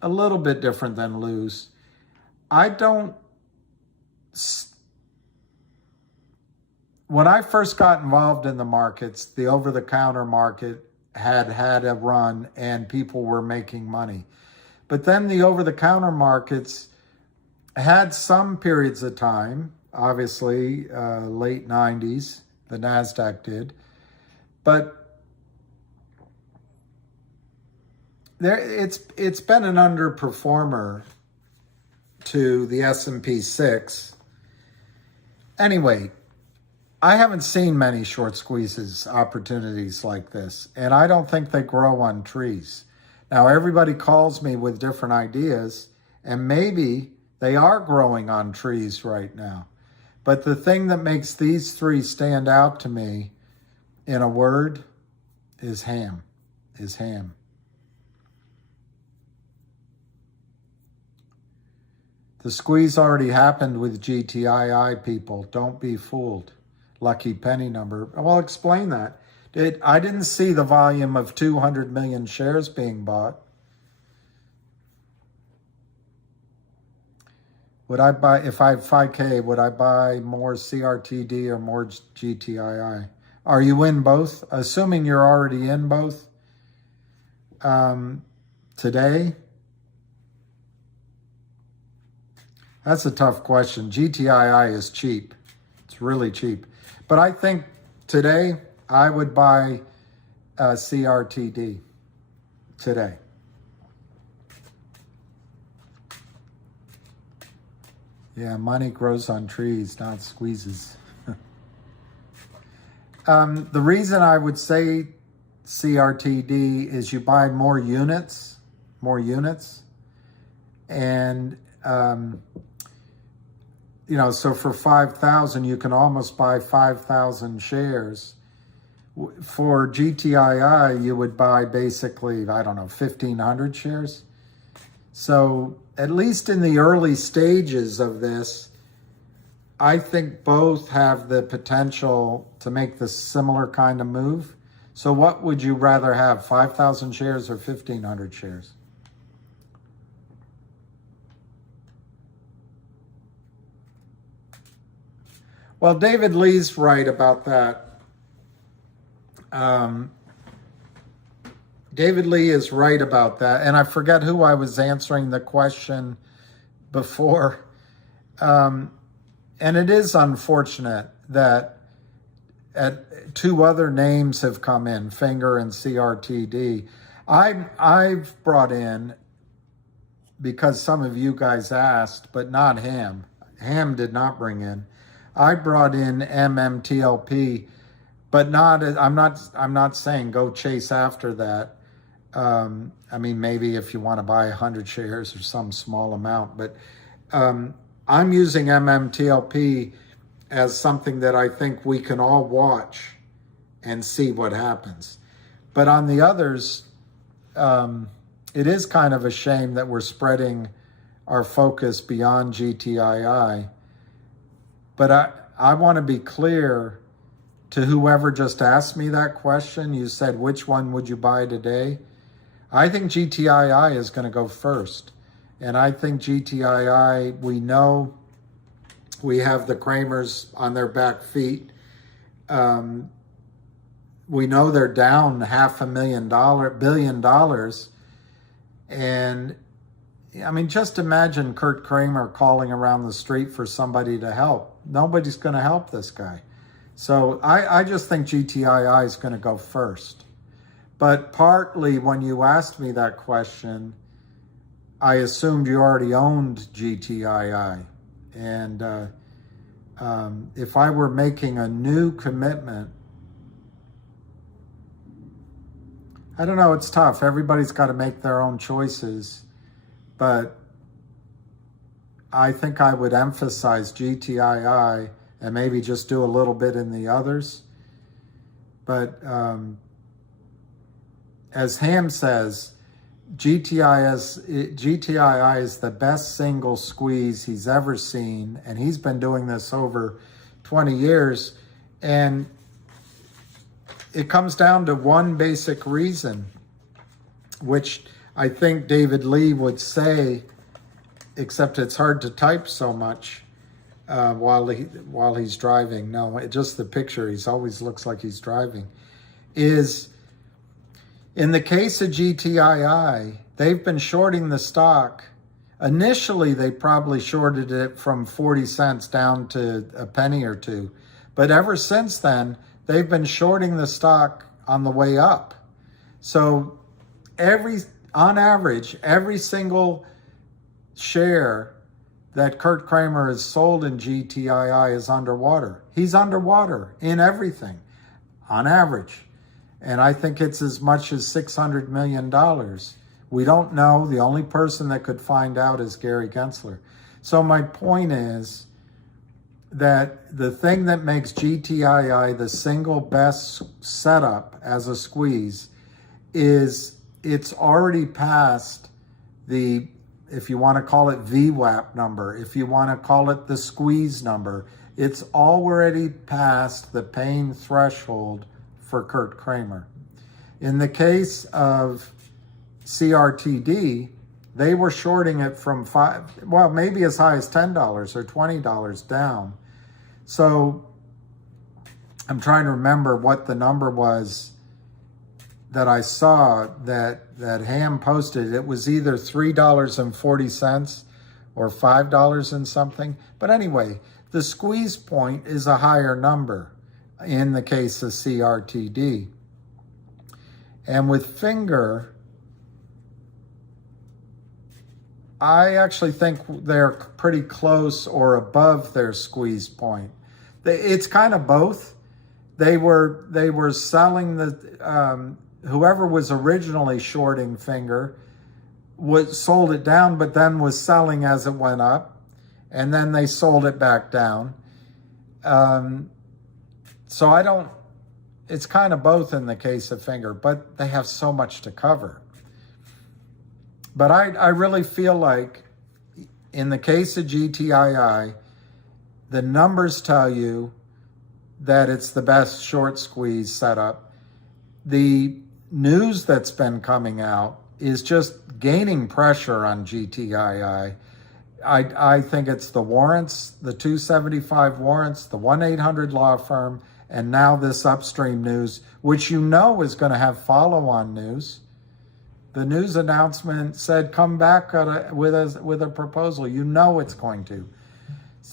a little bit different than Lou's. I don't... When I first got involved in the markets, the over-the-counter market had a run and people were making money. But then the over-the-counter markets had some periods of time, obviously late 90s, the NASDAQ did. But it's been an underperformer to the S&P 6. Anyway, I haven't seen many short squeezes opportunities like this, and I don't think they grow on trees. Now, everybody calls me with different ideas, and maybe they are growing on trees right now. But the thing that makes these three stand out to me, in a word, is ham. The squeeze already happened with GTII, people. Don't be fooled. Lucky penny number. Well, explain that. I didn't see the volume of 200 million shares being bought. Would I buy, if I have 5K, would I buy more CRTD or more GTII? Are you in both? Assuming you're already in both today? That's a tough question. GTII is cheap. It's really cheap. But I think today I would buy CRTD today. Yeah, money grows on trees, not squeezes. The reason I would say CRTD is you buy more units, and you know, so for 5,000, you can almost buy 5,000 shares. For GTII, you would buy basically, I don't know, 1,500 shares. So at least in the early stages of this, I think both have the potential to make the similar kind of move. So what would you rather have, 5,000 shares or 1,500 shares? Well, David Lee's right about that. David Lee is right about that. And I forget who I was answering the question before. And it is unfortunate that two other names have come in, Finger and CRTD. I've brought in, because some of you guys asked, but not Ham. Ham did not bring in. I brought in MMTLP, but not. I'm not saying go chase after that. I mean, maybe if you want to buy 100 shares or some small amount, but I'm using MMTLP as something that I think we can all watch and see what happens. But on the others, it is kind of a shame that we're spreading our focus beyond GTII. But I want to be clear to whoever just asked me that question. You said, which one would you buy today? I think GTII is going to go first. And I think GTII, we know we have the Kramers on their back feet. We know they're down $500 million. And I mean, just imagine Kurt Kramer calling around the street for somebody to help. Nobody's going to help this guy. So I just think GTII is going to go first. But partly when you asked me that question, I assumed you already owned GTII. And if I were making a new commitment, I don't know, it's tough. Everybody's got to make their own choices. But I think I would emphasize GTII and maybe just do a little bit in the others. But as Ham says, GTII is the best single squeeze he's ever seen, and he's been doing this over 20 years. And it comes down to one basic reason, which I think David Lee would say, except it's hard to type so much while he's driving. No, just the picture, he always looks like he's driving. Is in the case of GTII, they've been shorting the stock. Initially, they probably shorted it from 40 cents down to a penny or two. But ever since then, they've been shorting the stock on the way up. So on average, every single share that Kurt Kramer has sold in GTII is underwater. He's underwater in everything, on average. And I think it's as much as $600 million. We don't know. The only person that could find out is Gary Gensler. So my point is that the thing that makes GTII the single best setup as a squeeze is it's already past the, if you want to call it VWAP number, if you want to call it the squeeze number, it's already past the pain threshold for Kurt Kramer. In the case of CRTD, they were shorting it from maybe as high as $10 or $20 down. So I'm trying to remember what the number was that I saw that Ham posted. It was either $3.40 or $5 and something. But anyway, the squeeze point is a higher number in the case of CRTD. And with Finger, I actually think they're pretty close or above their squeeze point. It's kind of both. They were selling the whoever was originally shorting Finger sold it down, but then was selling as it went up, and then they sold it back down. So I don't. It's kind of both in the case of Finger, but they have so much to cover. But I really feel like in the case of GTII, the numbers tell you that it's the best short squeeze setup. The news that's been coming out is just gaining pressure on GTII. I think it's the warrants, the 275 warrants, the 1-800 law firm, and now this upstream news, which you know is going to have follow-on news. The news announcement said, come back with a proposal. You know it's going to.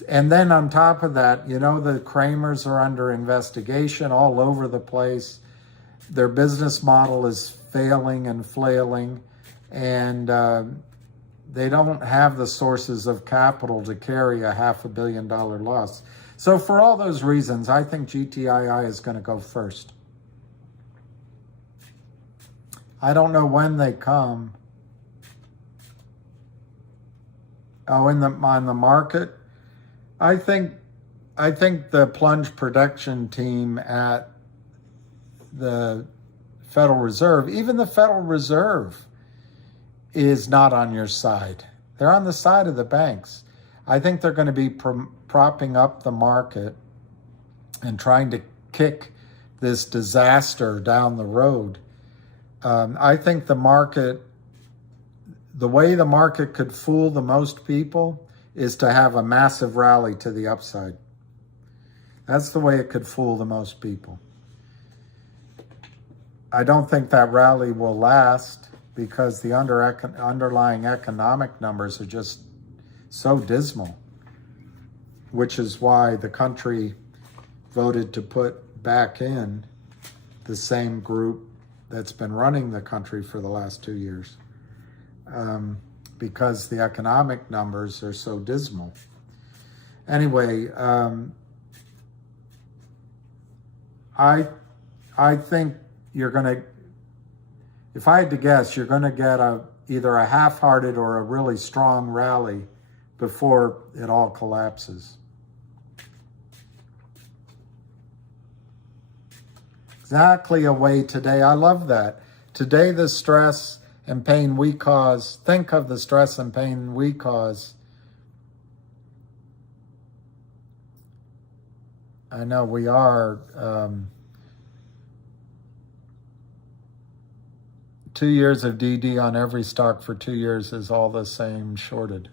And then on top of that, you know the Kramers are under investigation all over the place. Their business model is failing and flailing, and they don't have the sources of capital to carry a $500 million loss. So for all those reasons, I think GTII is going to go first. I don't know when they come. Oh, on the market, I think the plunge production team at the Federal Reserve, even the Federal Reserve, is not on your side. They're on the side of the banks. I think they're going to be propping up the market and trying to kick this disaster down the road. I think the way the market could fool the most people is to have a massive rally to the upside. That's the way it could fool the most people. I don't think that rally will last because the underlying economic numbers are just so dismal, which is why the country voted to put back in the same group that's been running the country for the last 2 years, because the economic numbers are so dismal. Anyway, I think you're going to, if I had to guess, you're going to get either a half-hearted or a really strong rally before it all collapses. Exactly a way today. I love that. Today, the stress and pain we cause, think of the stress and pain we cause. I know we are 2 years of DD on every stock for 2 years is all the same shorted.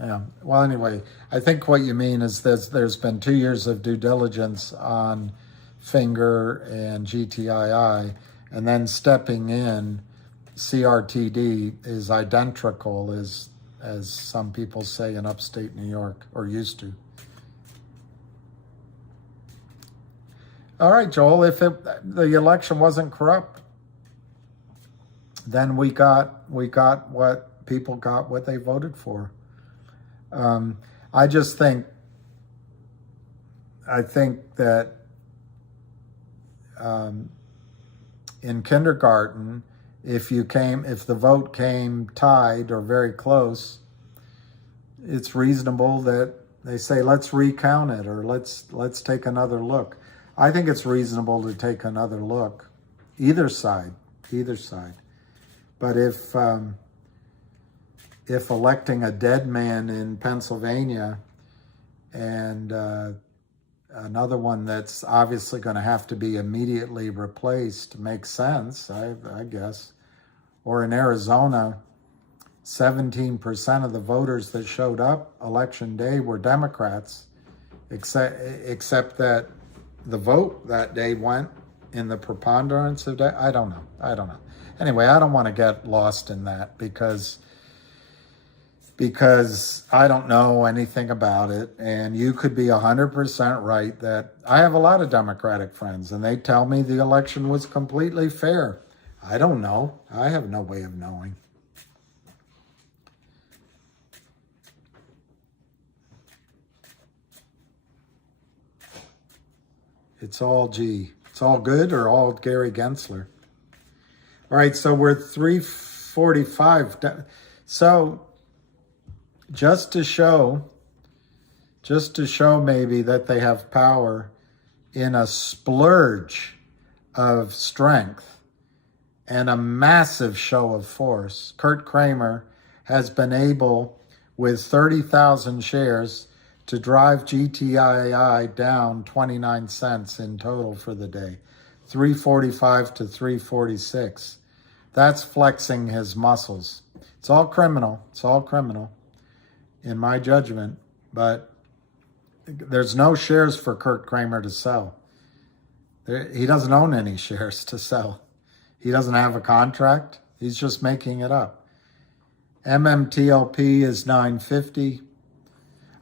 Yeah. Well, anyway, I think what you mean is there's been 2 years of due diligence on Finger and GTII, and then stepping in, CRTD is identical, as some people say in upstate New York, or used to. All right, Joel, if the election wasn't corrupt, then we got what people got, what they voted for. I think that in kindergarten, if the vote came tied or very close, it's reasonable that they say, let's recount it, or let's take another look. I think it's reasonable to take another look, either side. But if electing a dead man in Pennsylvania and another one that's obviously going to have to be immediately replaced makes sense, I guess. Or in Arizona, 17% of the voters that showed up election day were Democrats, except that the vote that day went in the preponderance of I don't know. Anyway, I don't want to get lost in that because I don't know anything about it, and you could be 100% right that I have a lot of Democratic friends, and they tell me the election was completely fair. I don't know. I have no way of knowing. It's all good or all Gary Gensler. All right, so we're 345. So just to show maybe that they have power in a splurge of strength and a massive show of force, Kurt Kramer has been able, with 30,000 shares, to drive GTII down 29 cents in total for the day, 345 to 346. That's flexing his muscles. It's all criminal. In my judgment, but there's no shares for Kurt Kramer to sell. He doesn't own any shares to sell. He doesn't have a contract. He's just making it up. MMTLP is 950.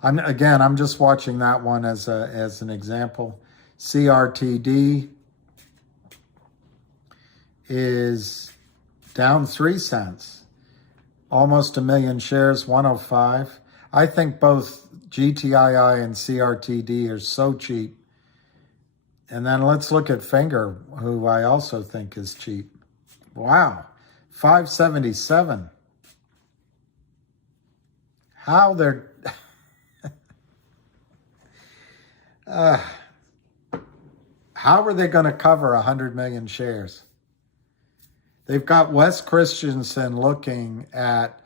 I'm just watching that one as an example. CRTD is down 3 cents. Almost 1 million shares, 105. I think both GTII and CRTD are so cheap. And then let's look at Finger, who I also think is cheap. Wow, 577. How they're... how are they going to cover 100 million shares? They've got Wes Christensen looking at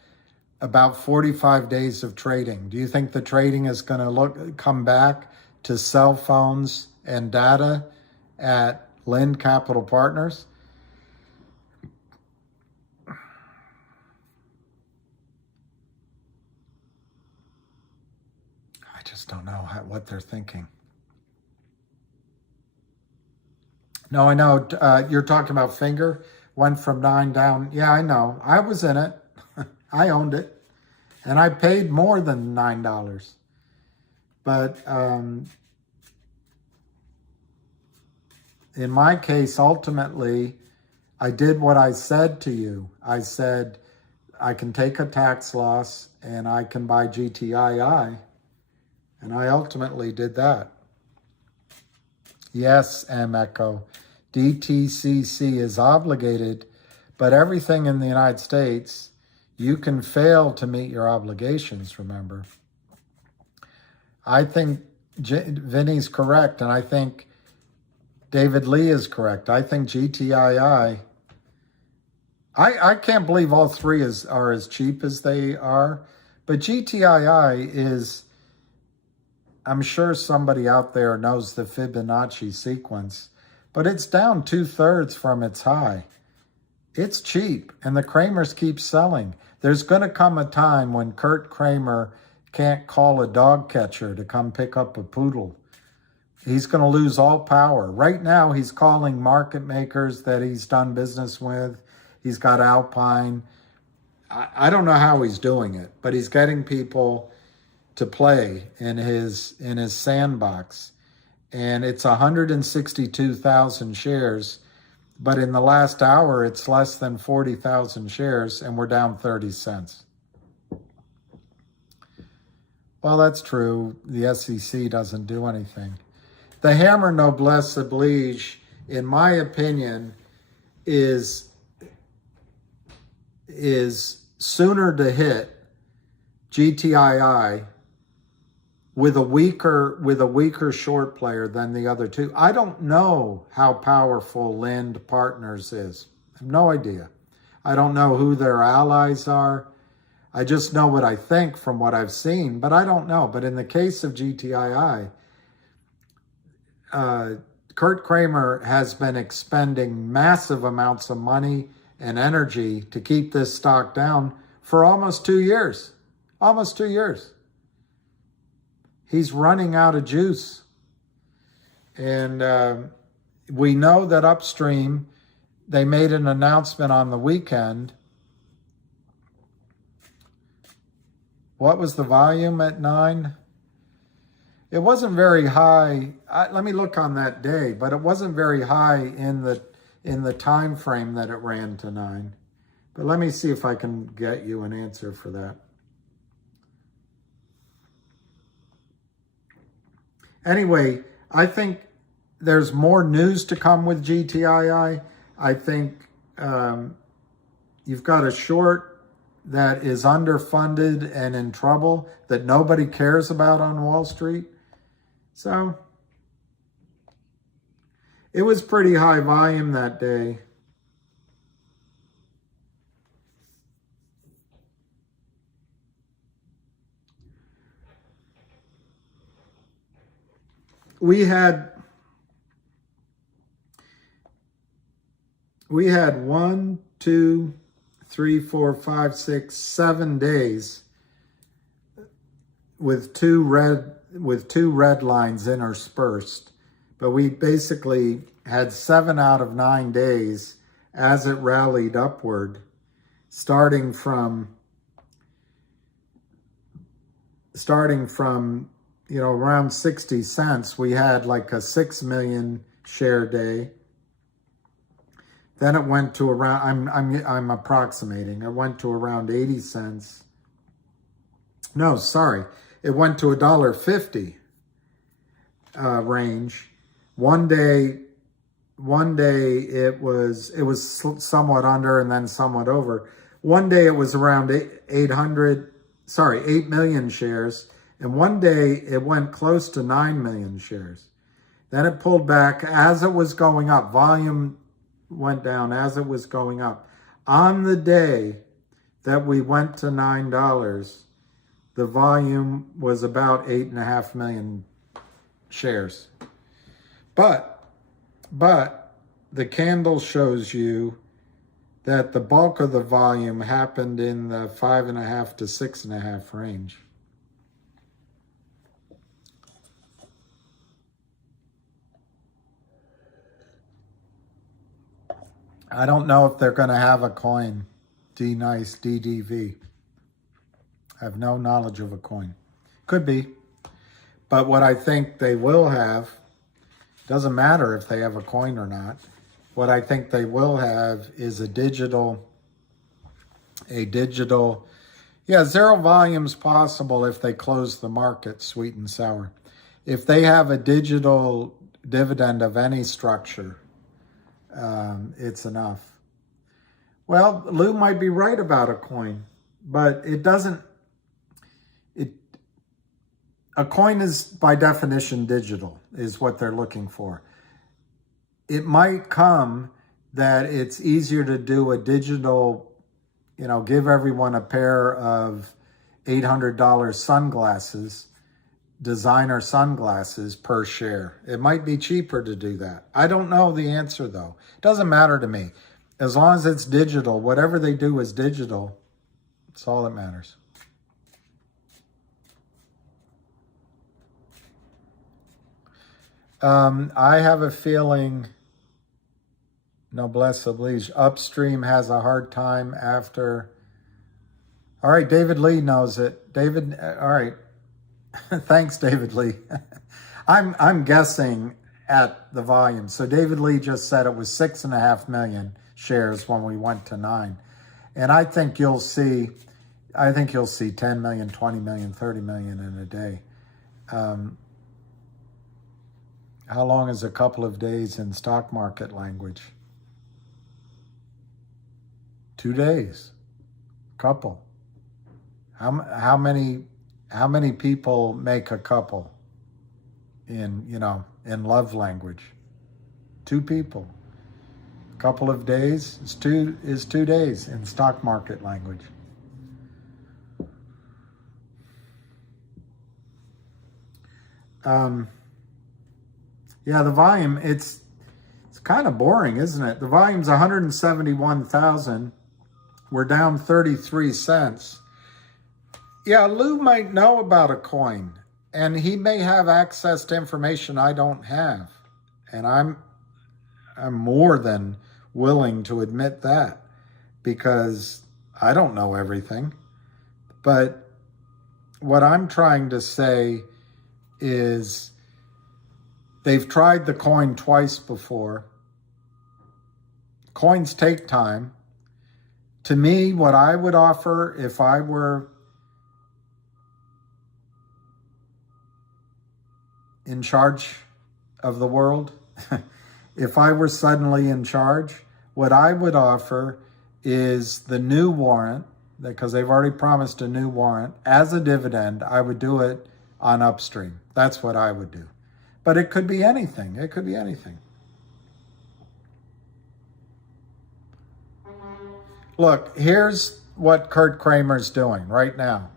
about 45 days of trading. Do you think the trading is going to come back to cell phones and data at Lind Capital Partners? I just don't know what they're thinking. No, I know. You're talking about Finger. Went from 9 down. Yeah, I know. I was in it. I owned it. And I paid more than $9. But in my case, ultimately, I did what I said to you. I said, I can take a tax loss and I can buy GTII. And I ultimately did that. Yes, M Echo. DTCC is obligated, but everything in the United States, you can fail to meet your obligations, remember. I think Vinny's correct, and I think David Lee is correct. I think GTII, I can't believe all three are as cheap as they are, but GTII is, I'm sure somebody out there knows the Fibonacci sequence, but it's down 2/3 from its high. It's cheap, and the Kramers keep selling. There's going to come a time when Kurt Kramer can't call a dog catcher to come pick up a poodle. He's going to lose all power. Right now, he's calling market makers that he's done business with. He's got Alpine. I don't know how he's doing it, but he's getting people to play in his sandbox. And it's 162,000 shares. But in the last hour, it's less than 40,000 shares, and we're down 30 cents. Well, that's true. The SEC doesn't do anything. The hammer noblesse oblige, in my opinion, is sooner to hit GTII with a weaker short player than the other two. I don't know how powerful Lind Partners is. I have no idea. I don't know who their allies are. I just know what I think from what I've seen, but I don't know. But in the case of GTII, Kurt Kramer has been expending massive amounts of money and energy to keep this stock down for almost 2 years. Almost 2 years. He's running out of juice. And we know that upstream, they made an announcement on the weekend. What was the volume at 9? It wasn't very high. Let me look on that day, but it wasn't very high in the time frame that it ran to 9. But let me see if I can get you an answer for that. Anyway, I think there's more news to come with GTII. I think you've got a short that is underfunded and in trouble that nobody cares about on Wall Street. So it was pretty high volume that day. We had 1, 2, 3, 4, 5, 6, 7 days with two red lines interspersed. But we basically had 7 out of 9 days as it rallied upward, starting from around 60 cents, we had like a 6 million share day. Then it went to around, I'm approximating, it went to around 80 cents. No, sorry, it went to $1.50 range. One day it was somewhat under and then somewhat over. One day it was around 8 million shares. And one day it went close to 9 million shares. Then it pulled back as it was going up. Volume went down as it was going up. On the day that we went to $9, the volume was about 8.5 million shares. But the candle shows you that the bulk of the volume happened in the 5.5 to 6.5 range. I don't know if they're going to have a coin, D-Nice, DDV. I have no knowledge of a coin. Could be. But what I think they will have Doesn't matter if they have a coin or not. What I think they will have is a digital, yeah, zero volume's possible if they close the market, sweet and sour. If they have a digital dividend of any structure, it's enough. Well, Lou might be right about a coin, but it doesn't, a coin is by definition digital, is what they're looking for. It might come that it's easier to do a digital, give everyone a pair of $800 sunglasses, designer sunglasses per share. It might be cheaper to do that. I don't know the answer though. It doesn't matter to me. As long as it's digital, whatever they do is digital. It's all that matters. I have a feeling, noblesse oblige, Upstream has a hard time after. All right, David Lee knows it. David, all right. Thanks, David Lee. I'm guessing at the volume. So David Lee just said it was 6.5 million shares when we went to 9. And I think you'll see 10 million, 20 million, 30 million in a day. How long is a couple of days in stock market language? 2 days. Couple. How many people make a couple in love language? 2 people. A couple of days is 2 days in stock market language. Yeah, the volume, it's kind of boring, isn't it? The volume's 171,000. We're down 33 cents. Yeah, Lou might know about a coin, and he may have access to information I don't have. And I'm more than willing to admit that, because I don't know everything. But what I'm trying to say is they've tried the coin twice before. Coins take time. To me, what I would offer if I were in charge of the world, if I were suddenly in charge, what I would offer is the new warrant, because they've already promised a new warrant, as a dividend. I would do it on Upstream. That's what I would do. But it could be anything. It could be anything. Look, here's what Kurt Kramer's doing right now.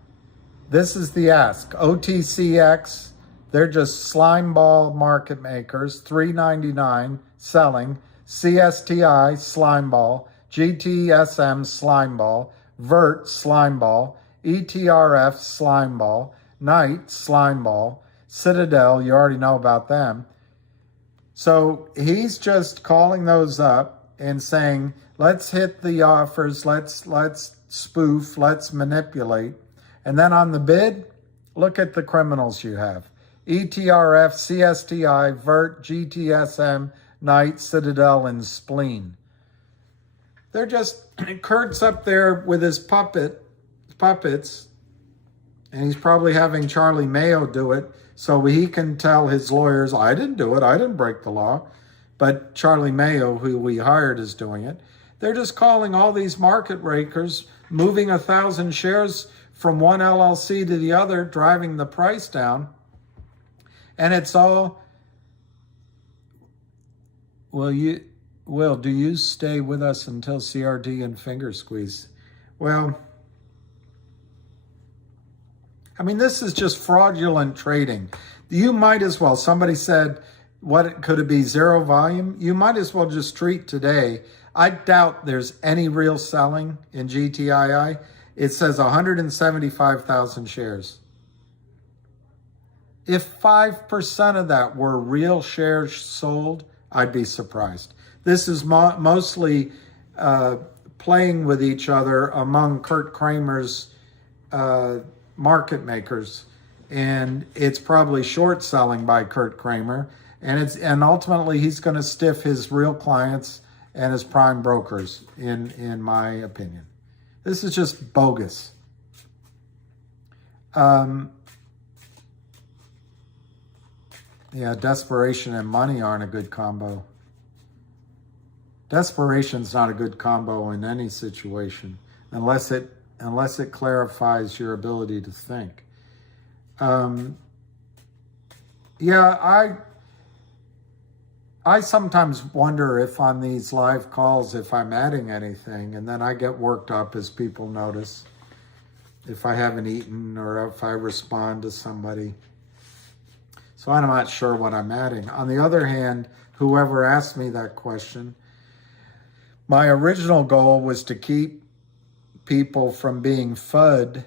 This is the ask. OTCX, they're just slime ball market makers, $3.99 selling. CSTI, slime ball. GTSM, slime ball. VERT, slime ball. ETRF, slime ball. Knight, slime ball. Citadel, you already know about them. So he's just calling those up and saying, let's hit the offers, let's spoof, let's manipulate. And then on the bid, look at the criminals you have. ETRF, CSTI, VERT, GTSM, Knight, Citadel, and Spleen. They're just, Kurt's up there with his puppets, and he's probably having Charlie Mayo do it, so he can tell his lawyers, I didn't do it, I didn't break the law. But Charlie Mayo, who we hired, is doing it. They're just calling all these market rakers, moving 1,000 shares from one LLC to the other, driving the price down. And it's all, do you stay with us until CRD and finger squeeze? Well, I mean, this is just fraudulent trading. You might as well, somebody said, could it be zero volume? You might as well just treat today. I doubt there's any real selling in GTII. It says 175,000 shares. If 5% of that were real shares sold, I'd be surprised. This is mostly playing with each other among Kurt Kramer's market makers, and it's probably short selling by Kurt Kramer, And ultimately he's going to stiff his real clients and his prime brokers, in my opinion. This is just bogus. Yeah, desperation and money aren't a good combo. Desperation's not a good combo in any situation, unless it clarifies your ability to think. Yeah, I sometimes wonder if on these live calls, if I'm adding anything, and then I get worked up as people notice if I haven't eaten or if I respond to somebody. So I'm not sure what I'm adding. On the other hand, whoever asked me that question, my original goal was to keep people from being fudded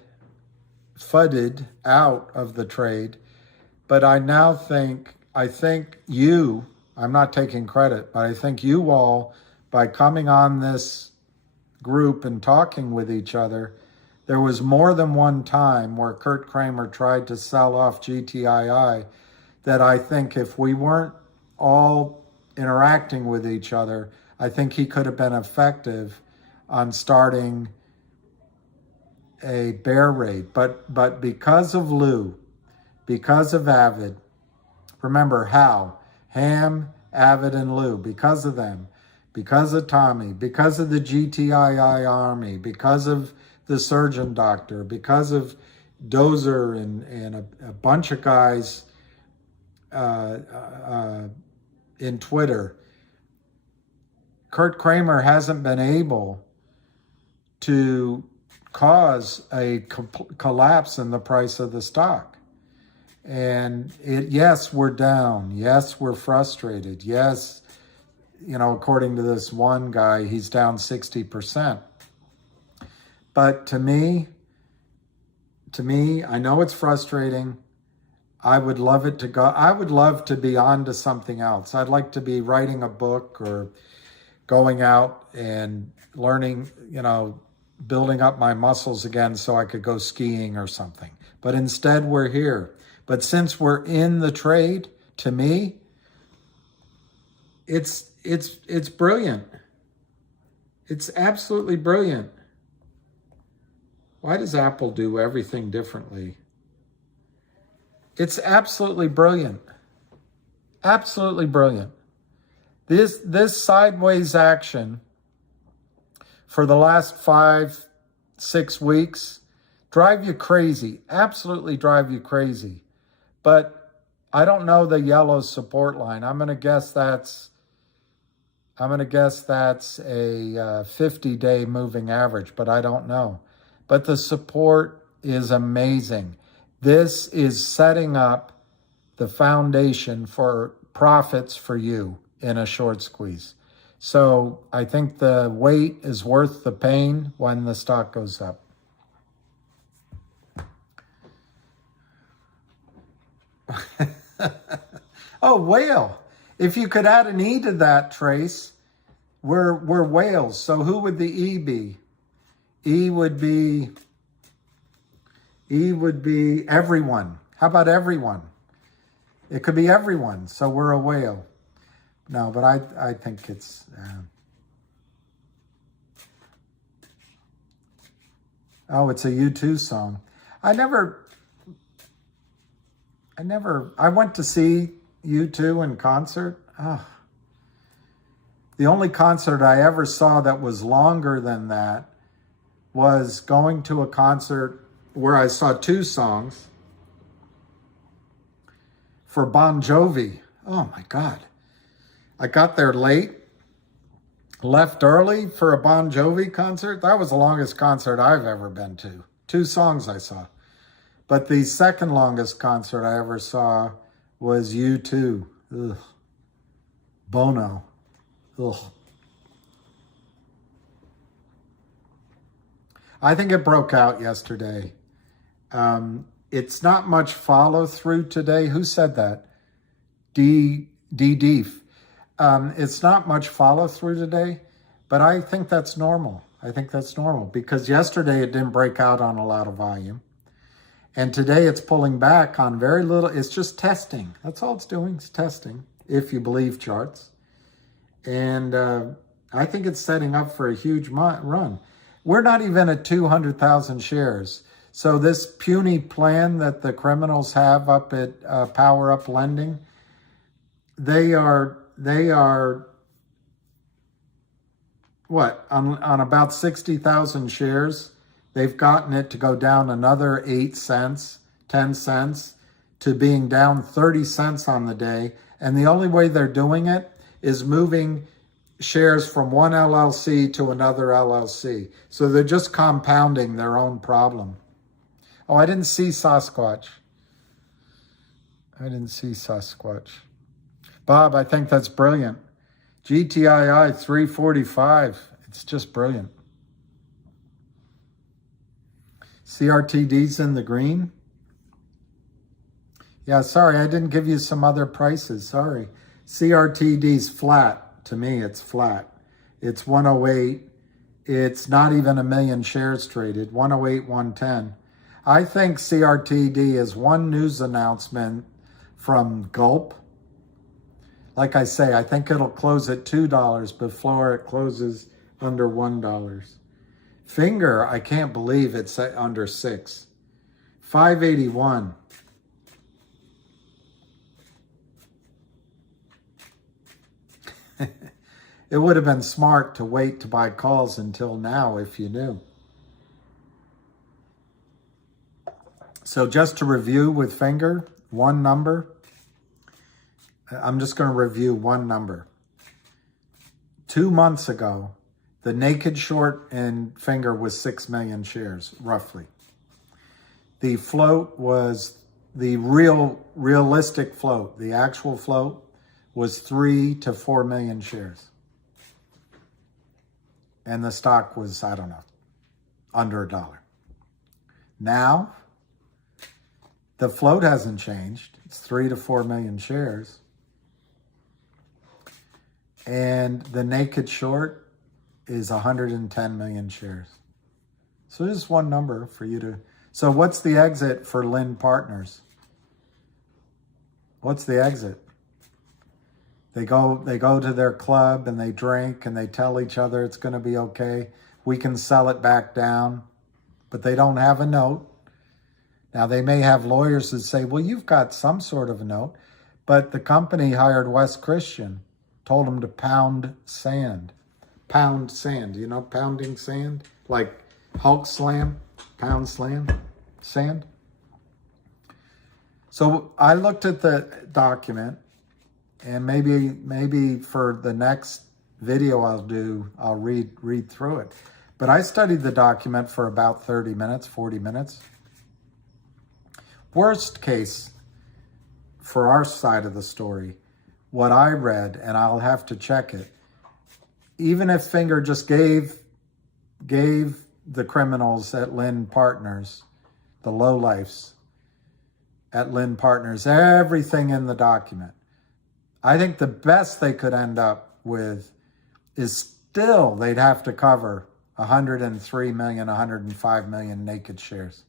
out of the trade. But I now think you, I'm not taking credit, but I think you all, by coming on this group and talking with each other, there was more than one time where Kurt Kramer tried to sell off GTII that I think if we weren't all interacting with each other, I think he could have been effective on starting a bear raid. But because of Lou, because of Avid, remember how? Ham, Avid, and Lou, because of them, because of Tommy, because of the GTII Army, because of the surgeon doctor, because of Dozer and a bunch of guys in Twitter, Kurt Kramer hasn't been able to cause a collapse in the price of the stock. And yes, we're down. Yes, we're frustrated. Yes, according to this one guy, he's down 60%. But to me, I know it's frustrating. I would love it to go. I would love to be on to something else. I'd like to be writing a book or going out and learning, building up my muscles again so I could go skiing or something. But instead we're here. But since we're in the trade, to me, it's brilliant. It's absolutely brilliant. Why does Apple do everything differently? It's absolutely brilliant. Absolutely brilliant. This sideways action for the last 5-6 weeks drive you crazy. Absolutely drive you crazy. But I don't know the yellow support line. I'm going to guess that's a 50-day moving average, but I don't know. But the support is amazing. This is setting up the foundation for profits for you in a short squeeze. So I think the wait is worth the pain when the stock goes up. Oh, whale. If you could add an E to that, Trace, we're whales. So who would the E be? E would be everyone. How about everyone? It could be everyone. So we're a whale. No, but I think it's... it's a U2 song. I went to see U2 in concert. The only concert I ever saw that was longer than that was going to a concert where I saw 2 songs for Bon Jovi. Oh my God. I got there late, left early for a Bon Jovi concert. That was the longest concert I've ever been to. 2 songs I saw. But the second longest concert I ever saw was U2. Ugh. Bono. Ugh. I think it broke out yesterday. It's not much follow through today. Who said that? Deef. It's not much follow through today, but I think that's normal. Because yesterday it didn't break out on a lot of volume. And today it's pulling back on very little. It's just testing. That's all it's doing, is testing. if you believe charts. And I think it's setting up for a huge run. We're not even at 200,000 shares. So this puny plan that the criminals have up at Power Up Lending, they are what, on about 60,000 shares, they've gotten it to go down another 8 cents, 10 cents, to being down 30 cents on the day. And the only way they're doing it is moving shares from one LLC to another LLC. So they're just compounding their own problem. Oh, I didn't see Sasquatch. Bob, I think that's brilliant. GTII 345. It's just brilliant. CRTD's in the green. Yeah, sorry, I didn't give you some other prices. Sorry. CRTD's flat. To me, it's flat. It's 108. It's not even a million shares traded. 108, 110. I think CRTD is one news announcement from Gulp. Like I say, I think it'll close at $2 before it closes under $1. Finger, I can't believe it's under 6. 581. It would have been smart to wait to buy calls until now if you knew. So just to review with Finger, one number. I'm just going to review one number. 2 months ago, the naked short in Finger was 6 million shares, roughly. The float was, the realistic float, the actual float was 3 to 4 million shares. And the stock was, I don't know, under $1. Now, the float hasn't changed. It's 3 to 4 million shares. And the naked short is 110 million shares. So just one number for you to... So what's the exit for Lynn Partners? What's the exit? They go to their club and they drink and they tell each other it's going to be okay. We can sell it back down, but they don't have a note. Now, they may have lawyers that say, well, you've got some sort of a note, but the company hired Wes Christian, told him to pound sand. Pound sand, you know, pounding sand? Like Hulk slam, pound slam, sand. So I looked at the document, and maybe for the next video I'll read through it. But I studied the document for about 30 minutes, 40 minutes. Worst case for our side of the story, what I read, and I'll have to check it, even if Finger just gave the criminals at Lynn Partners, the lowlifes at Lynn Partners, everything in the document, I think the best they could end up with is still they'd have to cover 103 million, 105 million naked shares.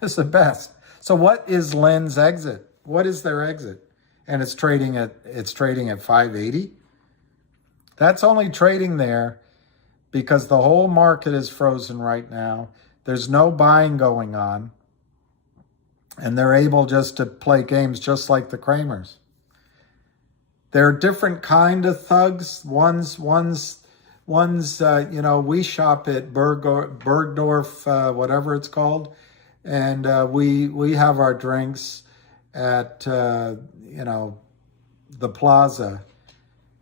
It's the best. So what is Lynn's exit? What is their exit? And it's trading at 580. That's only trading there because the whole market is frozen right now. There's no buying going on. And they're able just to play games just like the Kramers. There are different kind of thugs. One's we shop at Bergdorf, whatever it's called. And we have our drinks at, the plaza.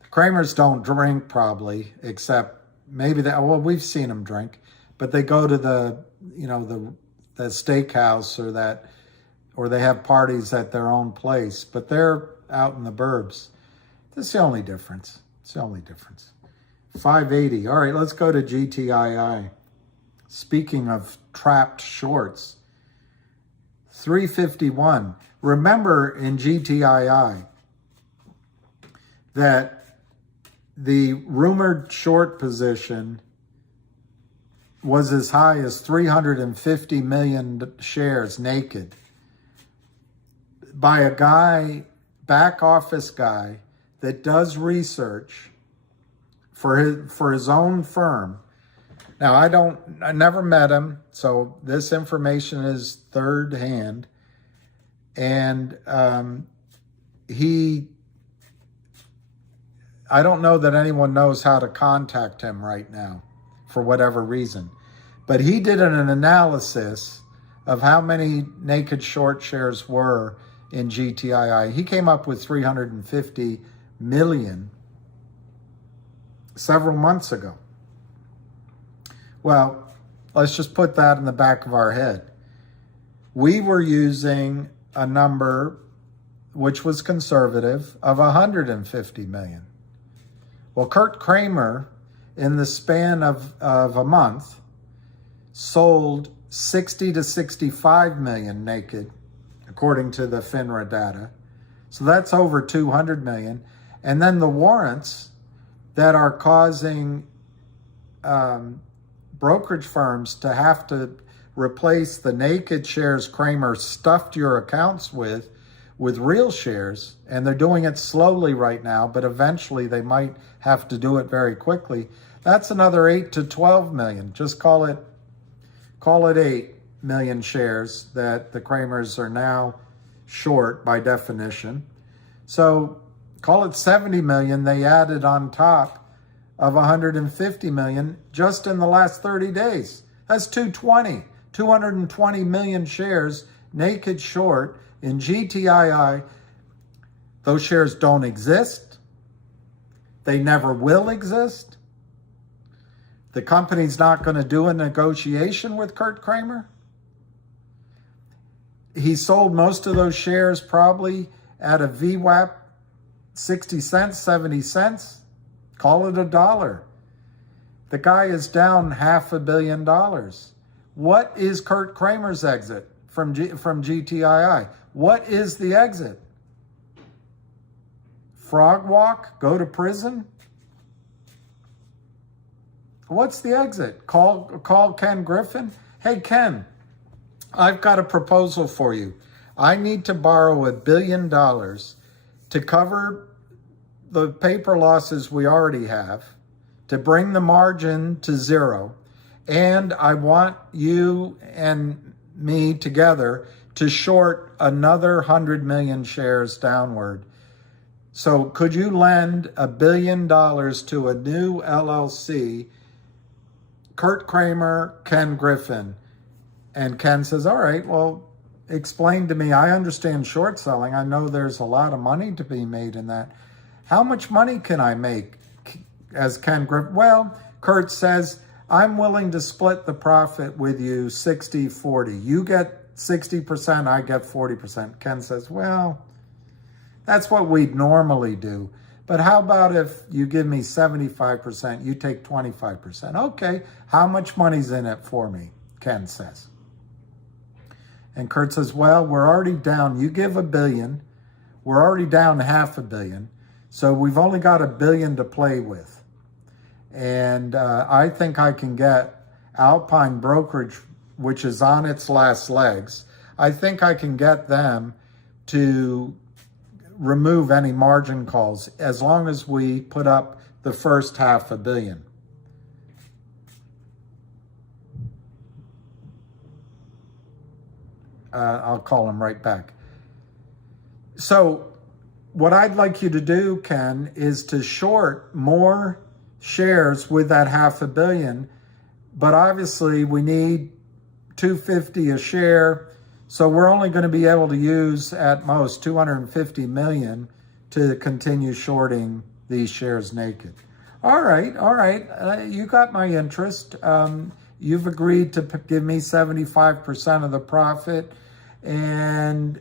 The Kramers don't drink probably, except maybe we've seen them drink, but they go to the steakhouse or they have parties at their own place, but they're out in the burbs. That's the only difference. 580. All right, let's go to GTII. Speaking of trapped shorts, 351. Remember in GTII that the rumored short position was as high as 350 million shares naked by a guy back office guy that does research for his own firm. Now, I never met him, so this information is third hand. And I don't know that anyone knows how to contact him right now for whatever reason. But he did an analysis of how many naked short shares were in GTII. He came up with 350 million several months ago. Well, let's just put that in the back of our head. We were using a number which was conservative of 150 million. Well, Kurt Kramer, in the span of a month, sold 60 to 65 million naked, according to the FINRA data. So that's over 200 million. And then the warrants that are causing brokerage firms to have to replace the naked shares Kramer stuffed your accounts with real shares, and they're doing it slowly right now, but eventually they might have to do it very quickly. That's another 8 to 12 million. Just call it 8 million shares that the Kramers are now short by definition. So call it 70 million they added on top of 150 million just in the last 30 days. That's 220 million shares naked short in GTII. Those shares don't exist. They never will exist. The company's not going to do a negotiation with Kurt Kramer. He sold most of those shares probably at a VWAP, 60 cents, 70 cents. Call it $1. The guy is down $500 million. What is Kurt Kramer's exit from GTII? What is the exit? Frog walk? Go to prison? What's the exit? Call Ken Griffin? Hey, Ken, I've got a proposal for you. I need to borrow $1 billion to cover the paper losses we already have, to bring the margin to zero, and I want you and me together to short another 100 million shares downward. So could you lend $1 billion to a new LLC, Kurt Kramer, Ken Griffin? And Ken says, all right, well, explain to me. I understand short selling. I know there's a lot of money to be made in that. How much money can I make as Ken Griffin? Well, Kurt says, I'm willing to split the profit with you 60-40. You get 60%, I get 40%. Ken says, well, that's what we'd normally do. But how about if you give me 75%, you take 25%? Okay, how much money's in it for me? Ken says. And Kurt says, well, we're already down. You give $1 billion. We're already down $500 million. So we've only got $1 billion to play with. And I think I can get Alpine Brokerage, which is on its last legs. I think I can get them to remove any margin calls as long as we put up the first $500 million. I'll call him right back. So what I'd like you to do, Ken, is to short more shares with that $500 million, but obviously we need $250 a share, so we're only going to be able to use at most $250 million to continue shorting these shares naked. All right, you got my interest. You've agreed to give me 75% of the profit, and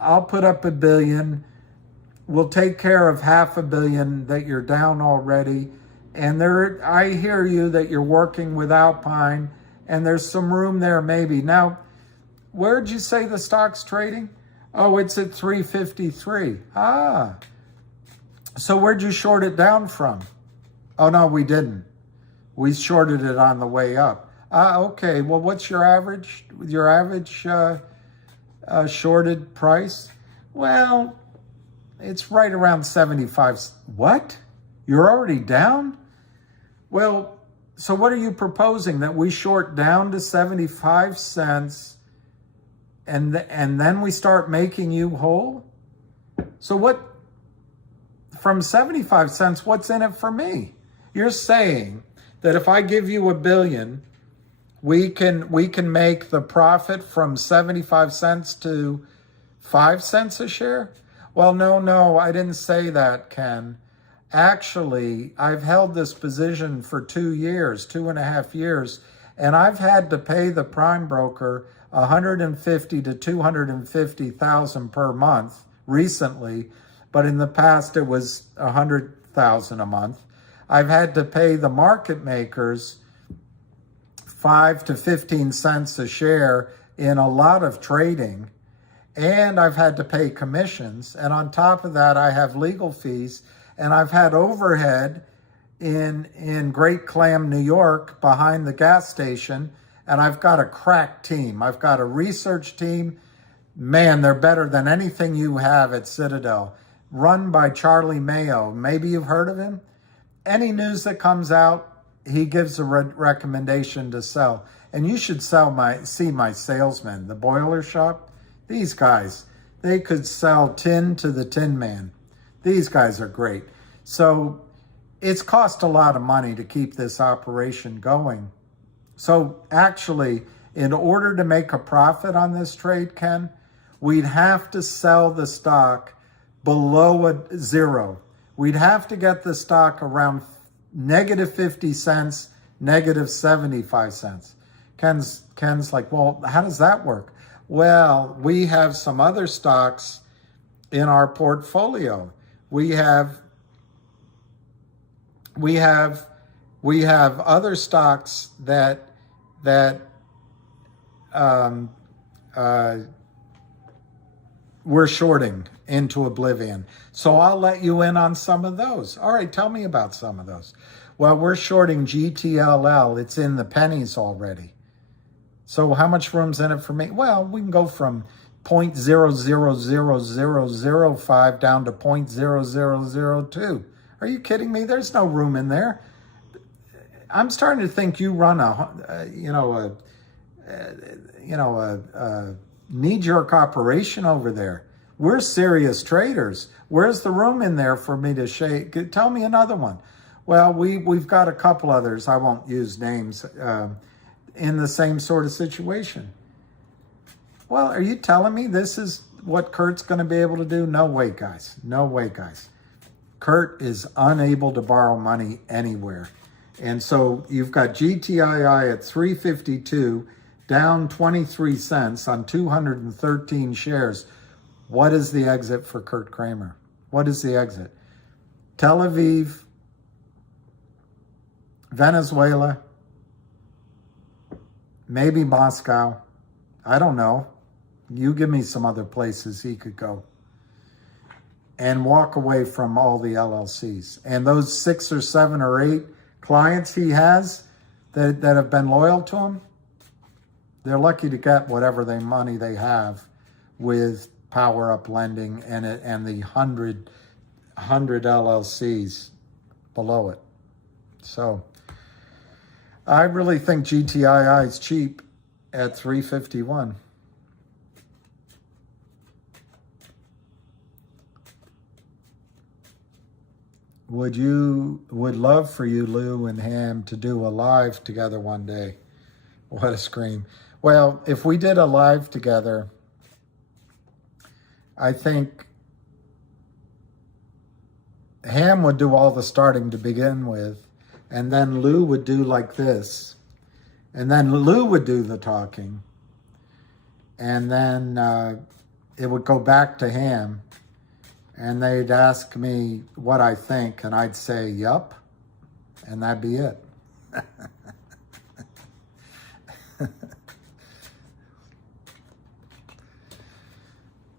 I'll put up $1 billion. We'll take care of $500 million that you're down already. And I hear you that you're working with Alpine, and there's some room there maybe. Now, where'd you say the stock's trading? Oh, it's at 353. Ah. So where'd you short it down from? Oh, no, we didn't. We shorted it on the way up. Okay. Well, what's your average? Shorted price? Well, It's right around 75. What? You're already down? Well, so what are you proposing? That we short down to 75 cents and then we start making you whole? So what, from 75 cents, what's in it for me? You're saying that if I give you $1 billion, we can make the profit from 75 cents to 5 cents a share? Well, no, I didn't say that, Ken. Actually, I've held this position for 2 years, 2.5 years, and I've had to pay the prime broker $150,000 to $250,000 per month recently, but in the past it was $100,000 a month. I've had to pay the market makers 5 to 15 cents a share in a lot of trading, and I've had to pay commissions, and on top of that I have legal fees, and I've had overhead in Great Clam, New York, behind the gas station, and I've got a crack team. I've got a research team. Man, they're better than anything you have at Citadel, run by Charlie Mayo. Maybe you've heard of him. Any news that comes out, he gives a recommendation to sell. And you should see my salesmen, the boiler shop. These guys, they could sell tin to the Tin Man. These guys are great. So it's cost a lot of money to keep this operation going. So actually, in order to make a profit on this trade, Ken, we'd have to sell the stock below zero. We'd have to get the stock around negative 50 cents, negative 75 cents. Ken's like, well, how does that work? Well, we have some other stocks in our portfolio. We have other stocks that we're shorting into oblivion. So I'll let you in on some of those. All right, tell me about some of those. Well, we're shorting GTLL. It's in the pennies already. So how much room's in it for me? Well, we can go from 0.000005 down to 0.0002. Are you kidding me? There's no room in there. I'm starting to think you run a knee-jerk operation over there. We're serious traders. Where's the room in there for me to shake? Tell me another one. Well, we've got a couple others. I won't use names in the same sort of situation. Well, are you telling me this is what Kurt's going to be able to do? No way, guys. No way, guys. Kurt is unable to borrow money anywhere. And so you've got GTII at 352, down 23 cents on 213 shares. What is the exit for Kurt Kramer? What is the exit? Tel Aviv, Venezuela, maybe Moscow. I don't know. You give me some other places he could go. And walk away from all the LLCs. And those 6 or 7 or 8 clients he has that have been loyal to him, they're lucky to get whatever money they have with Power Up Lending and the 100 LLCs below it. So I really think GTII is cheap at 351. Would love for you, Lou and Ham, to do a live together one day. What a scream. Well, if we did a live together, I think Ham would do all the starting to begin with, and then Lou would do like this, and then Lou would do the talking, and then it would go back to Ham, and they'd ask me what I think, and I'd say, yup, and that'd be it.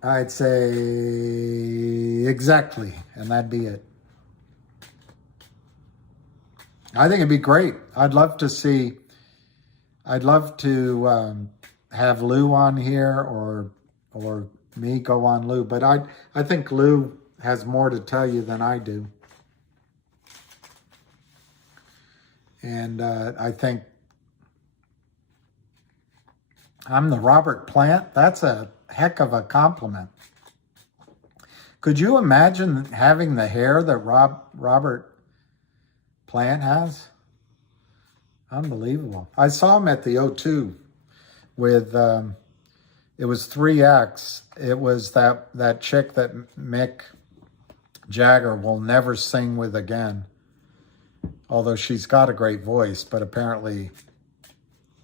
I'd say exactly, and that'd be it. I think it'd be great. I'd love to have Lou on here or me go on Lou, but I think Lou has more to tell you than I do. And I think I'm the Robert Plant. That's a heck of a compliment. Could you imagine having the hair that Robert Plant has? Unbelievable. I saw him at the O2 with, it was 3X. It was that chick that Mick Jagger will never sing with again. Although she's got a great voice, but apparently,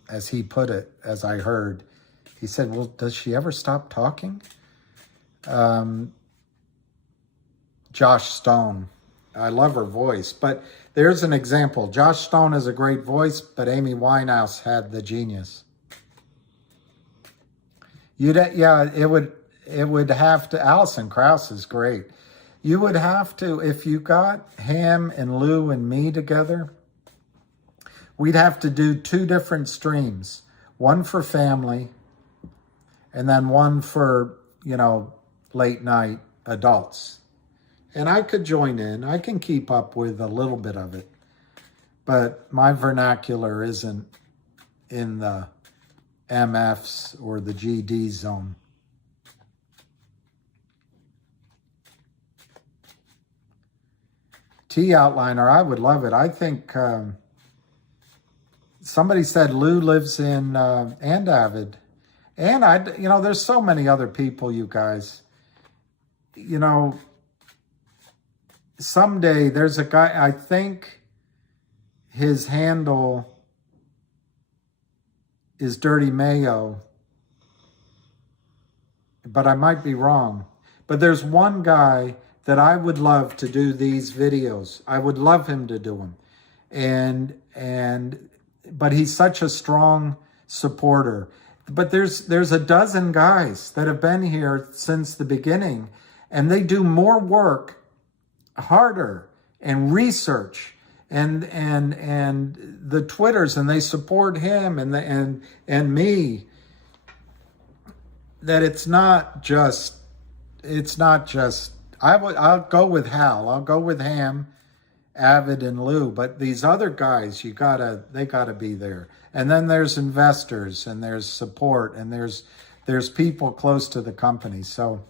as he put it, as I heard, he said, well, does she ever stop talking? Josh Stone. I love her voice, but there's an example. Josh Stone has a great voice, but Amy Winehouse had the genius. It would have to, Alison Krauss is great. You would have to, if you got Ham and Lou and me together, we'd have to do 2 different streams. One for family, and then one for, late night adults. And I could join in. I can keep up with a little bit of it. But my vernacular isn't in the MFs or the GD zone. T-outliner, I would love it. I think somebody said Lou lives in, and Avid. And there's so many other people, you guys. Someday there's a guy, I think his handle is Dirty Mayo, but I might be wrong. But there's one guy that I would love to do these videos. I would love him to do them. But he's such a strong supporter. But there's a dozen guys that have been here since the beginning, and they do more work, harder, and research and the Twitters, and they support him and me, that it's not just I'll go with Hal, I'll go with Ham, Avid, and Lou, but these other guys, they gotta be there. And then there's investors, and there's support, and there's people close to the company. So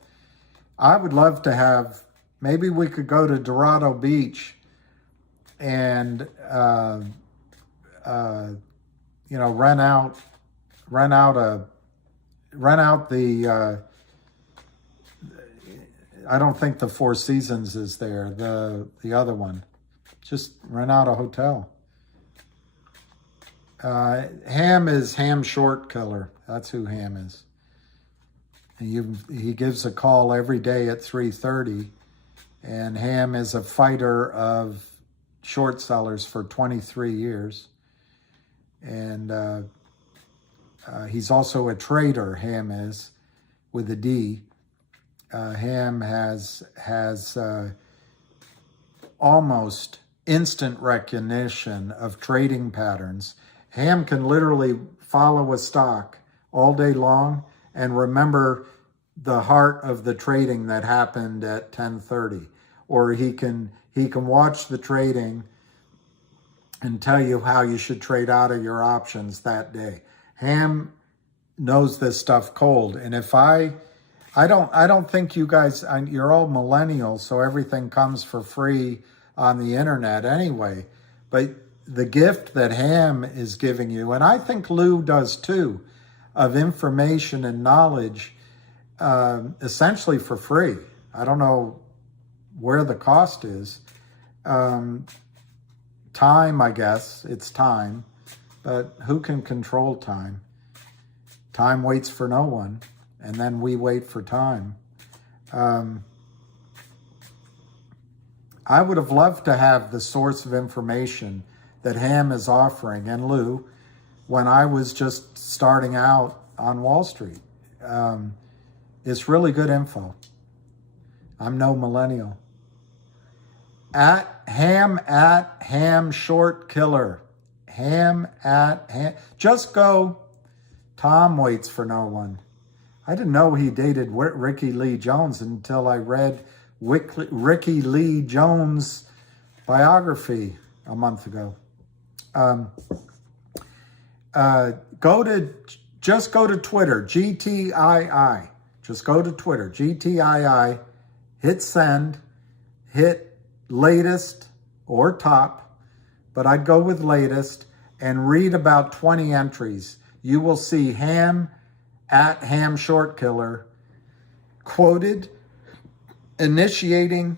I would love to have, maybe we could go to Dorado Beach and rent out the I don't think the Four Seasons is there, the other one. Just rent out a hotel. Ham is Ham Short Killer. That's who Ham is. And he gives a call every day at 3:30. And Ham is a fighter of short sellers for 23 years. And he's also a trader, Ham is, with a D. Ham has almost instant recognition of trading patterns. Ham can literally follow a stock all day long and remember the heart of the trading that happened at 10:30. Or he can watch the trading and tell you how you should trade out of your options that day. Ham knows this stuff cold. And if I don't think you guys, you're all millennials, so everything comes for free on the internet anyway. But the gift that Ham is giving you, and I think Lou does too, of information and knowledge, essentially for free. I don't know where the cost is. Time, I guess, it's time. But who can control time? Time waits for no one. And then we wait for time. I would have loved to have the source of information that Ham is offering, and Lou, when I was just starting out on Wall Street. It's really good info. I'm no millennial. At Ham Short Killer. Just go. Tom waits for no one. I didn't know he dated Ricky Lee Jones until I read Ricky Lee Jones biography a month ago. Just go to Twitter, GTII. Just go to Twitter, GTII, hit send, hit latest or top, but I'd go with latest, and read about 20 entries. You will see Ham at Ham Short Killer quoted, initiated,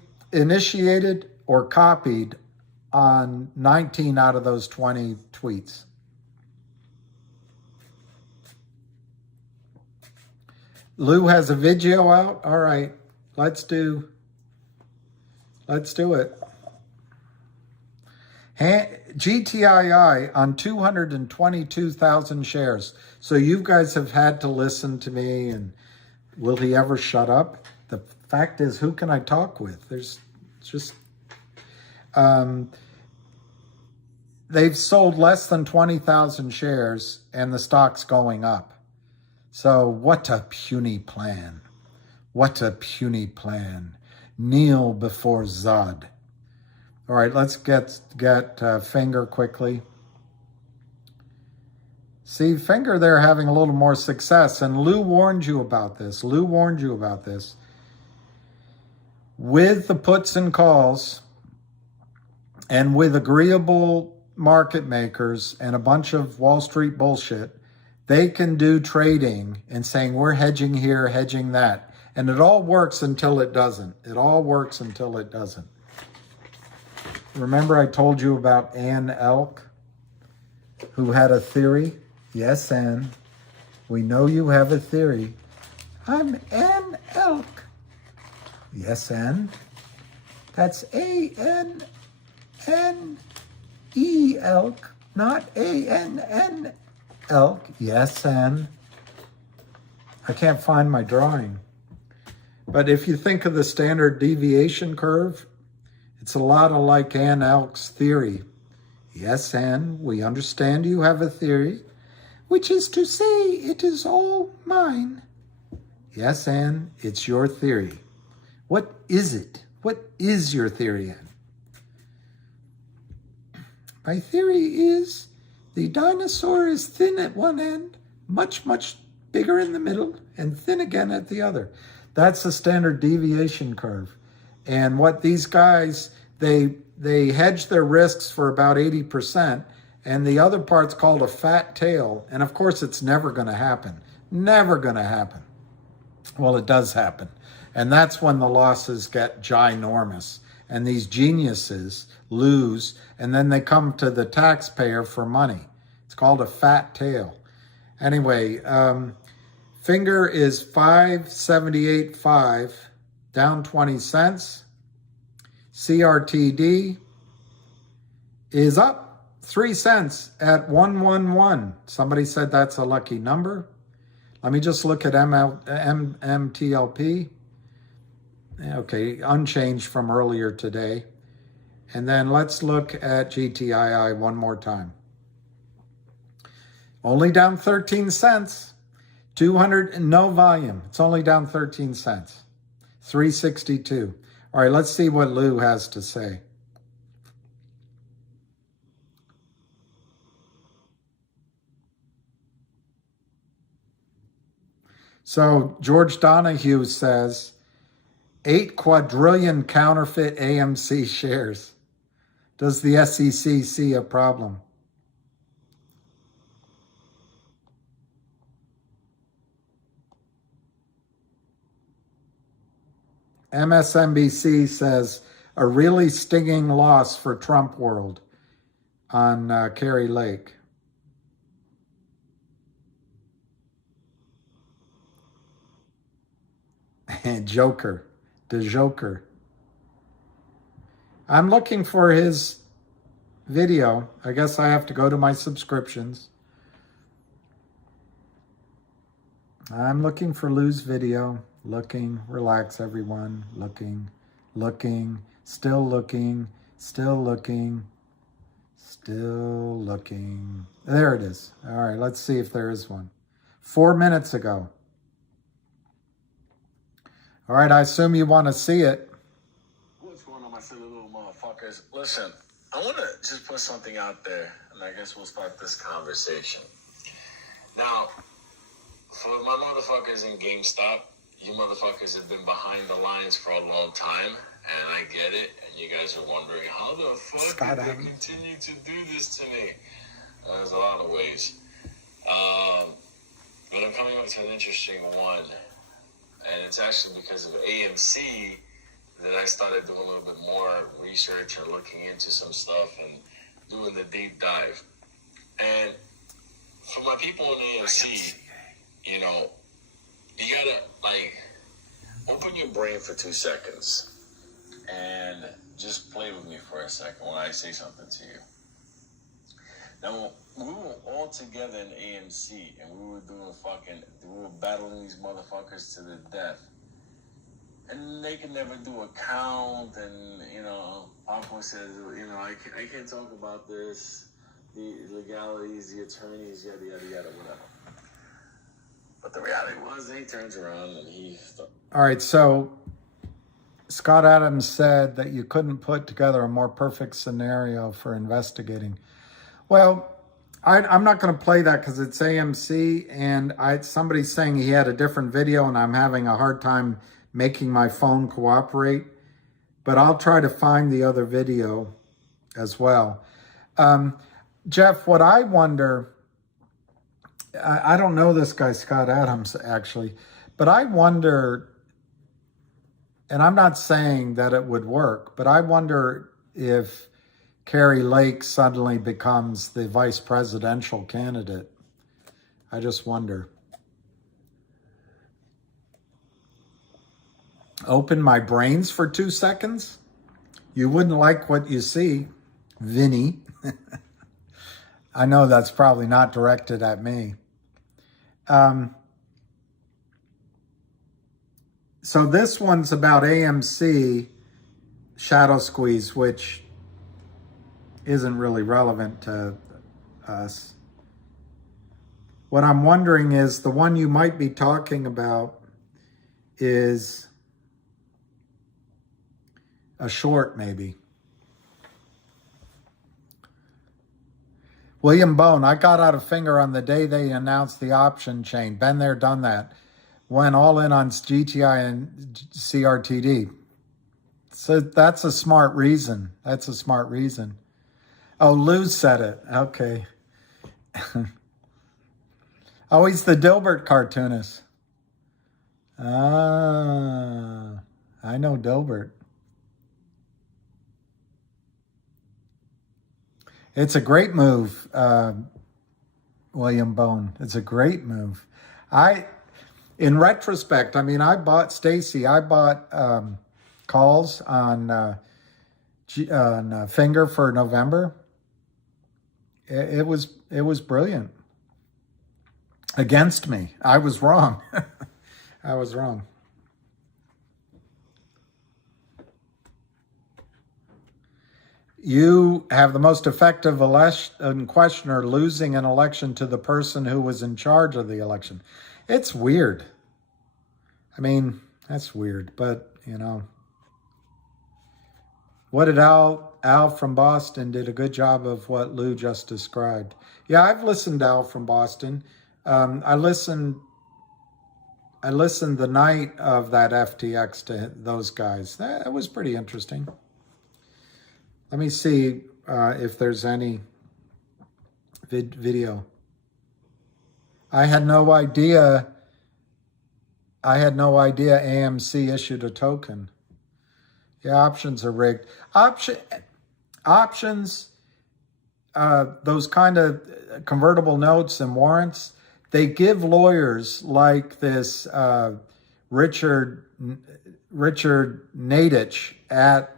or copied on 19 out of those 20 tweets. Lou has a video out. All right, let's do it. GTII on 222,000 shares. So you guys have had to listen to me, and will he ever shut up? The fact is, who can I talk with? There's just, they've sold less than 20,000 shares and the stock's going up. So what a puny plan. What a puny plan. Kneel before Zod. All right, let's get Finger quickly. See, Finger there having a little more success, and Lou warned you about this. Lou warned you about this. With the puts and calls, and with agreeable market makers and a bunch of Wall Street bullshit, they can do trading and saying, we're hedging here, hedging that. And it all works until it doesn't. It all works until it doesn't. Remember I told you about Ann Elk, who had a theory? Yes, Ann. We know you have a theory. I'm Ann Elk. Yes, Ann. That's A-N-N-E Elk, not A-N-N Elk. Yes, Ann. I can't find my drawing. But if you think of the standard deviation curve, it's a lot like Ann Elk's theory. Yes, Ann, we understand you have a theory, which is to say it is all mine. Yes, Ann, it's your theory. What is it? What is your theory, Ann? My theory is the dinosaur is thin at one end, much, much bigger in the middle, and thin again at the other. That's the standard deviation curve. And what these guys, they hedge their risks for about 80%, and the other part's called a fat tail. And of course, it's never going to happen. Never going to happen. Well, it does happen. And that's when the losses get ginormous. And these geniuses lose, and then they come to the taxpayer for money. It's called a fat tail. Anyway, Finger is 578.5, down 20 cents. CRTD is up 3 cents at 111. Somebody said that's a lucky number. Let me just look at MTLP. Okay, unchanged from earlier today. And then let's look at GTII one more time. Only down 13 cents. 200, no volume. It's only down 13 cents. 362. All right, let's see what Lou has to say. So George Donahue says, 8 quadrillion counterfeit AMC shares. Does the SEC see a problem? MSNBC says, a really stinging loss for Trump world on Kari Lake. Joker, the Joker. I'm looking for his video. I guess I have to go to my subscriptions. I'm looking for Lou's video. Looking, relax everyone. Looking, still looking, still looking, still looking. There it is. All right, let's see if there is one. 4 minutes ago. All right, I assume you want to see it. motherfuckers. Listen, I want to just put something out there, and I guess we'll start this conversation. Now, for my motherfuckers in GameStop, you motherfuckers have been behind the lines for a long time, and I get it, and you guys are wondering, how the fuck did they continue to do this to me? There's a lot of ways. But I'm coming up to an interesting one, and it's actually because of AMC that I started doing a little bit more research and looking into some stuff and doing the deep dive. And for my people in AMC, you know, you gotta, like, open your brain for 2 seconds and just play with me for a second when I say something to you. Now, we were all together in AMC and we were battling these motherfuckers to the death. And they can never do a count, and, you know, Papa says, you know, I can't talk about this, the legalities, the attorneys, yada, yada, yada, whatever. But the reality was, he turns around and he... All right, so Scott Adams said that you couldn't put together a more perfect scenario for investigating. Well, I'm not going to play that because it's AMC, and somebody's saying he had a different video, and I'm having a hard time making my phone cooperate. But I'll try to find the other video as well. Jeff, what I wonder... I don't know this guy, Scott Adams, actually, but I wonder, and I'm not saying that it would work, but I wonder if Kari Lake suddenly becomes the vice presidential candidate. I just wonder. Open my brains for 2 seconds? You wouldn't like what you see, Vinny. I know that's probably not directed at me. So this one's about AMC Shadow Squeeze, which isn't really relevant to us. What I'm wondering is, the one you might be talking about is a short, maybe. William Bone, I got out a finger on the day they announced the option chain. Been there, done that. Went all in on GTI and CRTD. So that's a smart reason. That's a smart reason. Oh, Lou said it. Okay. Oh, he's the Dilbert cartoonist. Ah, I know Dilbert. It's a great move, William Bone. It's a great move. In retrospect, I mean, I bought calls on Finger for November. It was brilliant. Against me. I was wrong. I was wrong. You have the most effective election questioner losing an election to the person who was in charge of the election. It's weird. I mean, that's weird, but, you know. What did Al from Boston did a good job of what Lou just described. Yeah, I've listened to Al from Boston. I listened the night of that FTX to those guys. That was pretty interesting. Let me see if there's any video. I had no idea AMC issued a token. Yeah, options are rigged. Options, those kind of convertible notes and warrants, they give lawyers like this Richard Nadich at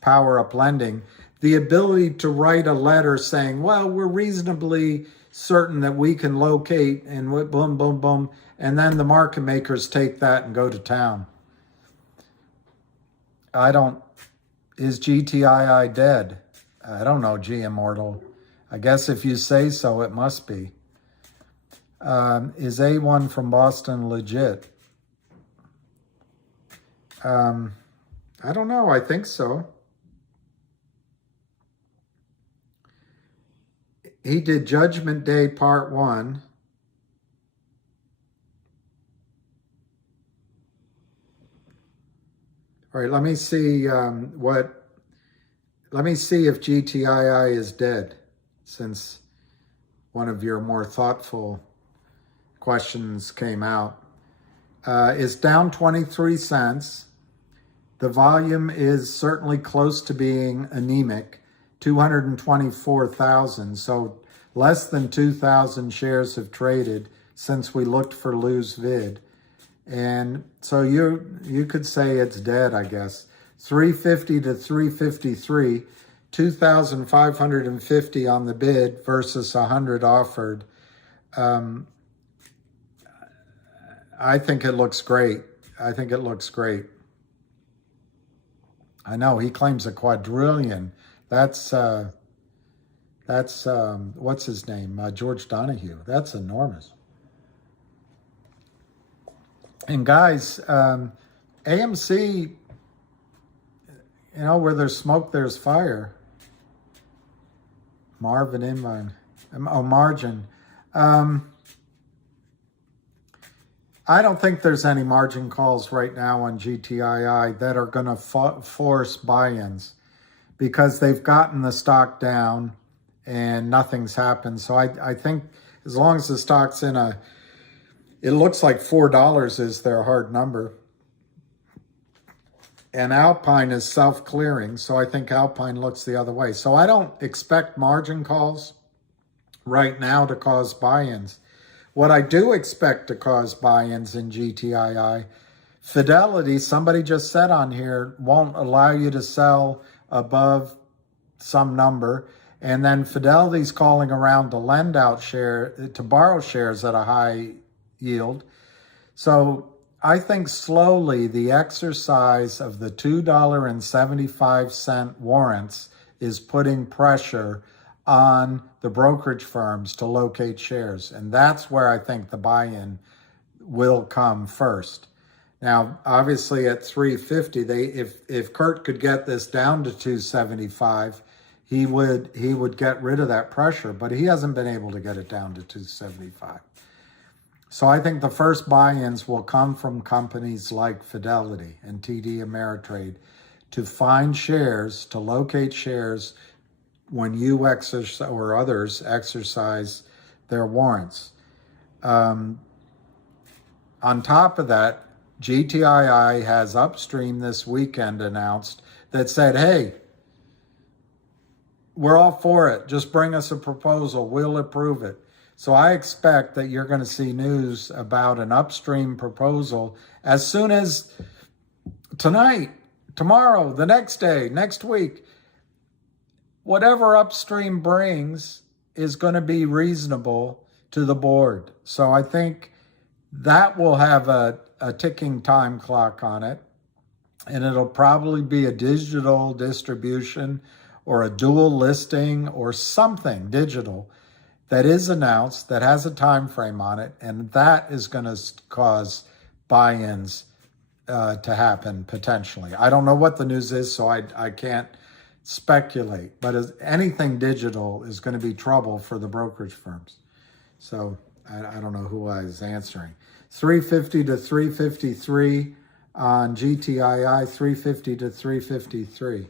Power Up Lending the ability to write a letter saying, well, we're reasonably certain that we can locate, and boom, boom, boom, and then the market makers take that and go to town. Is GTII dead? I don't know, G Immortal. I guess if you say so, it must be. Is A1 from Boston legit? I don't know, I think so. He did Judgment Day Part 1. All right, let me see let me see if GTII is dead, since one of your more thoughtful questions came out. It's down 23 cents. The volume is certainly close to being anemic, 224,000. So less than 2,000 shares have traded since we looked for Lou's vid. And so you could say it's dead, I guess. 350 to 353, 2,550 on the bid versus 100 offered. I think it looks great. I think it looks great. I know he claims a quadrillion. That's what's his name? George Donahue. That's enormous. And guys, AMC, you know, where there's smoke, there's fire. Marvin Invine. Oh, margin. I don't think there's any margin calls right now on GTII that are going to force buy-ins, because they've gotten the stock down and nothing's happened. So I think as long as the stock's in a, it looks like $4 is their hard number. And Alpine is self-clearing, so I think Alpine looks the other way. So I don't expect margin calls right now to cause buy-ins. What I do expect to cause buy-ins in GTII, Fidelity, somebody just said on here, won't allow you to sell above some number. And then Fidelity's calling around to lend out to borrow shares at a high yield. So I think slowly the exercise of the $2.75 warrants is putting pressure on the brokerage firms to locate shares. And that's where I think the buy-in will come first. Now, obviously at 350, if Kurt could get this down to 275, he would get rid of that pressure, but he hasn't been able to get it down to 275. So I think the first buy-ins will come from companies like Fidelity and TD Ameritrade to find shares, to locate shares when you exercise or others exercise their warrants. On top of that, GTII has Upstream this weekend announced that said, hey, we're all for it. Just bring us a proposal. We'll approve it. So I expect that you're going to see news about an Upstream proposal as soon as tonight, tomorrow, the next day, next week. Whatever Upstream brings is going to be reasonable to the board. So I think that will have a ticking time clock on it. And it'll probably be a digital distribution or a dual listing or something digital that is announced, that has a time frame on it, and that is going to cause buy-ins to happen potentially. I don't know what the news is, so I can't speculate, but anything digital is going to be trouble for the brokerage firms. So I don't know who I was answering. 350 to 353 on GTII, 350 to 353.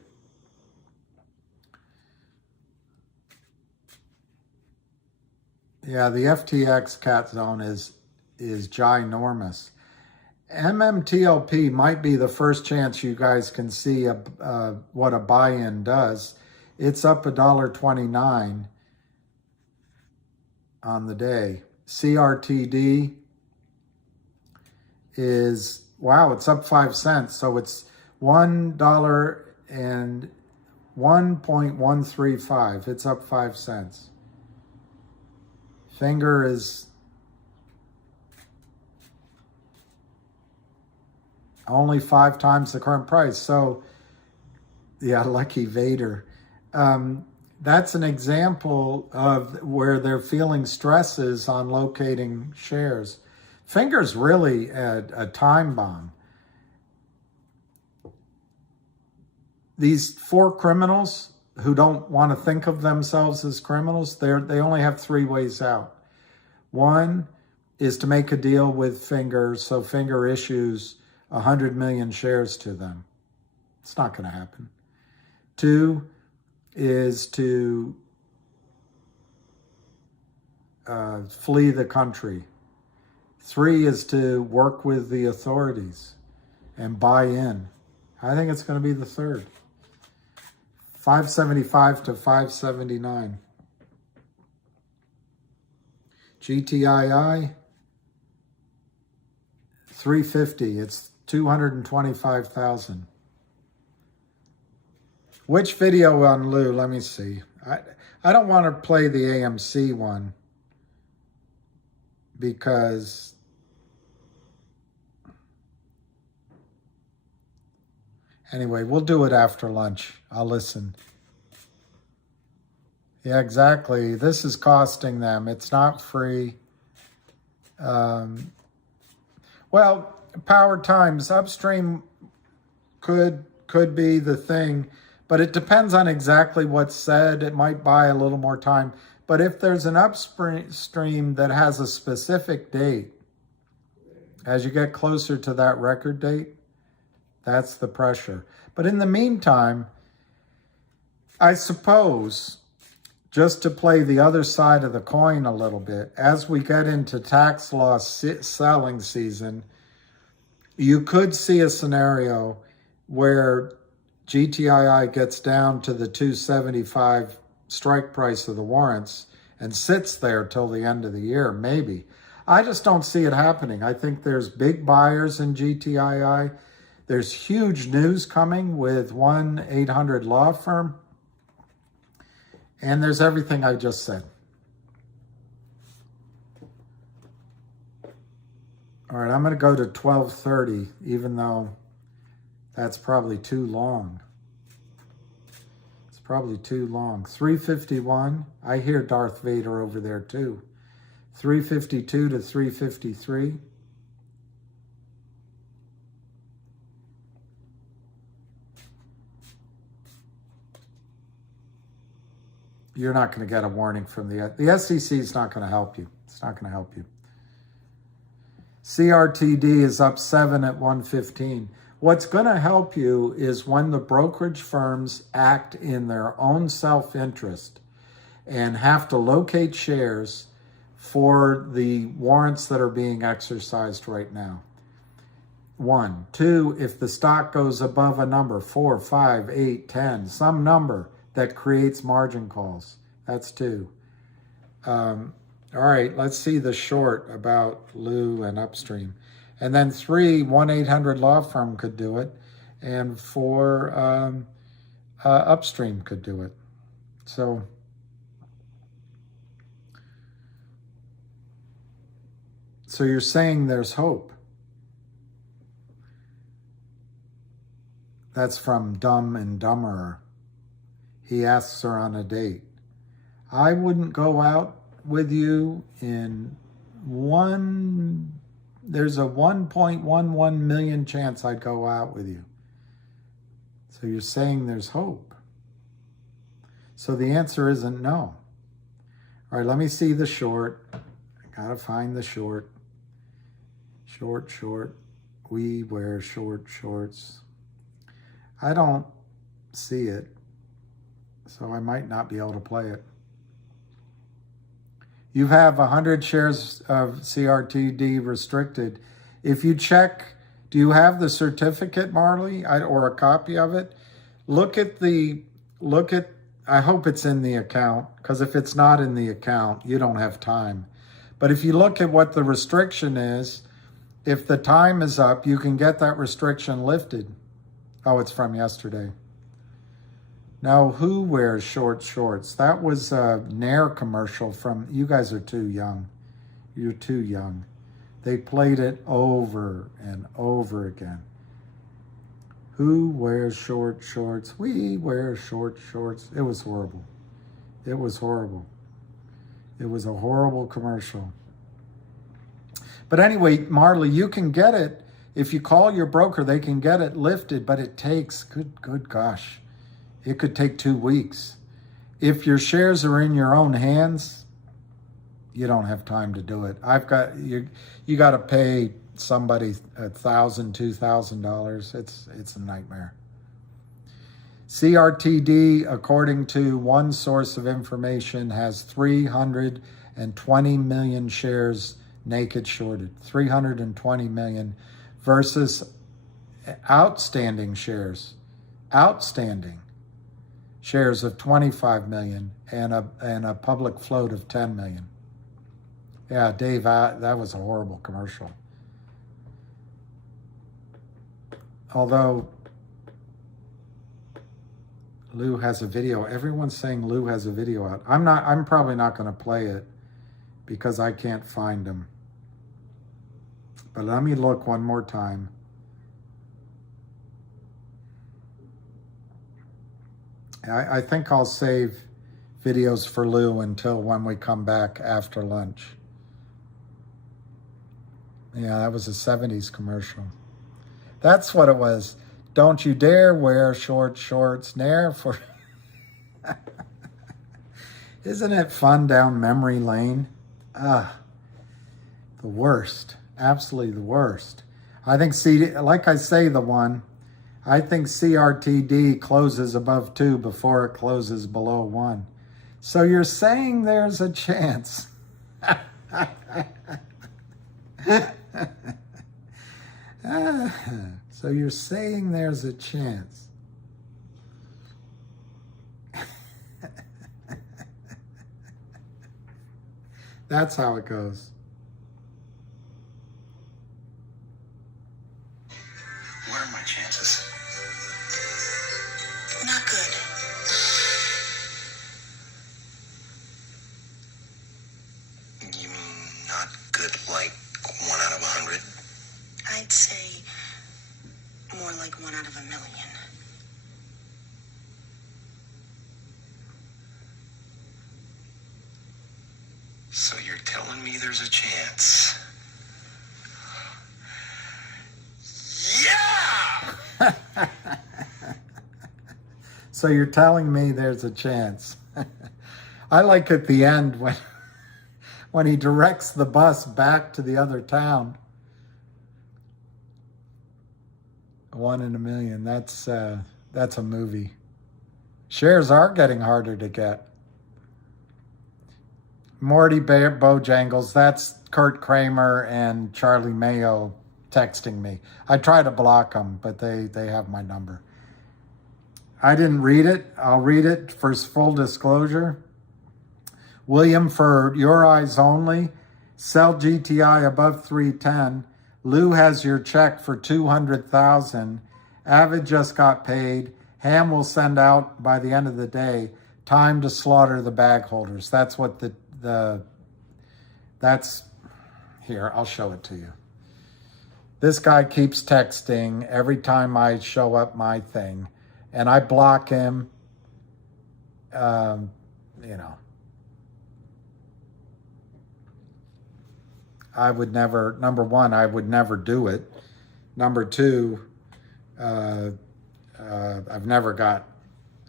Yeah, the FTX cat zone is ginormous. MMTLP might be the first chance you guys can see what a buy-in does. It's up $1.29 on the day. CRTD is, wow, it's up 5 cents. So it's $1 and 1.135. It's up 5 cents. Finger is only 5 times the current price. So, yeah, lucky Vader. That's an example of where they're feeling stresses on locating shares. Finger's really a time bomb. These 4 criminals who don't want to think of themselves as criminals, they only have three ways out. One is to make a deal with Finger, so Finger issues 100 million shares to them. It's not going to happen. Two is to flee the country. Three is to work with the authorities and buy in. I think it's going to be the third. 575 to 579. GTII 350. It's 225,000. Which video on Lou? Let me see. I don't want to play the AMC one because anyway, we'll do it after lunch. I'll listen. Yeah, exactly. This is costing them. It's not free. Well, power times upstream could be the thing, but it depends on exactly what's said. It might buy a little more time. But if there's an upstream that has a specific date, as you get closer to that record date, that's the pressure. But in the meantime, I suppose, just to play the other side of the coin a little bit, as we get into tax loss selling season, you could see a scenario where GTII gets down to the 275 strike price of the warrants and sits there till the end of the year, maybe. I just don't see it happening. I think there's big buyers in GTII. There's huge news coming with 1-800 law firm. And there's everything I just said. All right, I'm going to go to 12:30, even though that's probably too long. It's probably too long. 351. I hear Darth Vader over there too. 352 to 353. You're not going to get a warning from the SEC is not going to help you. It's not going to help you. CRTD is up 7 at 115. What's going to help you is when the brokerage firms act in their own self-interest and have to locate shares for the warrants that are being exercised right now. 1. 2, if the stock goes above a number, 4, 5, 8, 10, some number that creates margin calls. That's 2. All right, let's see the short about Lou and upstream. And then 3, 1-800 law firm could do it. And 4, upstream could do it. So you're saying there's hope. That's from Dumb and Dumber. He asks her on a date. I wouldn't go out with you in there's a 1.11 million chance I'd go out with you. So you're saying there's hope. So the answer isn't no. All right, let me see the short. I gotta find the short. Short. We wear short shorts. I don't see it, so I might not be able to play it. You have 100 shares of CRTD restricted. If you check, do you have the certificate, Marley, or a copy of it? I hope it's in the account, because if it's not in the account, you don't have time. But if you look at what the restriction is, if the time is up, you can get that restriction lifted. Oh, it's from yesterday. Now, who wears short shorts? That was a Nair commercial from, you guys are too young. You're too young. They played it over and over again. Who wears short shorts? We wear short shorts. It was horrible. It was horrible. It was a horrible commercial. But anyway, Marley, you can get it. If you call your broker, they can get it lifted, but it takes, good gosh. It could take 2 weeks. If your shares are in your own hands, you don't have time to do it. You got to pay somebody $1,000, $2,000. It's a nightmare. CRTD, according to one source of information, has 320 million shares naked shorted. 320 million versus outstanding shares of 25 million and a public float of 10 million. Yeah, Dave, that was a horrible commercial. Although Lou has a video. Everyone's saying Lou has a video out. I'm probably not going to play it because I can't find him. But let me look one more time. I think I'll save videos for Lou until when we come back after lunch. Yeah, that was a 70s commercial. That's what it was. Don't you dare wear short shorts, ne'er for... Isn't it fun down memory lane? The worst. Absolutely the worst. I think, like I say, I think CRTD closes above 2 before it closes below 1. So you're saying there's a chance. So you're saying there's a chance. That's how it goes. What are my chances? Not good. You mean not good like 1 out of 100? I'd say more like 1 out of 1 million. So you're telling me there's a chance? Yeah! So you're telling me there's a chance. I like at the end when he directs the bus back to the other town. 1 in a million. That's a movie. Shares are getting harder to get. Morty Bojangles, that's Kurt Kramer and Charlie Mayo texting me. I try to block them, but they have my number. I didn't read it. I'll read it for full disclosure. William, for your eyes only, sell GTI above 310. Lou has your check for 200,000. Avid just got paid. Ham will send out by the end of the day. Time to slaughter the bag holders. That's what that's here. I'll show it to you. This guy keeps texting every time I show up my thing, and I block him. I would never, number one, I would never do it. Number two, I've never got,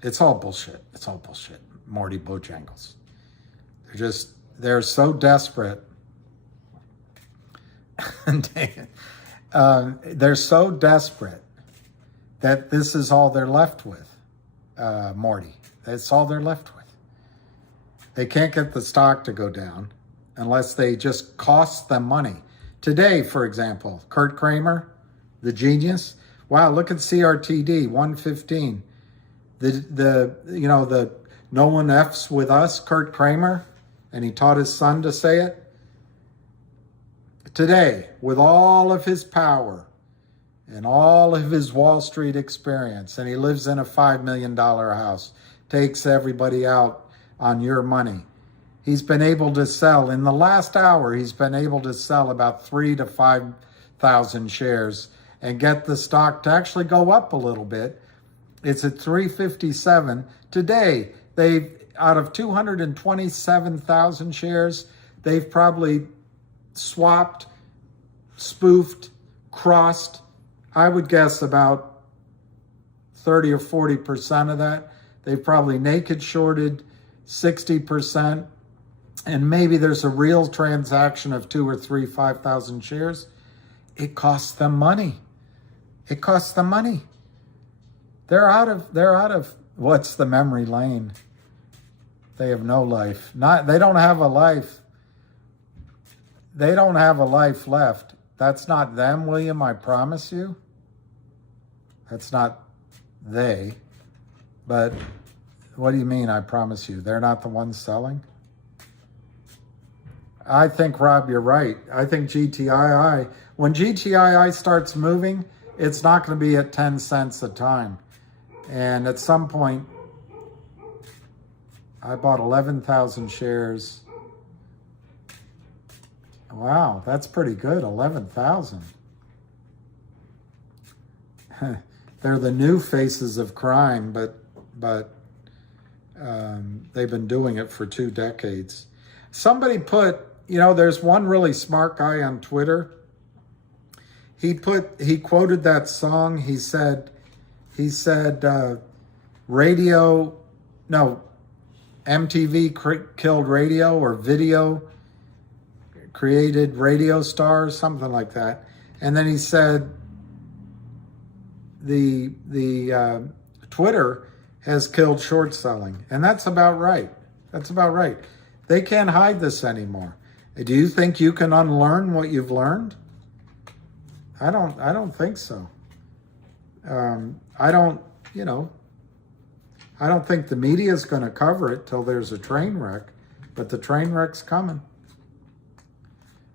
it's all bullshit. It's all bullshit. Morty Bojangles. They're so desperate. They're so desperate that this is all they're left with, Morty. That's all they're left with. They can't get the stock to go down unless they just cost them money. Today, for example, Kurt Kramer, the genius. Wow, look at CRTD, 115. The no one F's with us, Kurt Kramer, and he taught his son to say it. Today, with all of his power and all of his Wall Street experience, and he lives in a $5 million house, takes everybody out on your money. He's been able to sell, in the last hour, he's been able to sell about 3,000 to 5,000 shares and get the stock to actually go up a little bit. It's at 357. Today, out of 227,000 shares, they've probably swapped, spoofed, crossed, I would guess about 30 or 40% of that. They've probably naked shorted 60%. And maybe there's a real transaction of 2 or 3, 5,000 shares. It costs them money. It costs them money. They're out of what's the memory lane? They have no life. They don't have a life. They don't have a life left. That's not them, William, I promise you. That's not they. But what do you mean, I promise you? They're not the ones selling? I think, Rob, you're right. I think GTII, when GTII starts moving, it's not going to be at 10 cents a time. And at some point, I bought 11,000 shares. Wow, that's pretty good, 11,000. They're the new faces of crime, but they've been doing it for 2 decades. Somebody put, there's one really smart guy on Twitter. He quoted that song. He said, MTV killed radio, or video created radio stars, something like that. And then he said, the Twitter has killed short selling. And that's about right. That's about right. They can't hide this anymore. Do you think you can unlearn what you've learned? I don't think so. I don't think the media is going to cover it till there's a train wreck, but the train wreck's coming.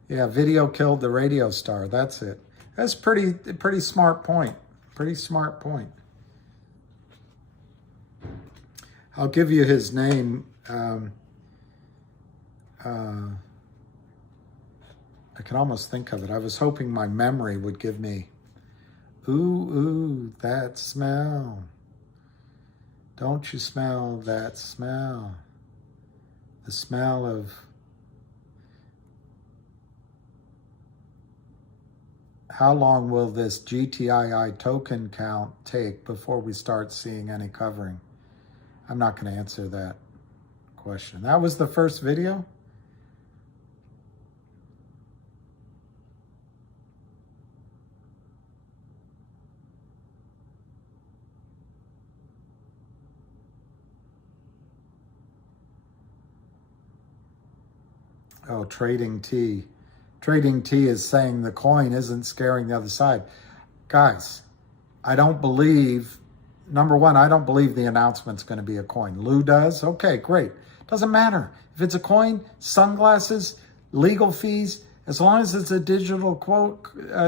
Yeah, video killed the radio star. That's it. That's pretty smart point. Pretty smart point. I'll give you his name. I can almost think of it. I was hoping my memory would give me, ooh, that smell. Don't you smell that smell? The smell of how long will this GTII token count take before we start seeing any covering? I'm not going to answer that question. That was the first video? Oh, Trading T. Trading T is saying the coin isn't scaring the other side. Guys, I don't believe, number one, I don't believe the announcement's going to be a coin. Lou does? Okay, great. Doesn't matter. If it's a coin, sunglasses, legal fees, as long as it's a digital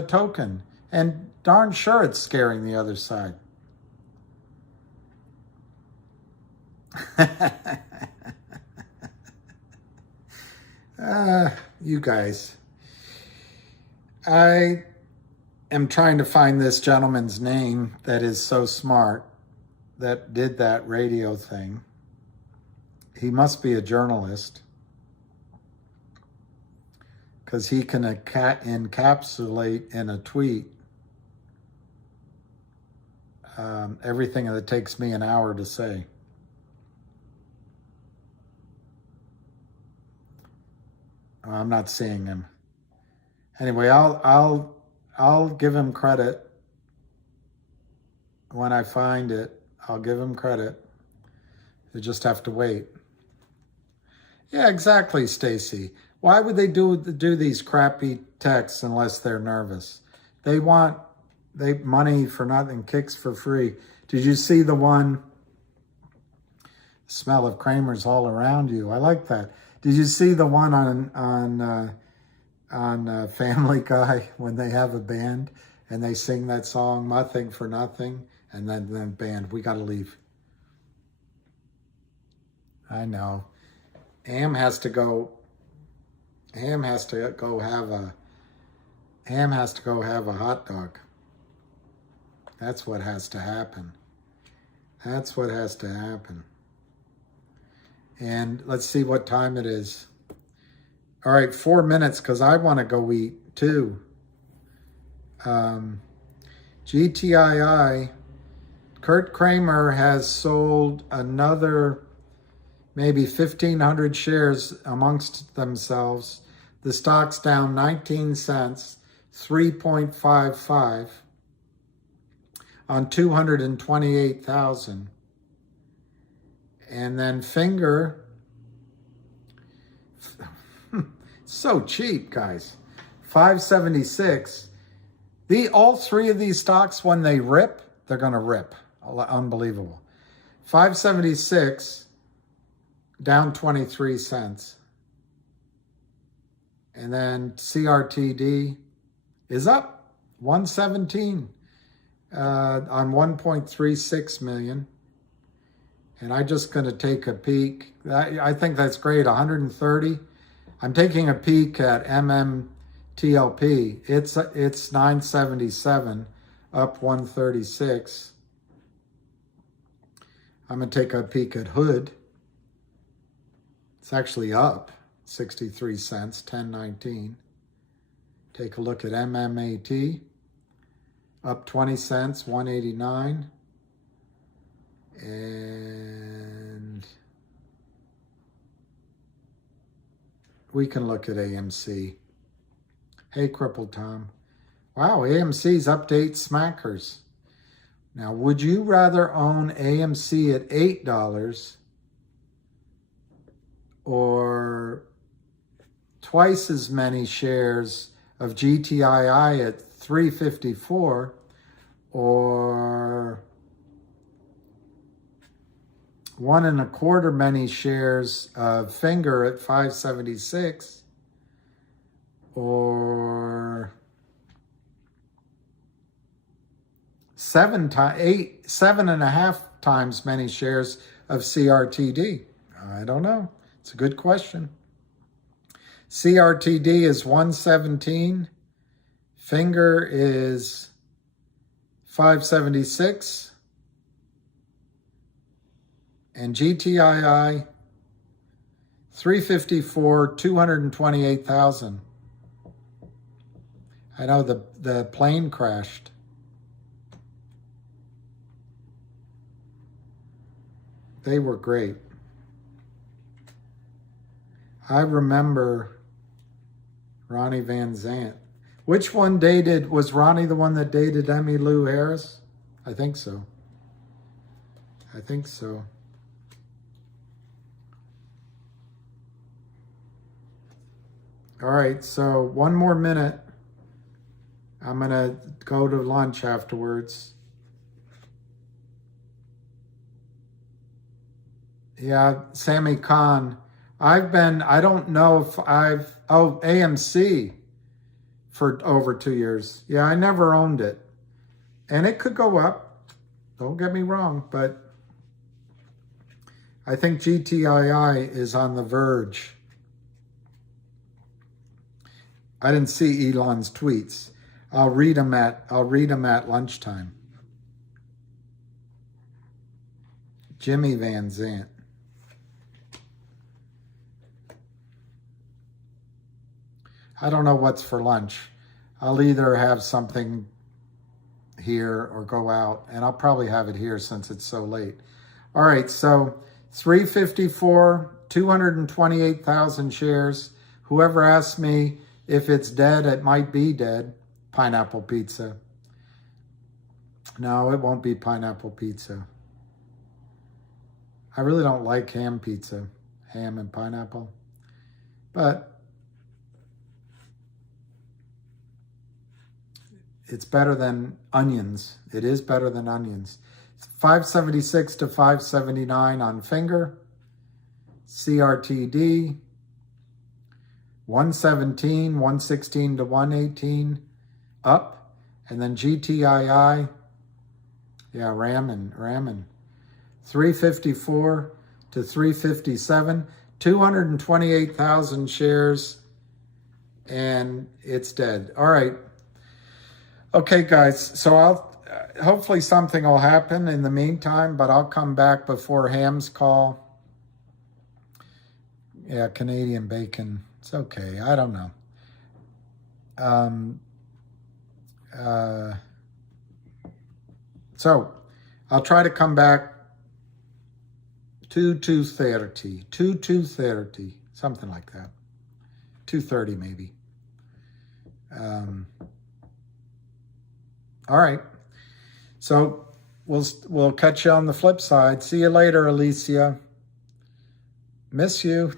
token. And darn sure it's scaring the other side. You guys. I am trying to find this gentleman's name that is so smart that did that radio thing. He must be a journalist because he can encapsulate in a tweet everything that takes me an hour to say. I'm not seeing him. Anyway, I'll give him credit when I find it. I'll give him credit. You just have to wait. Yeah, exactly, Stacy. Why would they do these crappy texts unless they're nervous? They want money for nothing, kicks for free. Did you see the one? Smell of Kramer's all around you. I like that. Did you see the one on Family Guy when they have a band and they sing that song, Nothing for Nothing, and then the band, we got to leave. I know. Ham has to go have a hot dog. That's what has to happen. That's what has to happen. And let's see what time it is. All right, 4 minutes because I want to go eat too. GTII Kurt Kramer has sold another maybe 1,500 shares amongst themselves. The stock's down 19 cents, 3.55 on 228,000. And then Finger, so cheap, guys. 576. All three of these stocks, when they rip, they're going to rip. Unbelievable. 576, down 23 cents. And then CRTD is up 117 on 1.36 million. And I'm just going to take a peek. I think that's great, 130. I'm taking a peek at MMTLP. It's 977, up 136. I'm going to take a peek at Hood. It's actually up 63 cents, 10.19. Take a look at MMAT, up 20 cents, 189. And we can look at AMC. Hey, Crippled Tom. Wow, AMC's up to 8 smackers. Now, would you rather own AMC at $8 or twice as many shares of GTII at $3.54 or 1.25 many shares of Finger at $5.76 or 7.5 times many shares of CRTD? I don't know. It's a good question. CRTD is 117. Finger is 576. And GTII, 354, 228,000. I know the plane crashed. They were great. I remember Ronnie Van Zant. Which one was Ronnie the one that dated Emmylou Harris? I think so. I think so. All right, so one more minute. I'm going to go to lunch afterwards. Yeah, Sammy Khan. I don't know if AMC for over 2 years. Yeah, I never owned it. And it could go up. Don't get me wrong, but I think GTII is on the verge. I didn't see Elon's tweets. I'll read them at lunchtime. Jimmy Van Zant. I don't know what's for lunch. I'll either have something here or go out, and I'll probably have it here since it's so late. All right, so 354, 228,000 shares. Whoever asked me if it's dead, it might be dead. Pineapple pizza. No, it won't be pineapple pizza. I really don't like ham pizza, ham and pineapple. But it's better than onions. It is better than onions. 576 to 579 on Finger. CRTD. 117, 116 to 118 up. And then GTII. Yeah, ramming. 354 to 357. 228,000 shares. And it's dead. All right. Okay, guys. So hopefully something will happen in the meantime, but I'll come back before Ham's call. Yeah, Canadian bacon. It's okay. I don't know. So I'll try to come back 2:30, something like that. 2:30 maybe. All right. So we'll catch you on the flip side. See you later, Alicia. Miss you.